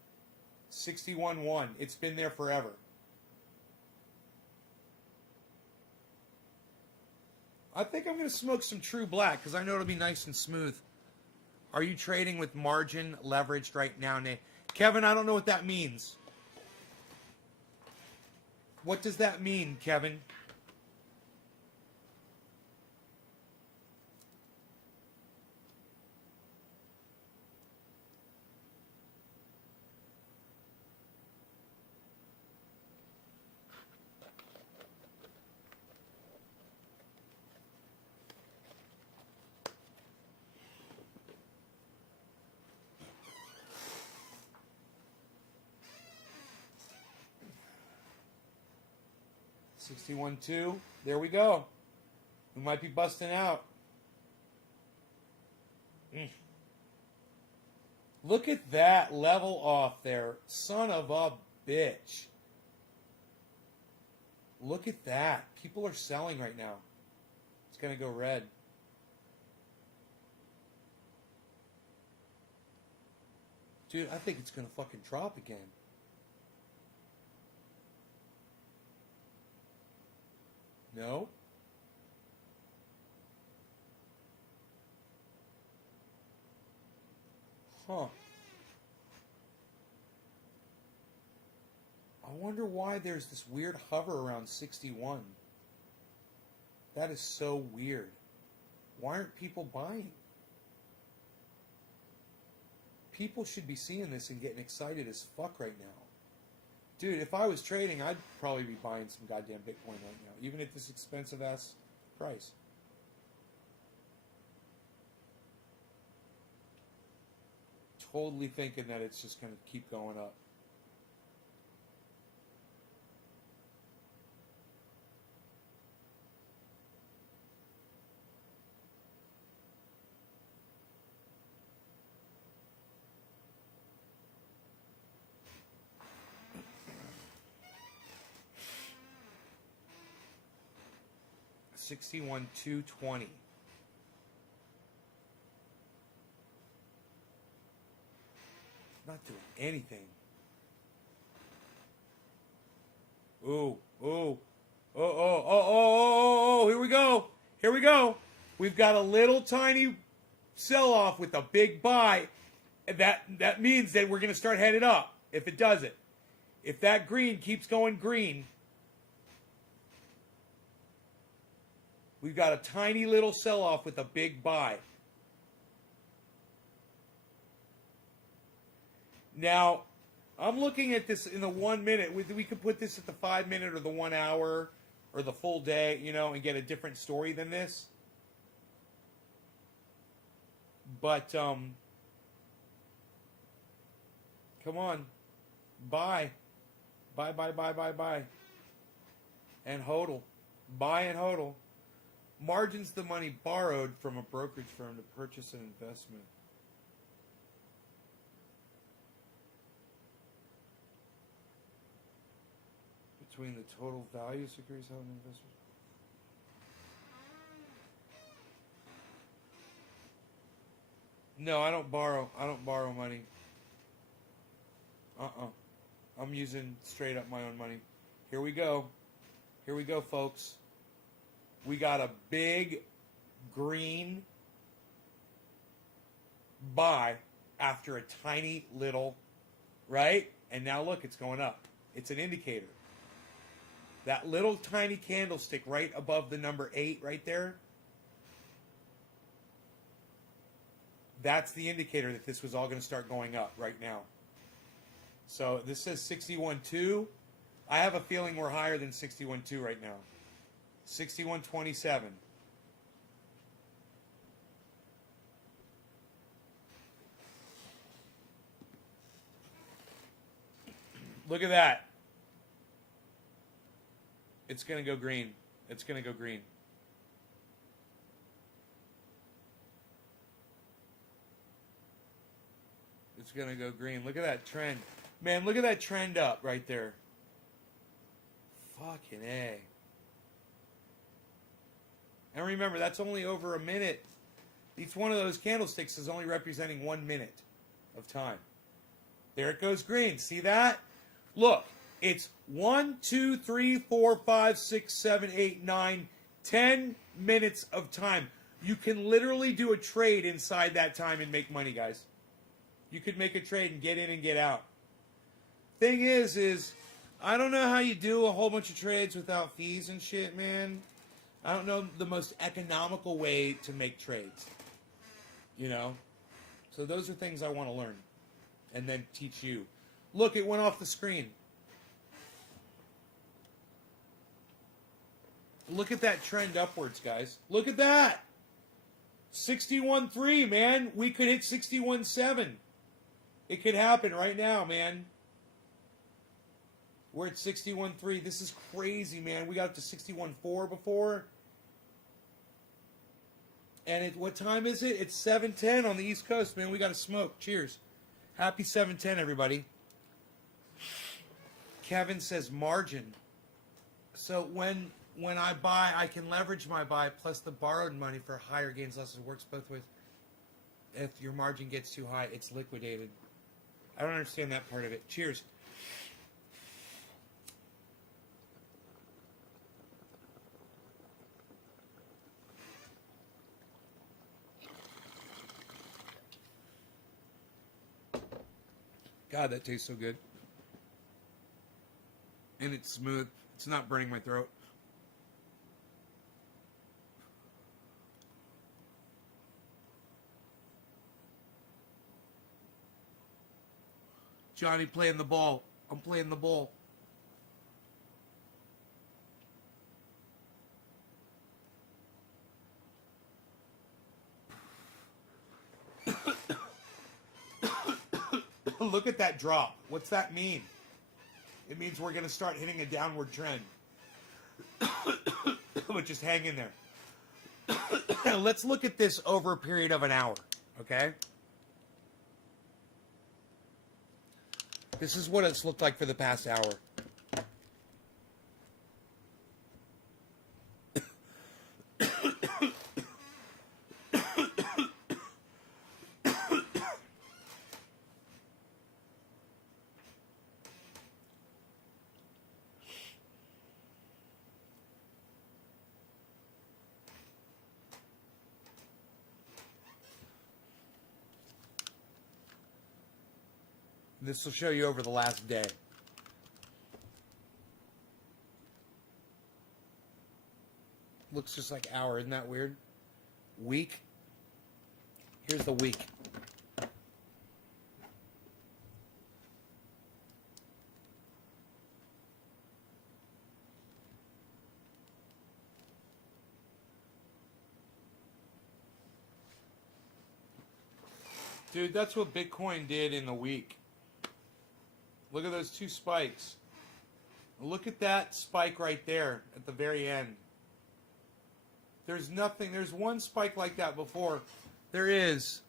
61.1. It's been there forever. I think I'm going to smoke some True Black because I know it'll be nice and smooth. Are you trading with margin leveraged right now, Nate? Kevin, I don't know what that means. What does that mean, Kevin? $61.2. There we go. We might be busting out. Look at that level off there. Son of a bitch. Look at that. People are selling right now. It's going to go red. Dude, I think it's going to fucking drop again. No? Huh. I wonder why there's this weird hover around 61. That is so weird. Why aren't people buying? People should be seeing this and getting excited as fuck right now. Dude, if I was trading, I'd probably be buying some goddamn Bitcoin right now, even at this expensive ass price. Totally thinking that it's just going to keep going up. $61,220. Not doing anything. Ooh, ooh. Oh, here we go. Here we go. We've got a little tiny sell-off with a big buy. That means that we're going to start headed up if it does it. If that green keeps going green, we've got a tiny little sell-off with a big buy. Now, I'm looking at this in the 1 minute. We could put this at the 5 minute or the 1 hour or the full day, and get a different story than this. But, come on. Buy. Buy. And hodl. Buy and hodl. Margin's the money borrowed from a brokerage firm to purchase an investment. Between the total value of securities held in investment. No, I don't borrow money. I'm using straight up my own money. Here we go, folks. We got a big green buy after a tiny little, right? And now look, it's going up. It's an indicator. That little tiny candlestick right above the number 8 right there, that's the indicator that this was all going to start going up right now. So this says 61.2. I have a feeling we're higher than 61.2 right now. 61.27. Look at that. It's going to go green. It's going to go green. It's going to go green. Look at that trend. Man, look at that trend up right there. Fucking A. And remember, that's only over a minute. Each one of those candlesticks is only representing 1 minute of time. There it goes green. See that? Look, it's 1, 2, 3, 4, 5, 6, 7, 8, 9, 10 minutes of time. You can literally do a trade inside that time and make money, guys. You could make a trade and get in and get out. Thing is I don't know how you do a whole bunch of trades without fees and shit, man. I don't know the most economical way to make trades. You know? So those are things I want to learn and then teach you. Look, it went off the screen. Look at that trend upwards, guys. Look at that. 61.3, man. We could hit 61.7. It could happen right now, man. We're at 61.3. This is crazy, man. We got up to 61.4 before. And what time is it? It's 7:10 on the East Coast, man. We got to smoke. Cheers. Happy 7:10, everybody. Kevin says margin. So when I buy, I can leverage my buy plus the borrowed money for higher gains losses. It works both ways. If your margin gets too high, it's liquidated. I don't understand that part of it. Cheers. God, that tastes so good. And it's smooth. It's not burning my throat. Johnny playing the ball. I'm playing the ball. Look at that drop. What's that mean? It means we're going to start hitting a downward trend. But just hang in there. Let's look at this over a period of an hour, okay? This is what it's looked like for the past hour. This will show you over the last day. Looks just like hour, isn't that weird? Week. Here's the week. Dude, that's what Bitcoin did in the week. Look at those two spikes. Look at that spike right there at the very end. There's nothing. There's one spike like that before. There is.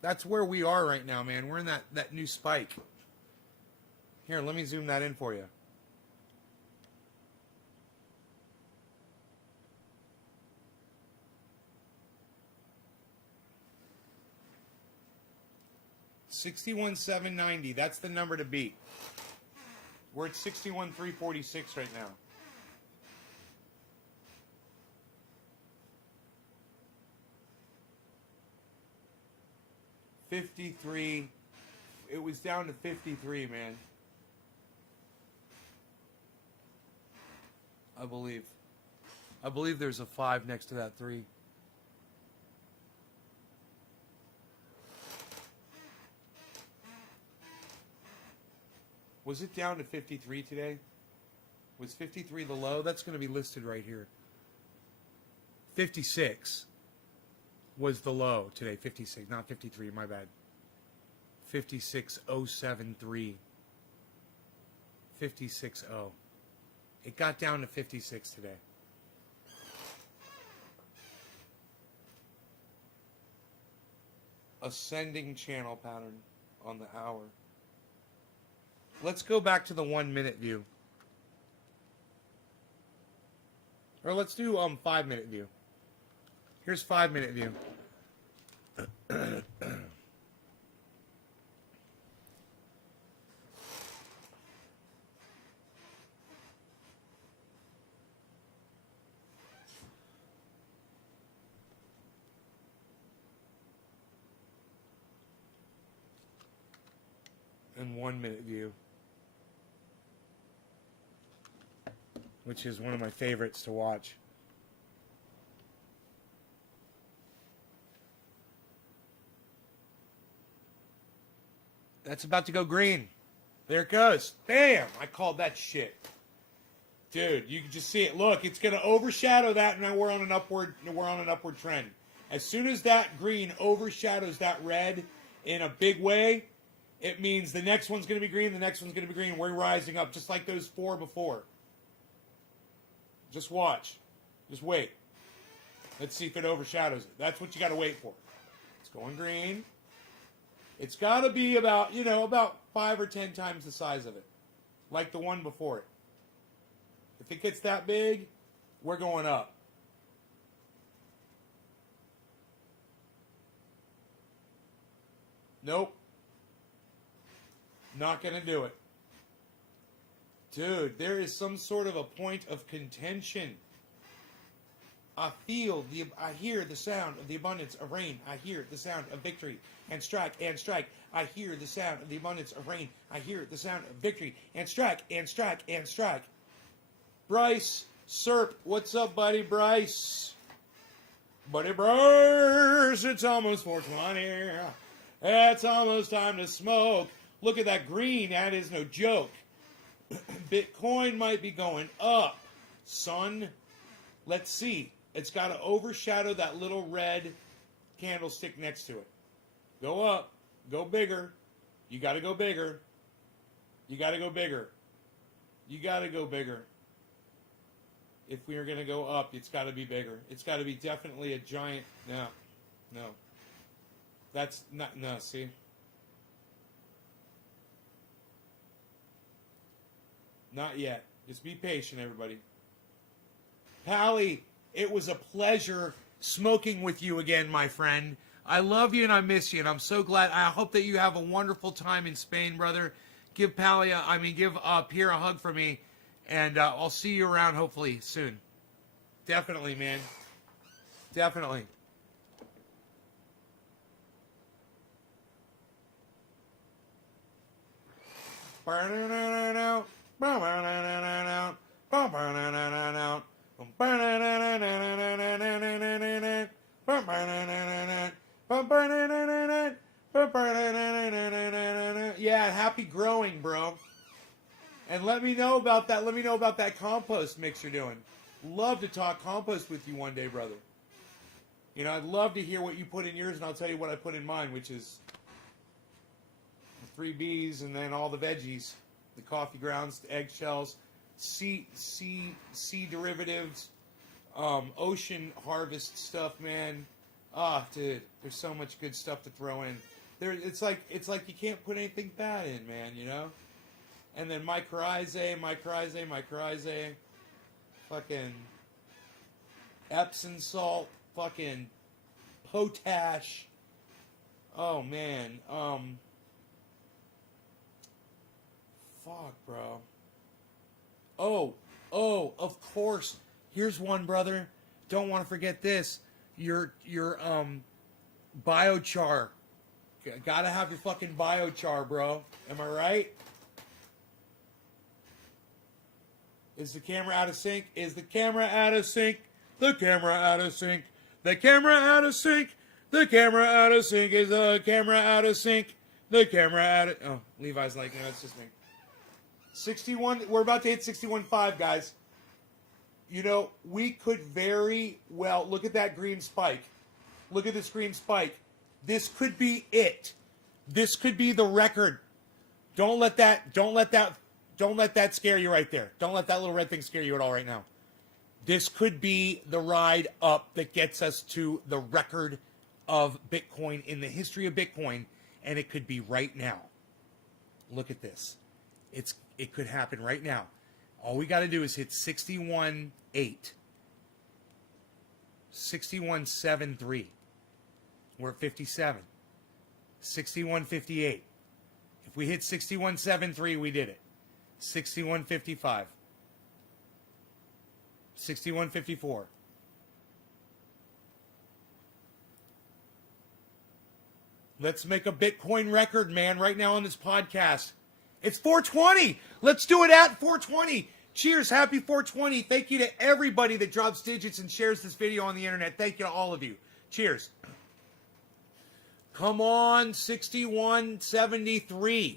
That's where we are right now, man. We're in that new spike. Here, let me zoom that in for you. $61,790. That's the number to beat. We're at 61,346 right now. $53. It was down to 53, man. I believe. I believe there's a 5 next to that 3. Was it down to 53 today? Was 53 the low? That's going to be listed right here. 56 was the low today. 56, not 53, my bad. 56,073. 56.0. It got down to 56 today. Ascending channel pattern on the hour. Let's go back to the 1 minute view. Or let's do 5-minute view. Here's 5-minute view. And 1-minute view, which is one of my favorites to watch. That's about to go green. There it goes. Bam! I called that shit. Dude, you can just see it. Look, it's going to overshadow that, and now we're on an upward trend. As soon as that green overshadows that red in a big way, it means the next one's going to be green, the next one's going to be green, and we're rising up just like those 4 before. Just watch. Just wait. Let's see if it overshadows it. That's what you got to wait for. It's going green. It's got to be about 5 or 10 times the size of it, like the one before it. If it gets that big, we're going up. Nope. Not going to do it. Dude, there is some sort of a point of contention. I hear the sound of the abundance of rain. I hear the sound of victory. And strike, and strike. I hear the sound of the abundance of rain. I hear the sound of victory. And strike, and strike, and strike. Bryce, Serp, what's up, buddy, Bryce? Buddy Bryce, it's almost 420. It's almost time to smoke. Look at that green. That is no joke. Bitcoin might be going up, son. Let's see. It's got to overshadow that little red candlestick next to it. Go up. Go bigger. You got to go bigger. You got to go bigger. You got to go bigger. If we are going to go up, it's got to be bigger. It's got to be definitely a giant. No. That's not. No, see? Not yet. Just be patient, everybody. Pally, it was a pleasure smoking with you again, my friend. I love you and I miss you, and I'm so glad. I hope that you have a wonderful time in Spain, brother. Give Pierre a hug for me, and I'll see you around hopefully soon. Definitely, man. Definitely. Yeah, happy growing, bro. And let me know about that. Let me know about that compost mix you're doing. Love to talk compost with you one day, brother. You know, I'd love to hear what you put in yours, and I'll tell you what I put in mine, which is 3 Bs and then all the veggies, the coffee grounds, the eggshells, sea derivatives, ocean harvest stuff, man. Dude, there's so much good stuff to throw in. It's like you can't put anything bad in, man, you know? And then mycorrhizae, fucking Epsom salt, fucking potash. Oh, man. Fuck, bro. Oh, of course. Here's one, brother. Don't want to forget this. Your biochar. Gotta have your fucking biochar, bro. Am I right? Is the camera out of sync? Is the camera out of sync? The camera out of sync. The camera out of sync. The camera out of sync. Is the camera out of sync? The camera out of... Oh, Levi's like, no, it's just me. 61... We're about to hit 61.5, guys. You know, we could very well... Look at that green spike. Look at this green spike. This could be it. This could be the record. Don't let that scare you right there. Don't let that little red thing scare you at all right now. This could be the ride up that gets us to the record of Bitcoin in the history of Bitcoin, and it could be right now. Look at this. It could happen right now. All we got to do is hit 61.8, 61.73. We're at 57. 61.58. If we hit 61.73, we did it. 61.55. 61.54. Let's make a Bitcoin record, man, right now on this podcast. It's 420. Let's do it at 420. Cheers. Happy 420. Thank you to everybody that drops digits and shares this video on the internet. Thank you to all of you. Cheers. Come on, 61.73.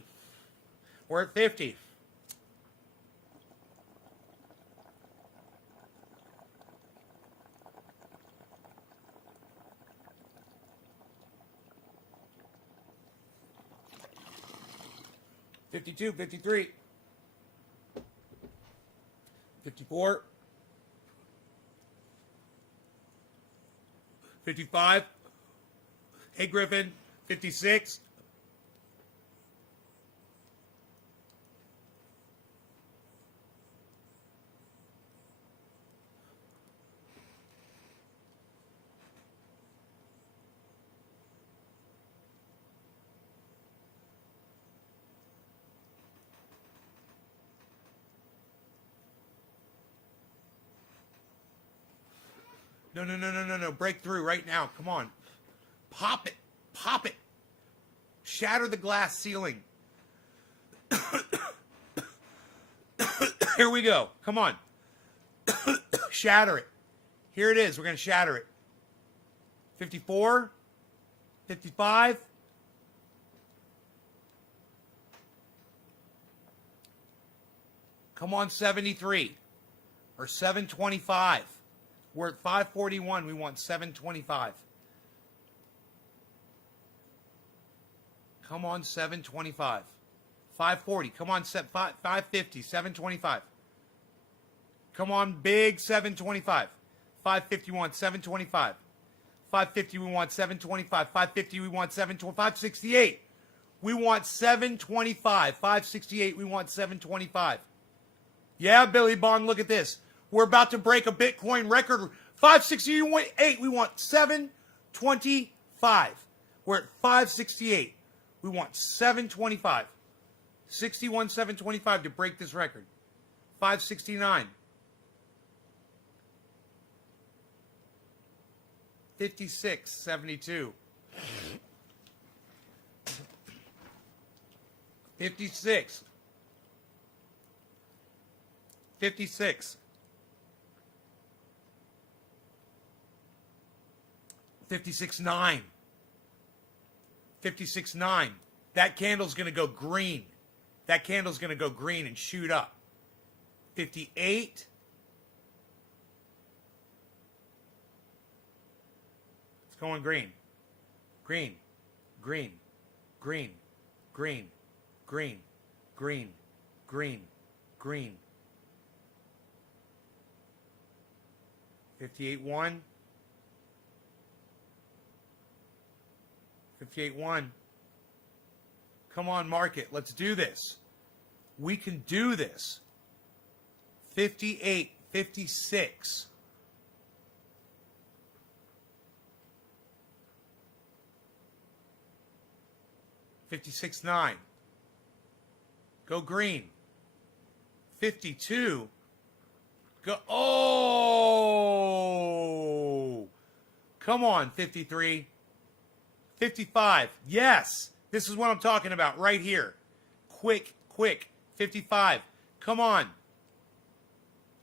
We're at 50. $52, 53, 54, 55. Hey, Griffin, 56. No. Breakthrough right now. Come on. Pop it. Pop it. Shatter the glass ceiling. Here we go. Come on. Shatter it. Here it is. We're going to shatter it. 54. 55. Come on, 73. Or 725. We're at 541. We want 725. Come on, 725. 540. Come on, 550. 725. Come on, big 725. 551. 725. 550. We want 725. 550. We want 725. 568. We want 725. 568. We want 725. Yeah, Billy Bond, look at this. We're about to break a Bitcoin record. 568. We want 725. We're at 568. We want 725. 61, 725 to break this record. 569. 56, 72. 56. 56. 56.9. 56.9. That candle's going to go green. That candle's going to go green and shoot up. 58. It's going green. Green. Green. Green. Green. Green. Green. Green. Green. 58.1. 58.1. Come on, market. Let's do this. We can do this. 58, 56. $56.9. Go green. 52. Go. Oh! Come on, 53. 55. Yes. This is what I'm talking about right here. Quick. 55. Come on.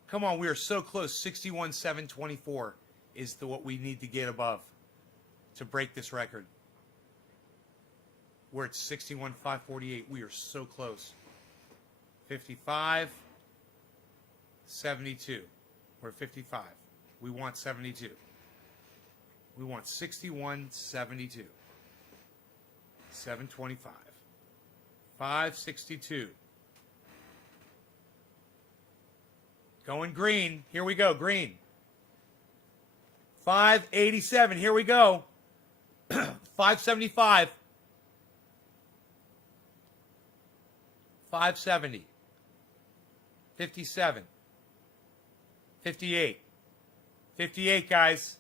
Come on. We are so close. 61,724 is what we need to get above to break this record. We're at 61,548. We are so close. 55. 72. We're at 55. We want 72. We want 61.72. 725. 562. Going green. Here we go. Green. 587. Here we go. 575. 570. 57. 58. 58, guys.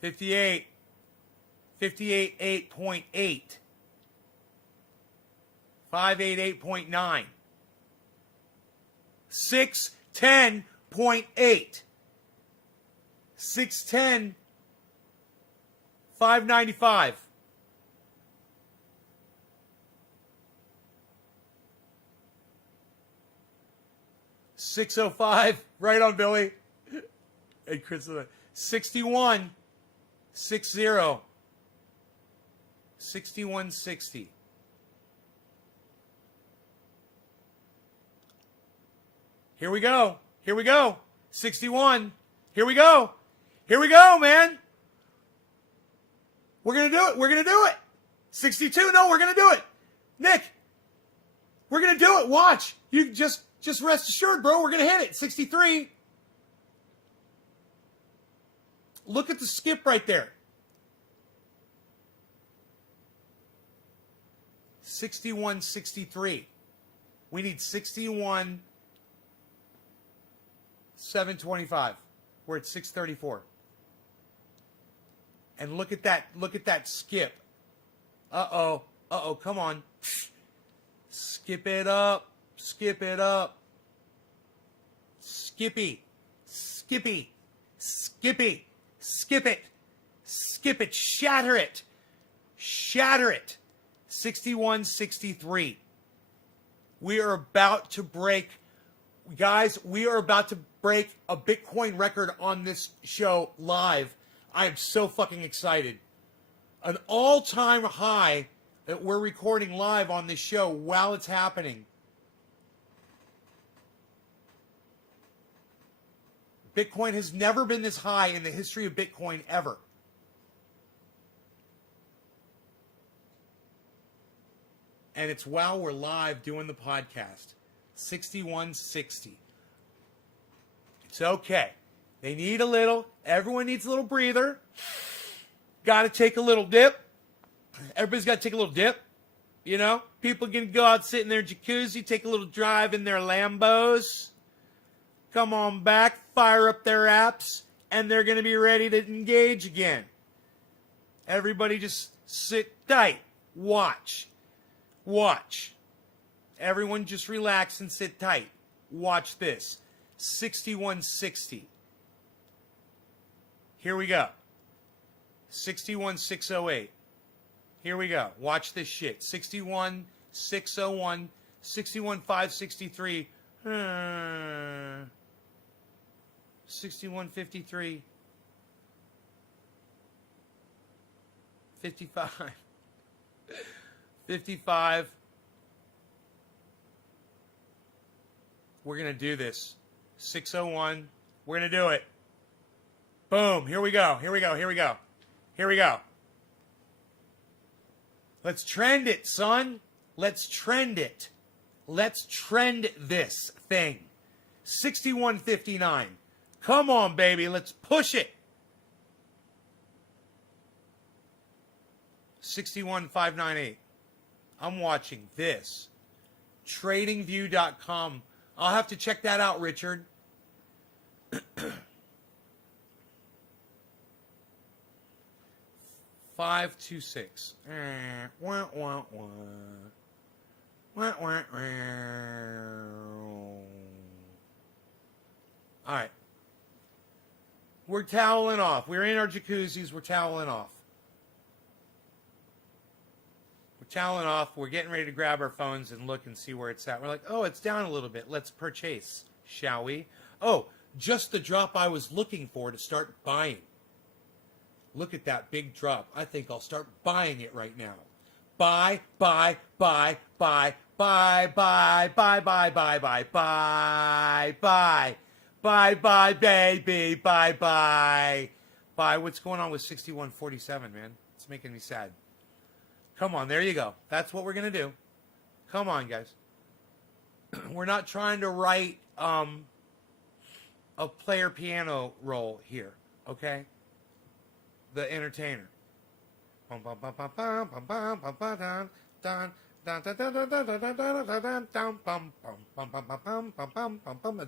58. 58.8. 588.9. 610.8. 610. 595. $605, right on Billy. And Chris, 61, 60, 6160. Here we go. Here we go. 61. Here we go. Here we go, man. We're going to do it. We're going to do it. 62. No, we're going to do it. Nick, we're going to do it. Watch. You just rest assured, bro. We're going to hit it. 63. Look at the skip right there. 61, 63. We need 61, 725. We're at 634. And look at that skip. Uh-oh. Uh-oh, come on. Skip it up. Skip it up. Skippy. Skippy. Skippy. Skip it. Skip it. Shatter it. Shatter it. 61, 63. We are about to break, guys, we are about to break a Bitcoin record on this show live. I am so fucking excited. An all-time high that we're recording live on this show while it's happening. Bitcoin has never been this high in the history of Bitcoin ever. And it's while we're live doing the podcast. 6160. It's okay. They need a little. Everyone needs a little breather. Got to take a little dip. Everybody's got to take a little dip. You know? People can go out, sit in their jacuzzi, take a little drive in their Lambos. Come on back, fire up their apps, and they're going to be ready to engage again. Everybody just sit tight. Watch. Watch. Everyone just relax and sit tight. Watch this. 6160. Here we go. 61608. Here we go. Watch this shit. 61601. 61563. 6153. 55. 55. We're going to do this. 601. We're going to do it. Boom. Here we go. Here we go. Here we go. Here we go. Let's trend it, son. Let's trend it. Let's trend this thing. 6159. Come on, baby. Let's push it. 61598. I'm watching this. TradingView.com. I'll have to check that out, Richard. 526. Wah, wah, wah. Wah, wah, wah. All right. We're toweling off. We're in our jacuzzis. We're toweling off. Toweling off, we're getting ready to grab our phones and look and see where it's at. We're like, oh, it's down a little bit. Let's purchase, shall we? Oh, just the drop I was looking for to start buying. Look at that big drop. I think I'll start buying it right now. Buy, buy, buy, buy, buy, buy, buy, buy, buy, buy, buy, buy, buy, buy, baby, bye, bye, bye. What's going on with 6147, man? It's making me sad. Come on, there you go. That's what we're going to do. Come on, guys. We're not trying to write a player piano roll here, okay? The entertainer. That's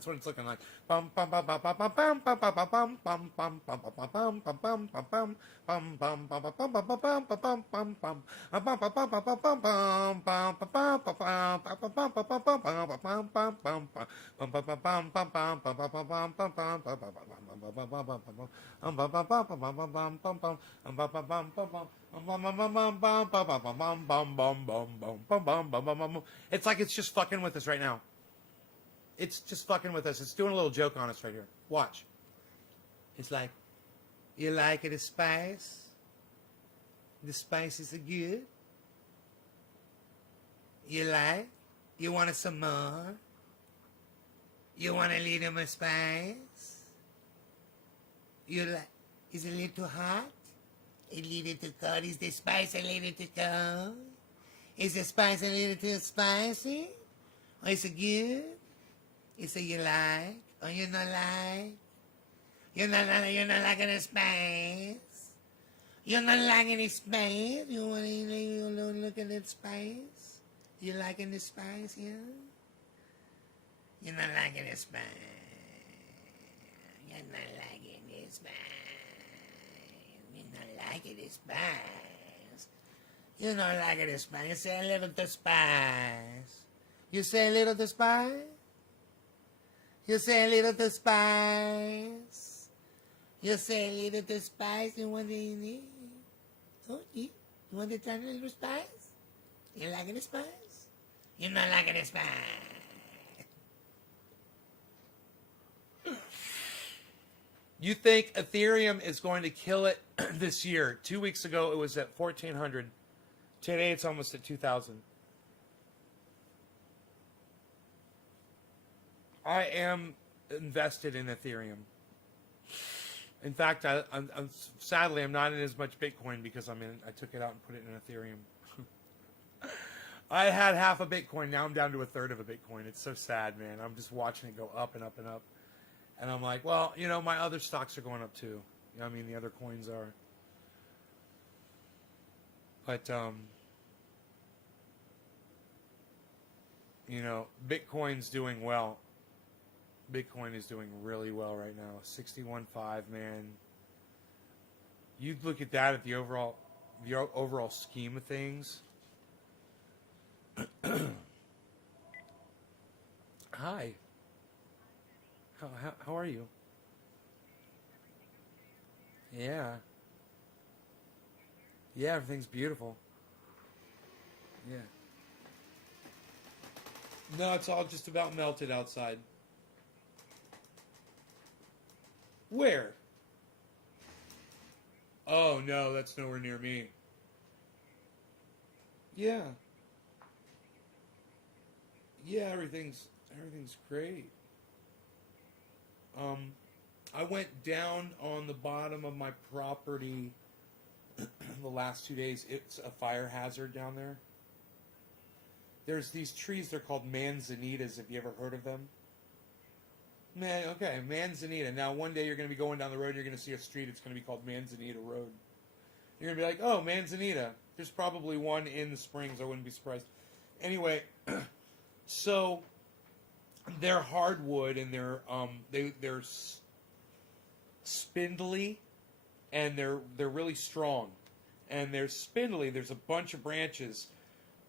what it's looking like. It's like it's just fucking with us right now. It's just fucking with us. It's doing a little joke on us right here. Watch. It's like, you like it, a spice? The spices are good? You like? You want some more? You want a little more spice? You like? Is it a little hot? A little too cold? Is the spice a little too cold? Is the spice a little too spicy? Or is it good? Is it you like? Or you not like? You're not liking the spice? You're not liking the spice? You want to look at the spice? You liking the spice, yeah? You're not liking the spice. You're not liking the spice. You're not liking the spice. You're not liking the spice. You say a little to spice. You say a little to spice? You say a little to spice. You say a little to spice. You want to oh, you want to try a little spice? You liking the spice? You're not liking the spice. You think Ethereum is going to kill it this year? 2 weeks ago, it was at 1,400. Today, it's almost at 2,000. I am invested in Ethereum. In fact, I'm sadly I'm not in as much Bitcoin because I took it out and put it in Ethereum. I had half a Bitcoin. Now I'm down to a third of a Bitcoin. It's so sad, man. I'm just watching it go up and up and up. And I'm like, well, my other stocks are going up too. The other coins are. But, Bitcoin's doing well. Bitcoin is doing really well right now. 61.5, man. You look at that at the overall scheme of things. Hi. How are you? Yeah. Yeah, everything's beautiful. Yeah. No, it's all just about melted outside. Where? Oh, no, that's nowhere near me. Yeah. Yeah, everything's great. I went down on the bottom of my property the last 2 days. It's a fire hazard down there. There's these trees, they're called manzanitas. Have you ever heard of them? Manzanita. Now, one day you're going to be going down the road, you're going to see a street, it's going to be called Manzanita Road. You're going to be like, oh, Manzanita. There's probably one in the Springs, I wouldn't be surprised. Anyway, so they're hardwood and they're spindly and they're really strong. And they're spindly, there's a bunch of branches.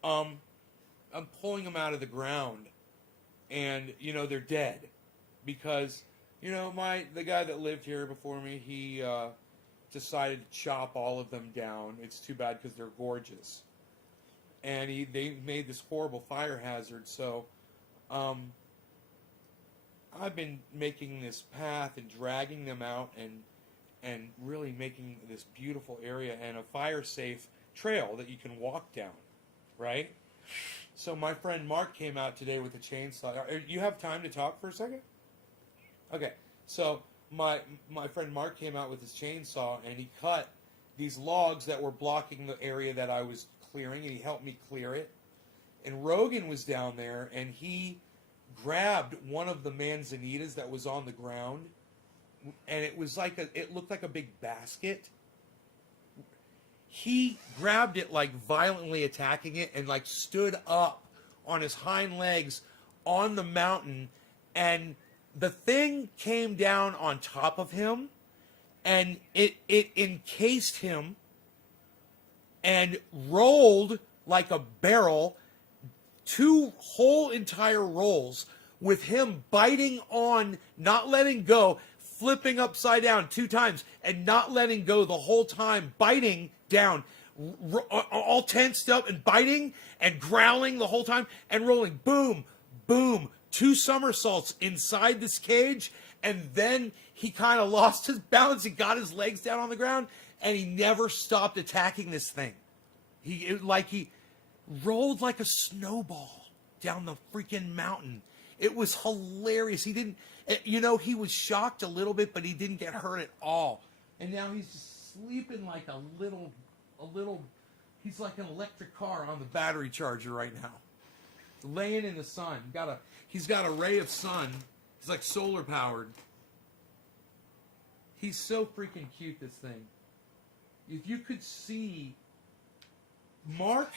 I'm pulling them out of the ground and, they're dead. Because, the guy that lived here before me, he decided to chop all of them down. It's too bad because they're gorgeous. And they made this horrible fire hazard. So, I've been making this path and dragging them out and really making this beautiful area and a fire-safe trail that you can walk down, right? So my friend Mark came out today with a chainsaw. You have time to talk for a second? Okay, so my friend Mark came out with his chainsaw and he cut these logs that were blocking the area that I was clearing, and he helped me clear it. And Rogan was down there and he grabbed one of the manzanitas that was on the ground, and it was it looked like a big basket. he grabbed it, like violently attacking it, and like stood up on his hind legs on the mountain, and the thing came down on top of him, and it encased him and rolled like a barrel, 2 whole entire rolls, with him biting on, not letting go, flipping upside down 2 times and not letting go the whole time, biting down, all tensed up and biting and growling the whole time and rolling. Boom, boom, 2 somersaults inside this cage, and then he kind of lost his balance. He got his legs down on the ground, and he never stopped attacking this thing. He rolled like a snowball down the freaking mountain. It was hilarious. He didn't, he was shocked a little bit, but he didn't get hurt at all. And now he's just sleeping like a little, he's like an electric car on the battery charger right now. Laying in the sun. He's got a ray of sun. He's like solar powered. He's so freaking cute, this thing. If you could see, Mark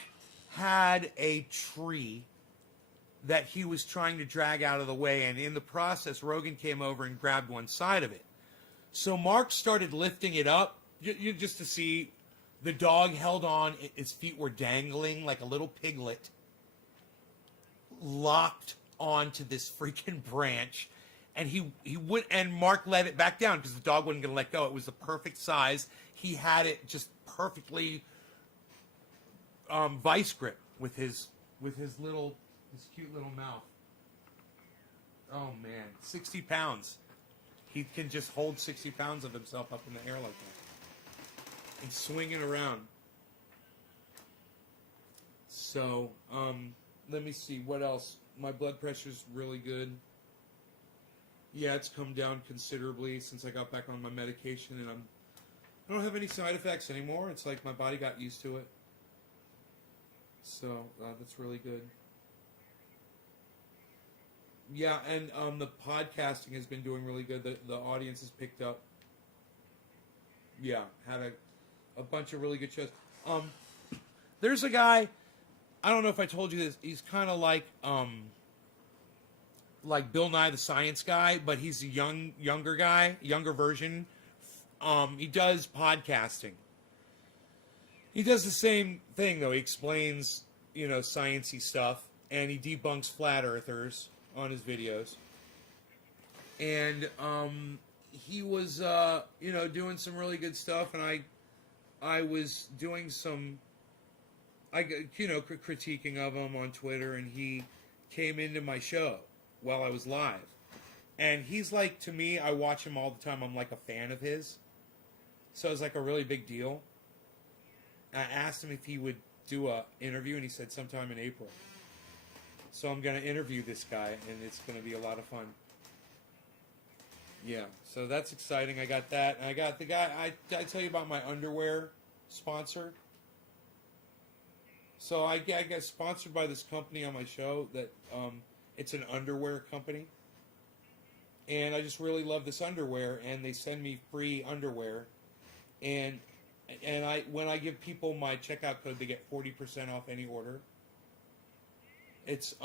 had a tree that he was trying to drag out of the way, and in the process, Rogan came over and grabbed one side of it. So Mark started lifting it up, just to see. The dog held on, his feet were dangling like a little piglet, locked onto this freaking branch, and he went, and Mark let it back down because the dog wasn't going to let go. It was the perfect size. He had it just perfectly vice grip with his cute little mouth. Oh man, 60 pounds. He can just hold 60 pounds of himself up in the air like that and swing it around. So, let me see what else. My blood pressure's really good. Yeah, it's come down considerably since I got back on my medication, and I don't have any side effects anymore. It's like my body got used to it. So that's really good. Yeah, and the podcasting has been doing really good. The audience has picked up. Yeah, had a bunch of really good shows. There's a guy, I don't know if I told you this, he's kind of like Bill Nye the Science Guy, but he's a younger version. He does podcasting. He does the same thing, though. He explains, science-y stuff, and he debunks flat earthers on his videos. And he was, doing some really good stuff, and I was doing some, critiquing of him on Twitter, and he came into my show while I was live. And he's like, to me, I watch him all the time. I'm like a fan of his. So it's like a really big deal. I asked him if he would do a interview, and he said sometime in April. So I'm going to interview this guy, and it's going to be a lot of fun. Yeah, so that's exciting. I got that. And I got the guy, I tell you about my underwear sponsor. So I get sponsored by this company on my show that it's an underwear company. And I just really love this underwear, and they send me free underwear. And when I give people my checkout code, they get 40% off any order. It's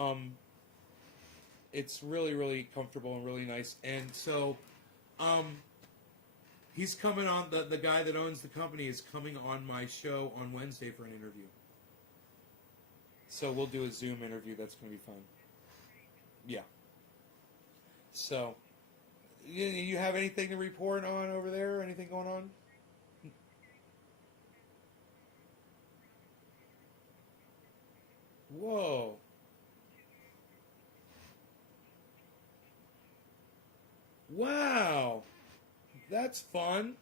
really, really comfortable and really nice. And so he's coming on, the guy that owns the company is coming on my show on Wednesday for an interview. So we'll do a Zoom interview. That's going to be fun. Yeah. So, you have anything to report on over there? Anything going on? Whoa. Wow. That's fun.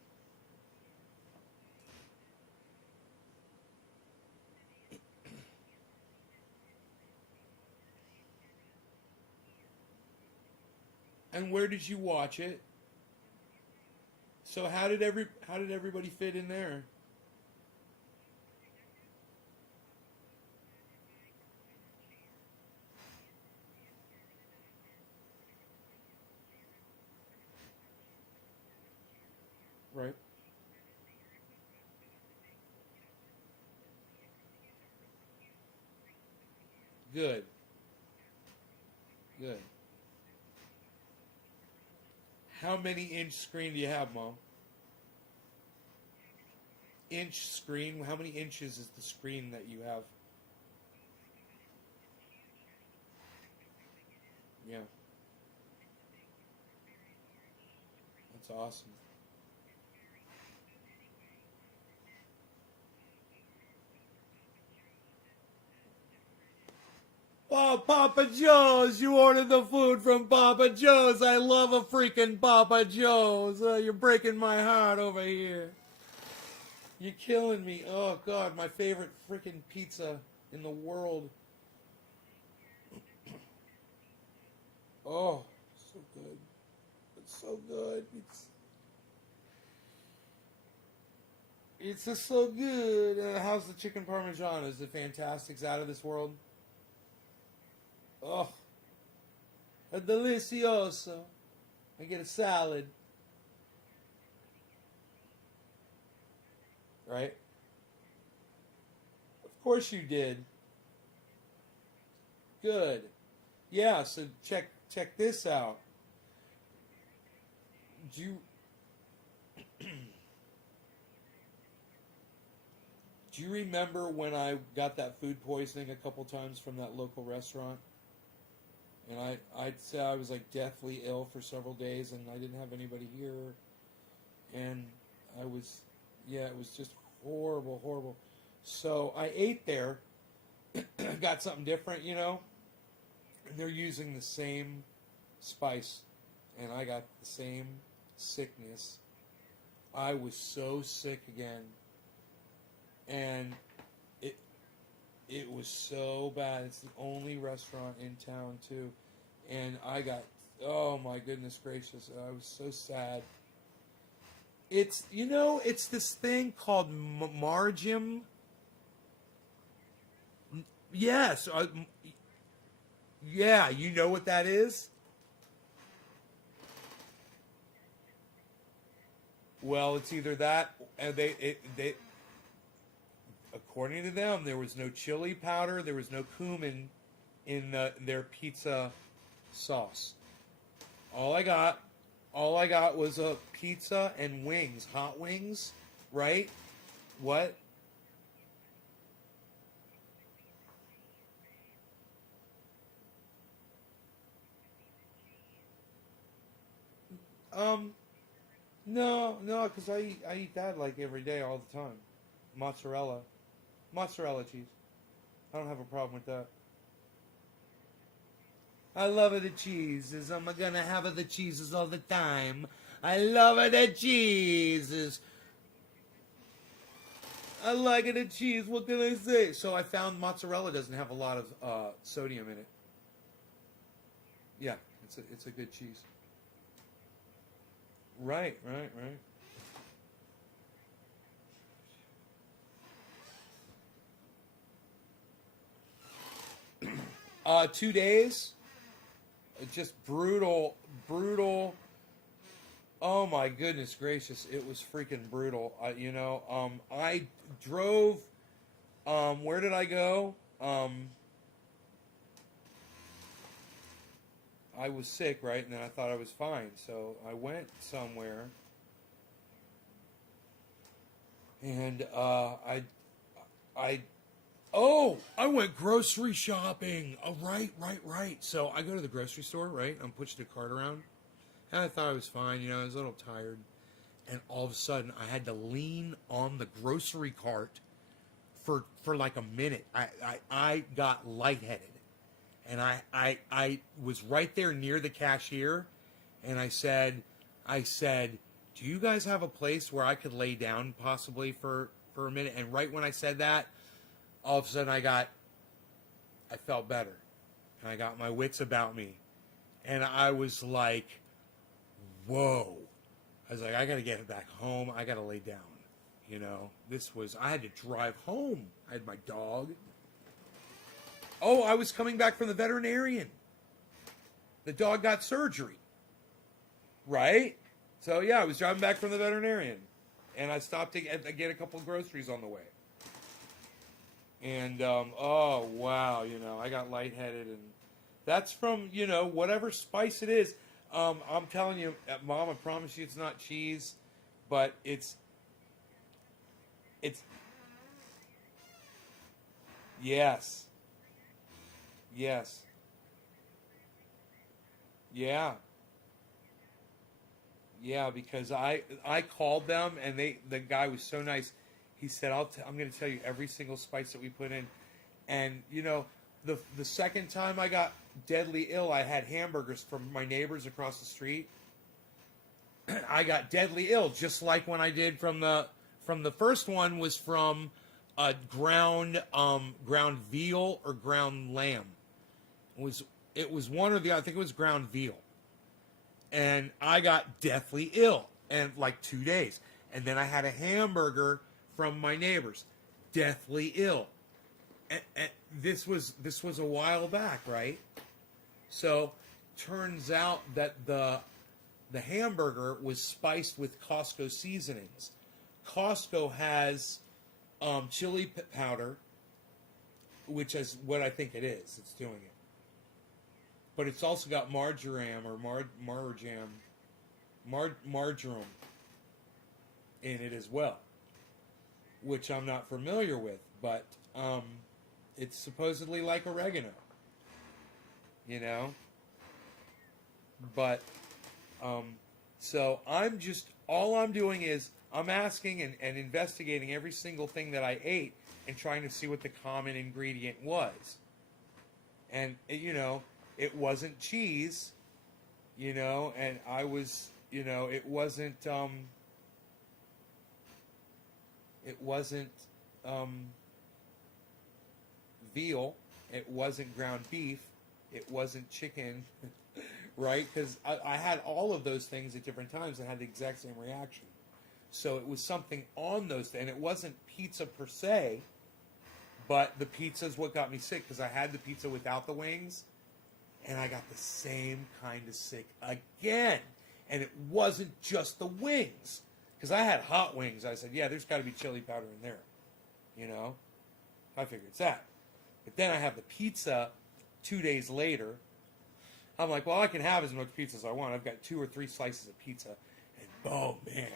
And where did you watch it? So how did everybody fit in there? Right. Good. Good. How many inch screen do you have, Mom? Inch screen? How many inches is the screen that you have? Yeah. That's awesome. Oh, Papa Joe's! You ordered the food from Papa Joe's. I love a freaking Papa Joe's. You're breaking my heart over here. You're killing me. Oh, God, my favorite freaking pizza in the world. Oh, so good. It's so good. It's just so good. How's the chicken parmesan? Is it fantastic? It's out of this world. Oh, a delicioso. I get a salad. Right? Of course you did. Good. Yeah, so check this out. Do you do you remember when I got that food poisoning a couple times from that local restaurant? And I'd say I was like deathly ill for several days, and I didn't have anybody here, and I was, yeah, it was just horrible, horrible. So I ate there, got something different, you know, and they're using the same spice, and I got the same sickness. I was so sick again, and it was so bad. It's the only restaurant in town too, and I got, oh my goodness gracious, I was so sad. It's, you know, it's this thing called margim. Yes, yeah, you know what that is? Well, it's either that, and they according to them, there was no chili powder, there was no cumin in their pizza sauce. All I got was a pizza and wings, hot wings, right? What? No, because I eat that like every day, all the time. Mozzarella cheese. I don't have a problem with that. I love it, the cheeses. I'm gonna have it, the cheeses all the time. I love it, the cheeses. I like it, the cheese. What can I say? So I found mozzarella doesn't have a lot of sodium in it. Yeah, it's a good cheese. Right. 2 days. Just brutal. Oh my goodness gracious! It was freaking brutal. I drove. Where did I go? I was sick, right? And then I thought I was fine, so I went somewhere, and I went grocery shopping. Oh, right. So I go to the grocery store, right? I'm pushing the cart around, and I thought I was fine. I was a little tired, and all of a sudden I had to lean on the grocery cart for like a minute. I got lightheaded, and I was right there near the cashier, and I said, do you guys have a place where I could lay down possibly for a minute? And right when I said that, all of a sudden I felt better, and I got my wits about me, and I was like, whoa. I was like, I gotta get back home. I gotta lay down. I had to drive home. I had my dog. Oh, I was coming back from the veterinarian. The dog got surgery. Right? So yeah, I was driving back from the veterinarian, and I stopped to get a couple of groceries on the way. And oh wow, I got lightheaded, and that's from whatever spice it is. I'm telling you, Mom, I promise you, it's not cheese, but it's yes, yes, yeah, yeah. Because I called them, and the guy was so nice. He said, I'm going to tell you every single spice that we put in. And the second time I got deadly ill, I had hamburgers from my neighbors across the street. I got deadly ill, just like when I did from the first one was from ground veal or ground lamb. It was one or the other. I think it was ground veal, and I got deathly ill, and like 2 days, and then I had a hamburger from my neighbors, deathly ill. And this was a while back, right? So turns out that the hamburger was spiced with Costco seasonings. Costco has chili powder, which is what I think it is. It's doing it, but it's also got marjoram or marjoram in it as well, which I'm not familiar with, but it's supposedly like oregano, but so all I'm doing is I'm asking and investigating every single thing that I ate and trying to see what the common ingredient was. And it wasn't cheese, and I was, it wasn't veal, it wasn't ground beef, it wasn't chicken, right? Because I had all of those things at different times and had the exact same reaction. So it was something on those, and it wasn't pizza per se, but the pizza is what got me sick, because I had the pizza without the wings, and I got the same kind of sick again. And it wasn't just the wings, because I had hot wings. I said, yeah, there's got to be chili powder in there, I figured it's that. But then I have the pizza 2 days later. I'm like, well, I can have as much pizza as I want. I've got 2 or 3 slices of pizza, and oh man,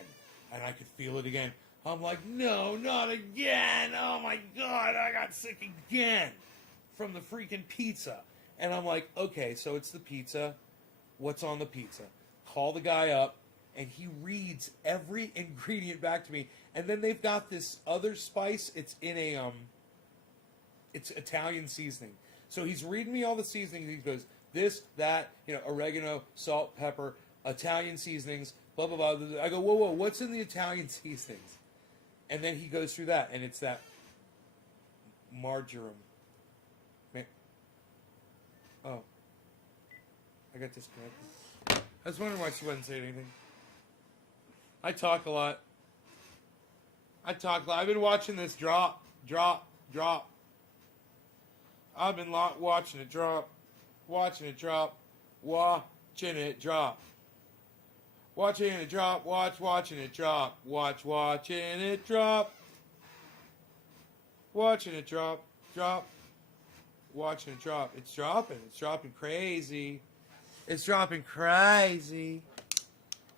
and I could feel it again. I'm like, no, not again. Oh my God, I got sick again from the freaking pizza. And I'm like, okay, so it's the pizza. What's on the pizza? Call the guy up, and he reads every ingredient back to me. And then they've got this other spice. It's in it's Italian seasoning. So he's reading me all the seasonings. He goes, this, that, oregano, salt, pepper, Italian seasonings, blah, blah, blah. I go, whoa, what's in the Italian seasonings? And then he goes through that, and it's that marjoram. Oh. I got disconnected. I was wondering why she wasn't saying anything. I talk a lot. I've been watching this drop. I've been watching it drop. Watching it drop. Watching it drop. Watching it drop. Watching it drop. Watching it drop. Watching it drop. Drop. Watching it drop. It's dropping. It's dropping crazy. It's dropping crazy.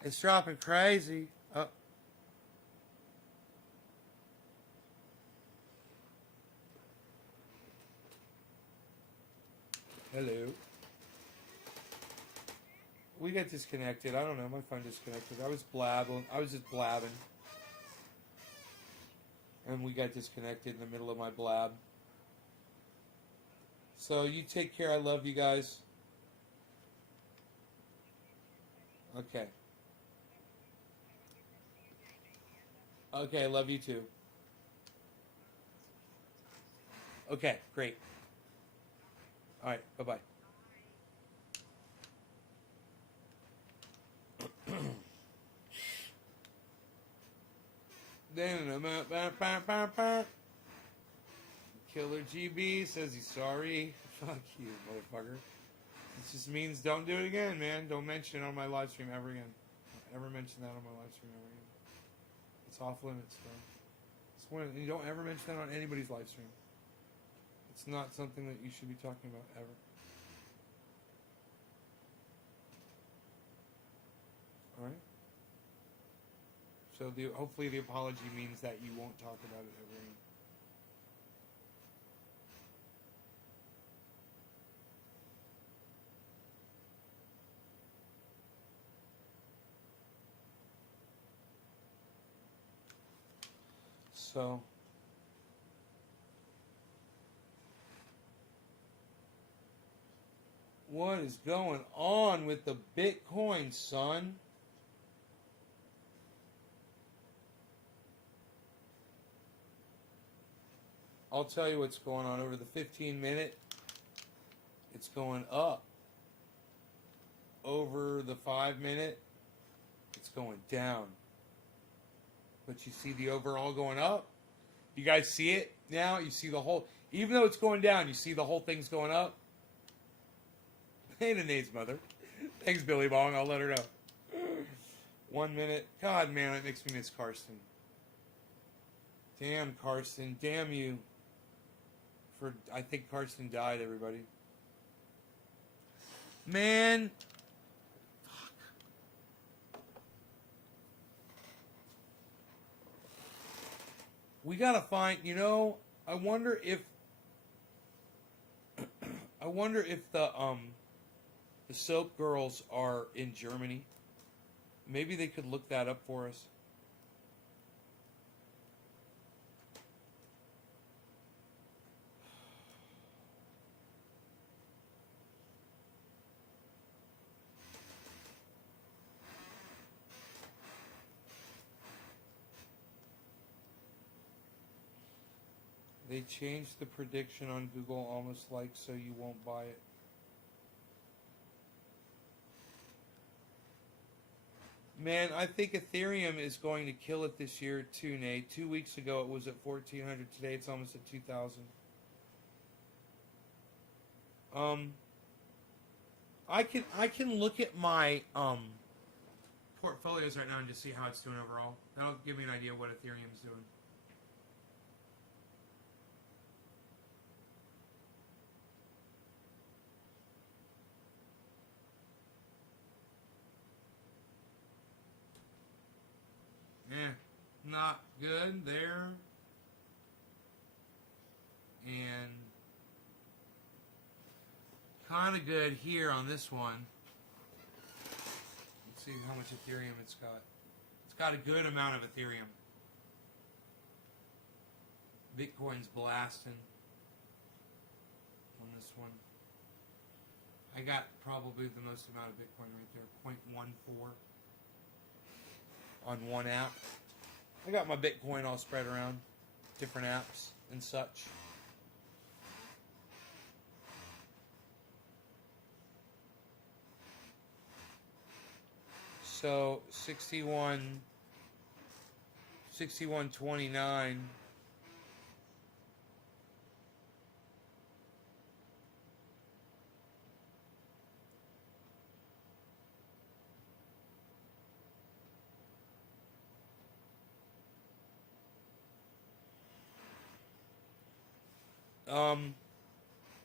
It's dropping crazy. Oh. Hello. We got disconnected. I don't know. My phone disconnected. I was just blabbing. And we got disconnected in the middle of my blab. So you take care. I love you guys. Okay. Okay, I love you too. Okay, great. All right, bye-bye. Killer GB says he's sorry. Fuck you, motherfucker. It just means don't do it again, man. Don't mention it on my live stream ever again. Don't ever mention that on my live stream ever again. It's off limits, though. You don't ever mention that on anybody's live stream. It's not something that you should be talking about ever. All right. So hopefully the apology means that you won't talk about it ever again. So, what is going on with the Bitcoin, son? I'll tell you what's going on. Over the 15-minute, it's going up. Over the 5-minute, it's going down. But you see the overall going up? You guys see it now? You see the whole... Even though it's going down, you see the whole thing's going up? Hey, the Nate's mother. Thanks, Billy Bong. I'll let her know. 1 minute. God, man, it makes me miss Karsten. Damn, Karsten. Damn you. I think Karsten died, everybody. Man. Fuck. We gotta find, I wonder if the soap girls are in Germany. Maybe they could look that up for us. They changed the prediction on Google almost like so you won't buy it. Man, I think Ethereum is going to kill it this year too, Nate. 2 weeks ago it was at 1,400. Today it's almost at 2,000. I can look at my portfolios right now and just see how it's doing overall. That'll give me an idea of what Ethereum's doing. Not good there. And kind of good here on this one. Let's see how much Ethereum it's got. It's got a good amount of Ethereum. Bitcoin's blasting on this one. I got probably the most amount of Bitcoin right there, 0.14 on one app. I got my Bitcoin all spread around different apps and such. So 61.29.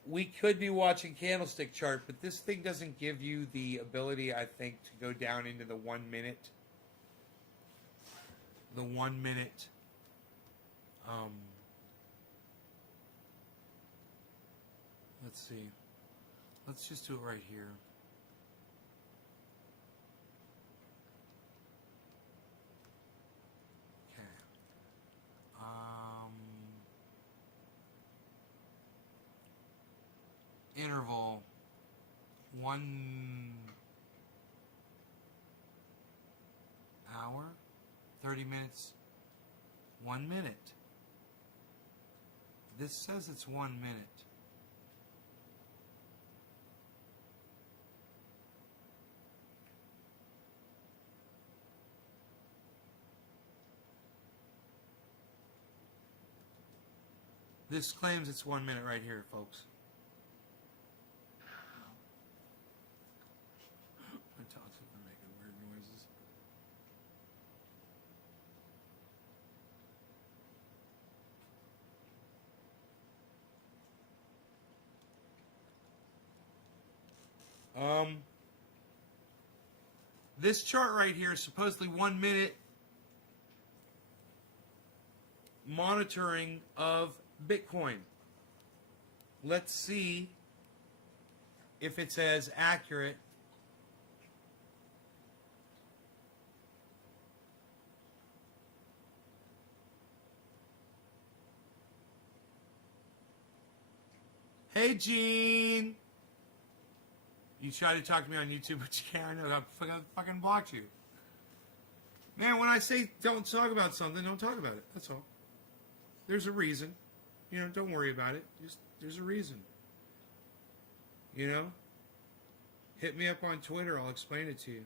We could be watching candlestick chart, but this thing doesn't give you the ability, I think, to go down into the 1 minute. The 1 minute. Let's see. Let's just do it right here. Interval 1 hour, 30 minutes, 1 minute. This says it's 1 minute. This claims it's 1 minute right here, folks. This chart right here is supposedly 1 minute monitoring of Bitcoin. Let's see if it's as accurate. Hey, Gene. You try to talk to me on YouTube, but you can't. I know I fucking blocked you. Man, when I say don't talk about something, don't talk about it. That's all. There's a reason. You know, don't worry about it. Just there's a reason. You know? Hit me up on Twitter. I'll explain it to you.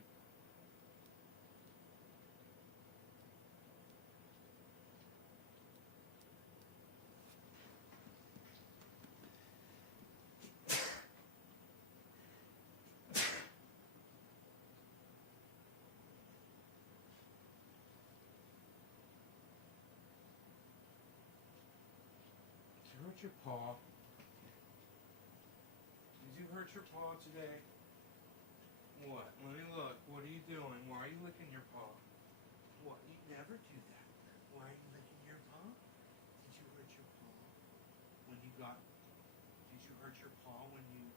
Did you hurt your paw? Did you hurt your paw today? What? Let me look. What are you doing? Why are you licking your paw? What? You never do that. Why are you licking your paw? Did you hurt your paw when you got... Did you hurt your paw when you...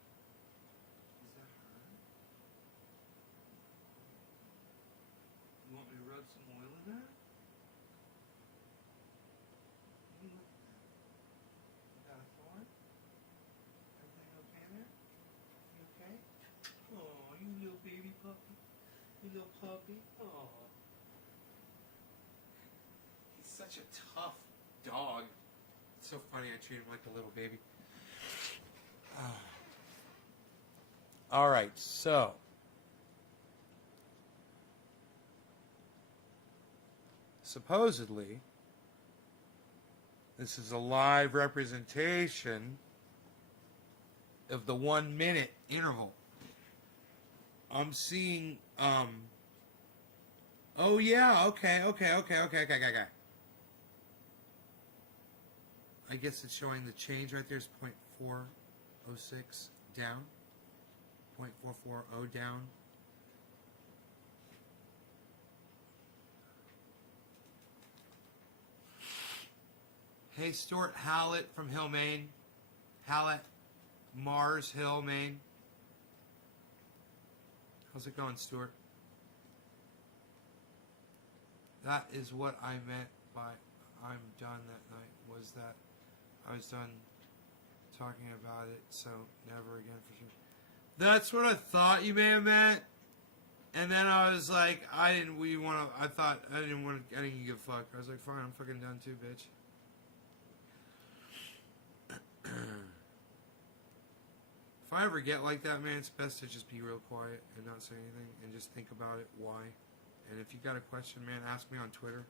Is that hurt? You want me to rub some oil in that? Let me look at that. You got a thorn? Everything okay there? You okay? Oh, you little baby puppy. You little puppy. Oh. He's such a tough dog. It's so funny I treat him like a little baby. Alright, so. Supposedly, this is a live representation of the 1 minute interval. I'm seeing, oh yeah, okay. I guess it's showing the change right there is 0.406 down. 0.440 down. Hey, Stuart Hallett from Hill, Maine. Hallett, Mars Hill, Maine. How's it going, Stuart? That is what I meant by I'm done that night, was that I was done talking about it, so never again for sure. That's what I thought you may have meant. And then I was like, I didn't give a fuck. I was like, fine, I'm fucking done too, bitch. If I ever get like that, man, it's best to just be real quiet and not say anything and just think about it, why. And if you got a question, man, ask me on Twitter.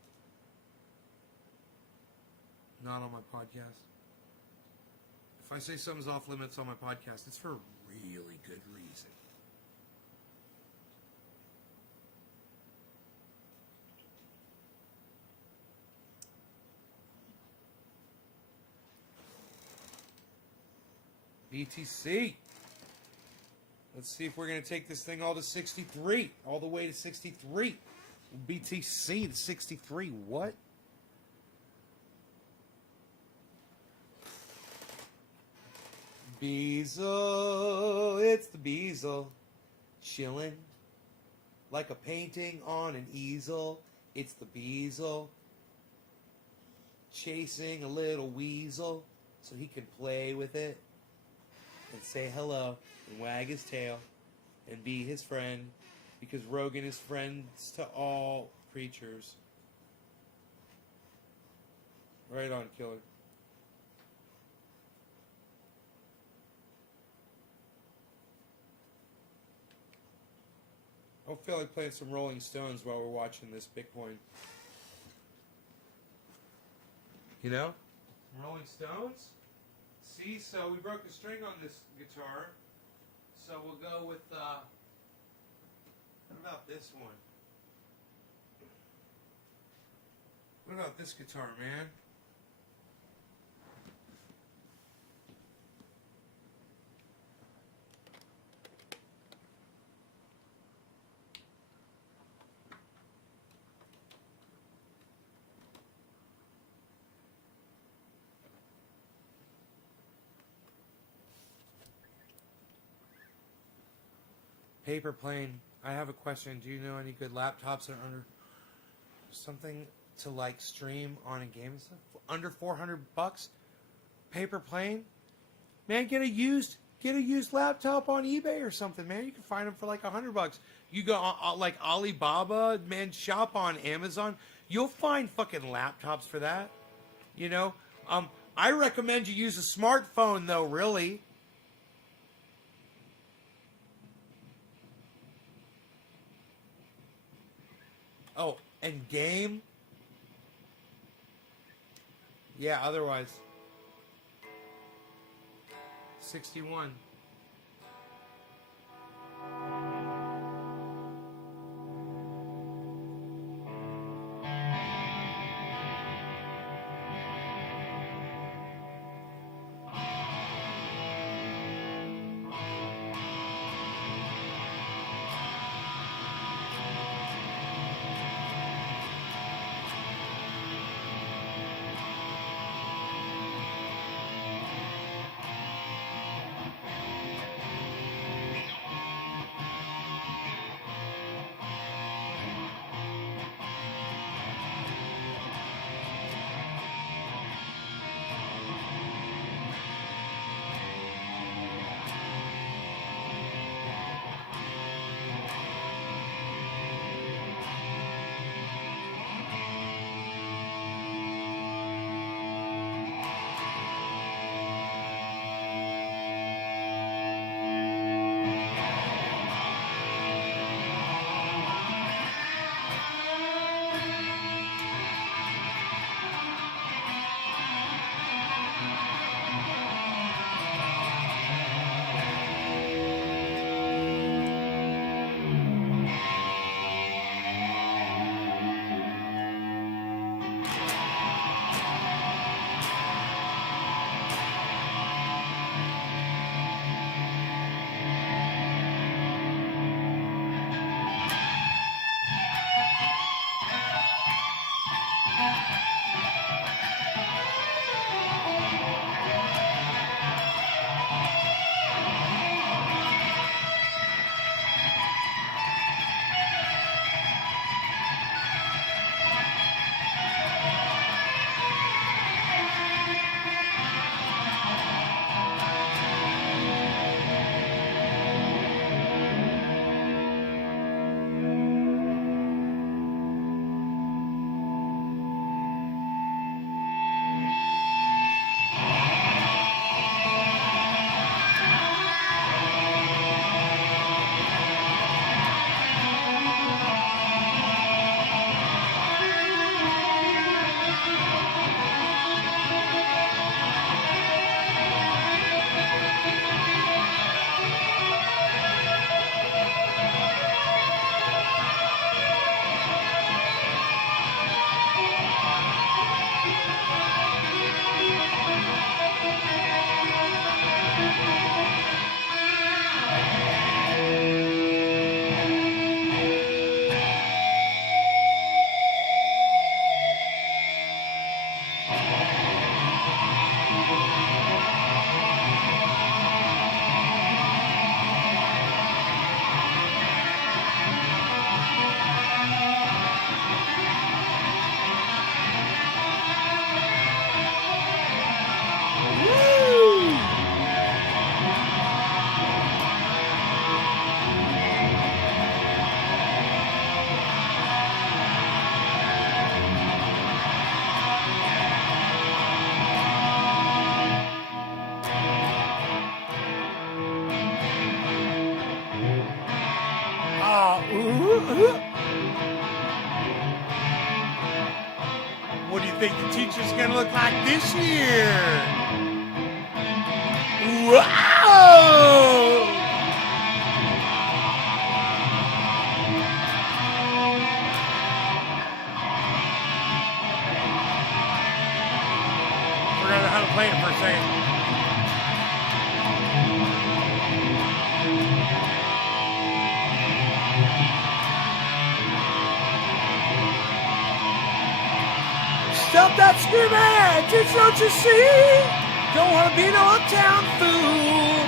Not on my podcast. If I say something's off limits on my podcast, it's for a really good reason. BTC. Let's see if we're going to take this thing all to 63. All the way to 63. BTC to 63. What? Beazle. It's the Beazle. Chilling like a painting on an easel. It's the Beazle. Chasing a little weasel so he can play with it and say hello and wag his tail and be his friend, because Rogan is friends to all creatures. Right on, killer. I don't feel like playing some Rolling Stones while we're watching this Bitcoin. You know? Rolling Stones? See, so we broke the string on this guitar. So we'll go with, what about this one? What about this guitar, man? Paper plane. I have a question. Do you know any good laptops that are under something to like stream on a game and stuff? Under $400? Paper plane? Man, get a used laptop on eBay or something, man. You can find them for like $100. You go like Alibaba, man, shop on Amazon. You'll find fucking laptops for that. You know? I recommend you use a smartphone though, really. Oh, and game? Yeah, otherwise. 61. What do you think the teacher's gonna look like this year? Wow! Forgot how to play it for a second. Stop that screaming! Kids, don't you see? Don't wanna be no uptown fool.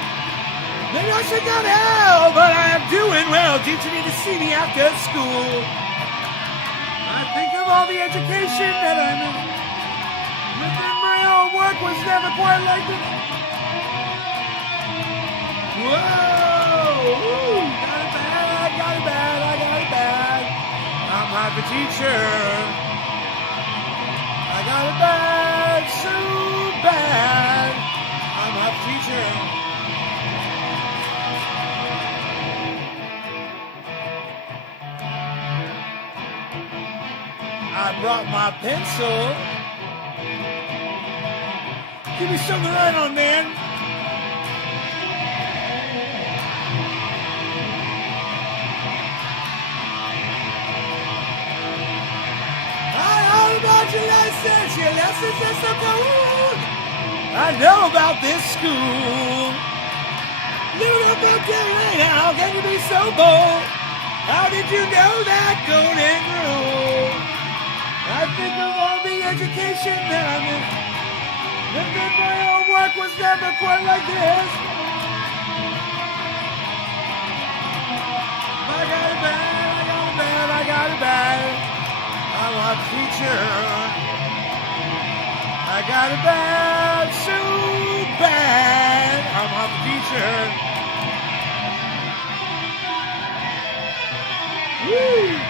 Maybe I should go to hell, but I am doing well. Teacher need to see me after school. I think of all the education that I know. Within my own work was never quite like this. Whoa! Ooh, got it bad, got it bad, I got it bad. I'm not the teacher. I got it bad, so bad. I'm not the teacher. I brought my pencil. Give me something to write on, man. I heard about your lessons are so cool. I know about this school. Living up on Gary, how can you be so bold? How did you know that golden rule? I think of all the education that I missed. And then my own work was never quite like this. I got it bad, I got it bad, I got it bad. I'm a teacher. I got it bad, so bad. I'm a teacher. Woo!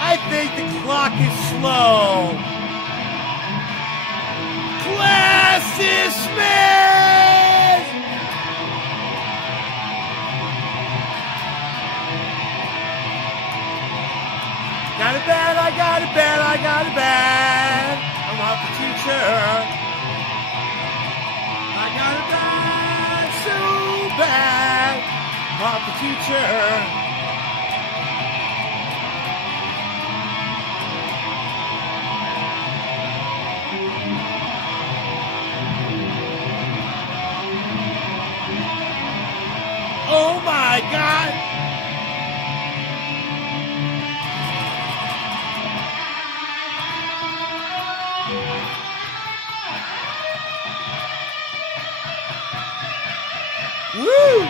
I think the clock is slow. Class dismissed! Got it bad, I got it bad, I got it bad. I'm off the teacher. I got it bad, so bad. I'm off the teacher. Oh my God! Woo!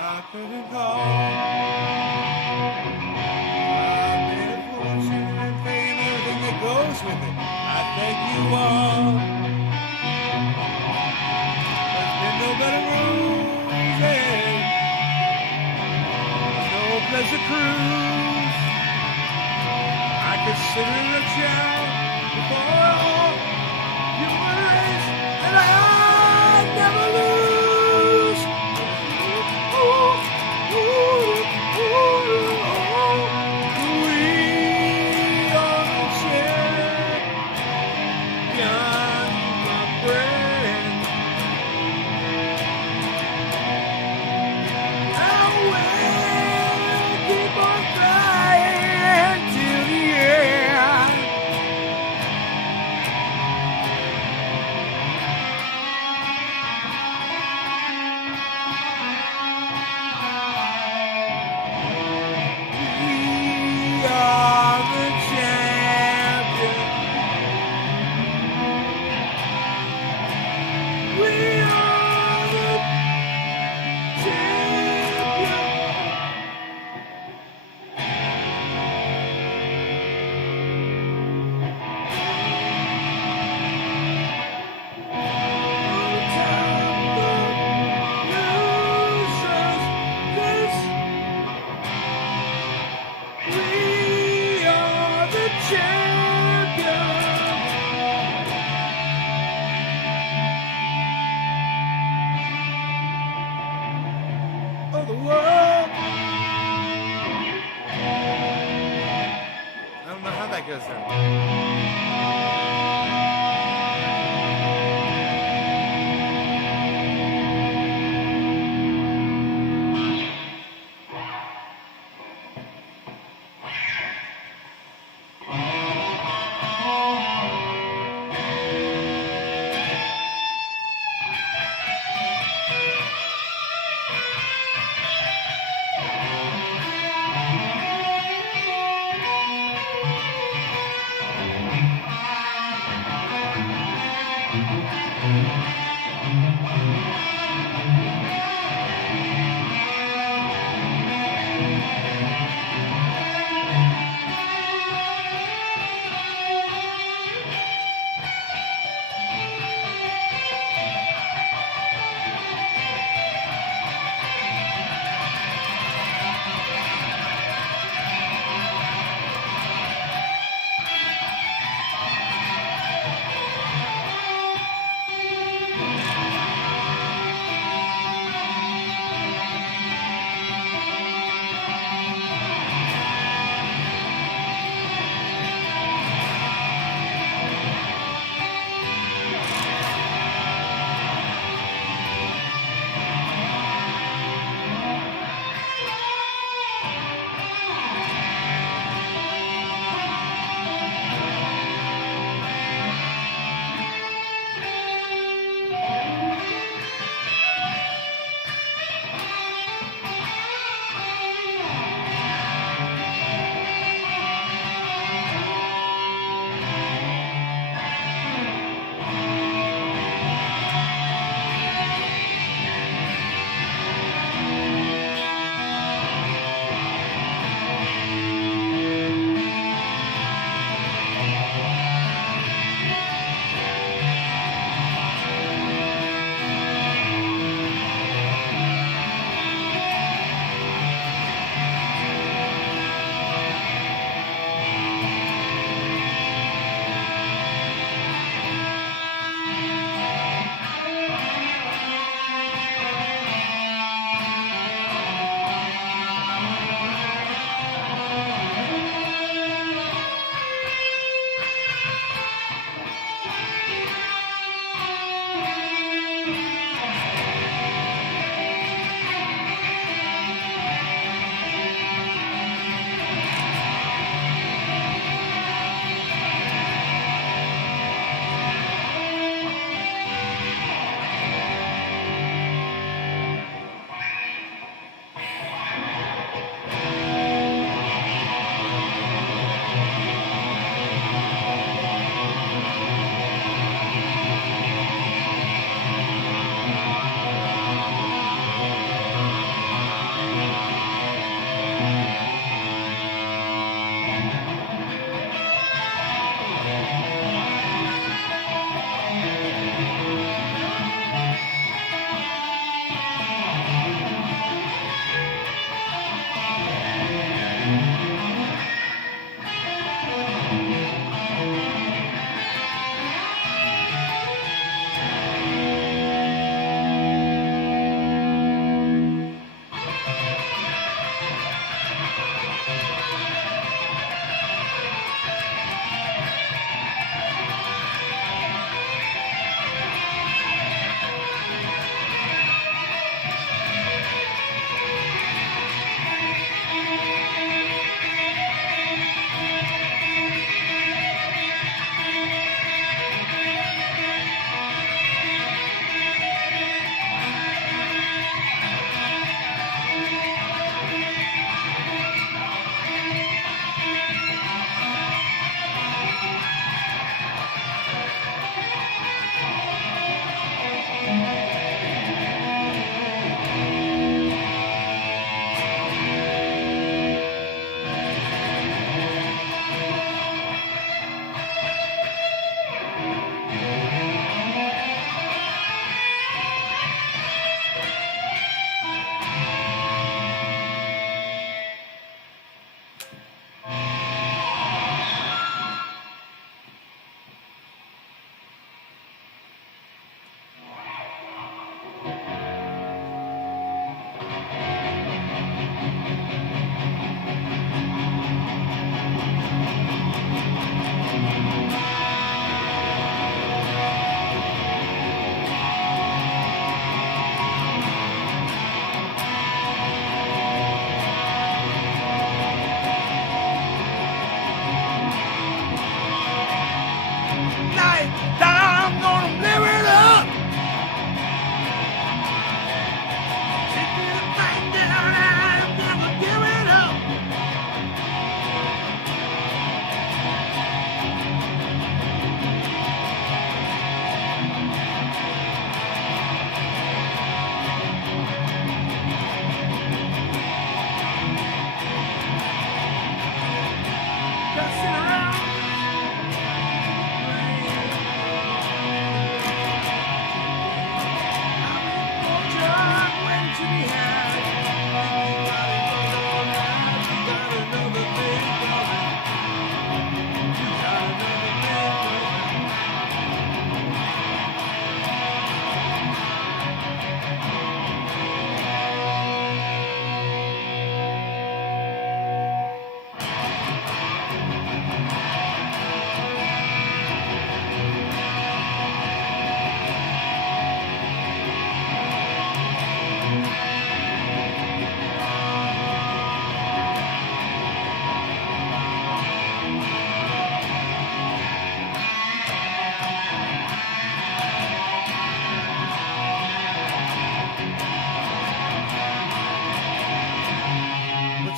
I couldn't call. I made a fortune and fame, everything that goes with it. I thank you all. There's been no better roses, no pleasure cruise. I consider it a challenge before all human race, and I never lose. We are the champions. of the world. I don't know how that goes there.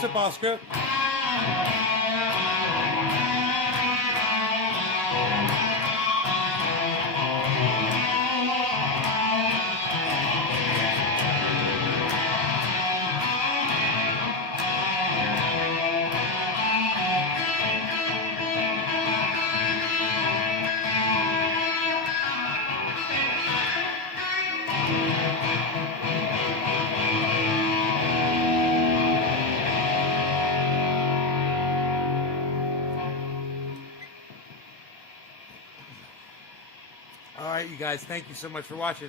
What's up, Oscar? All right, you guys, thank you so much for watching.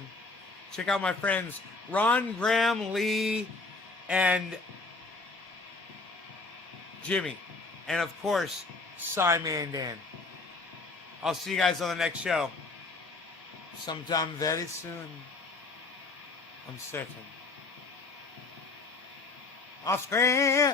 Check out my friends Ron, Graham, Lee, and Jimmy. And of course, Simon Dan. I'll see you guys on the next show. Sometime very soon. I'm certain. Off screen.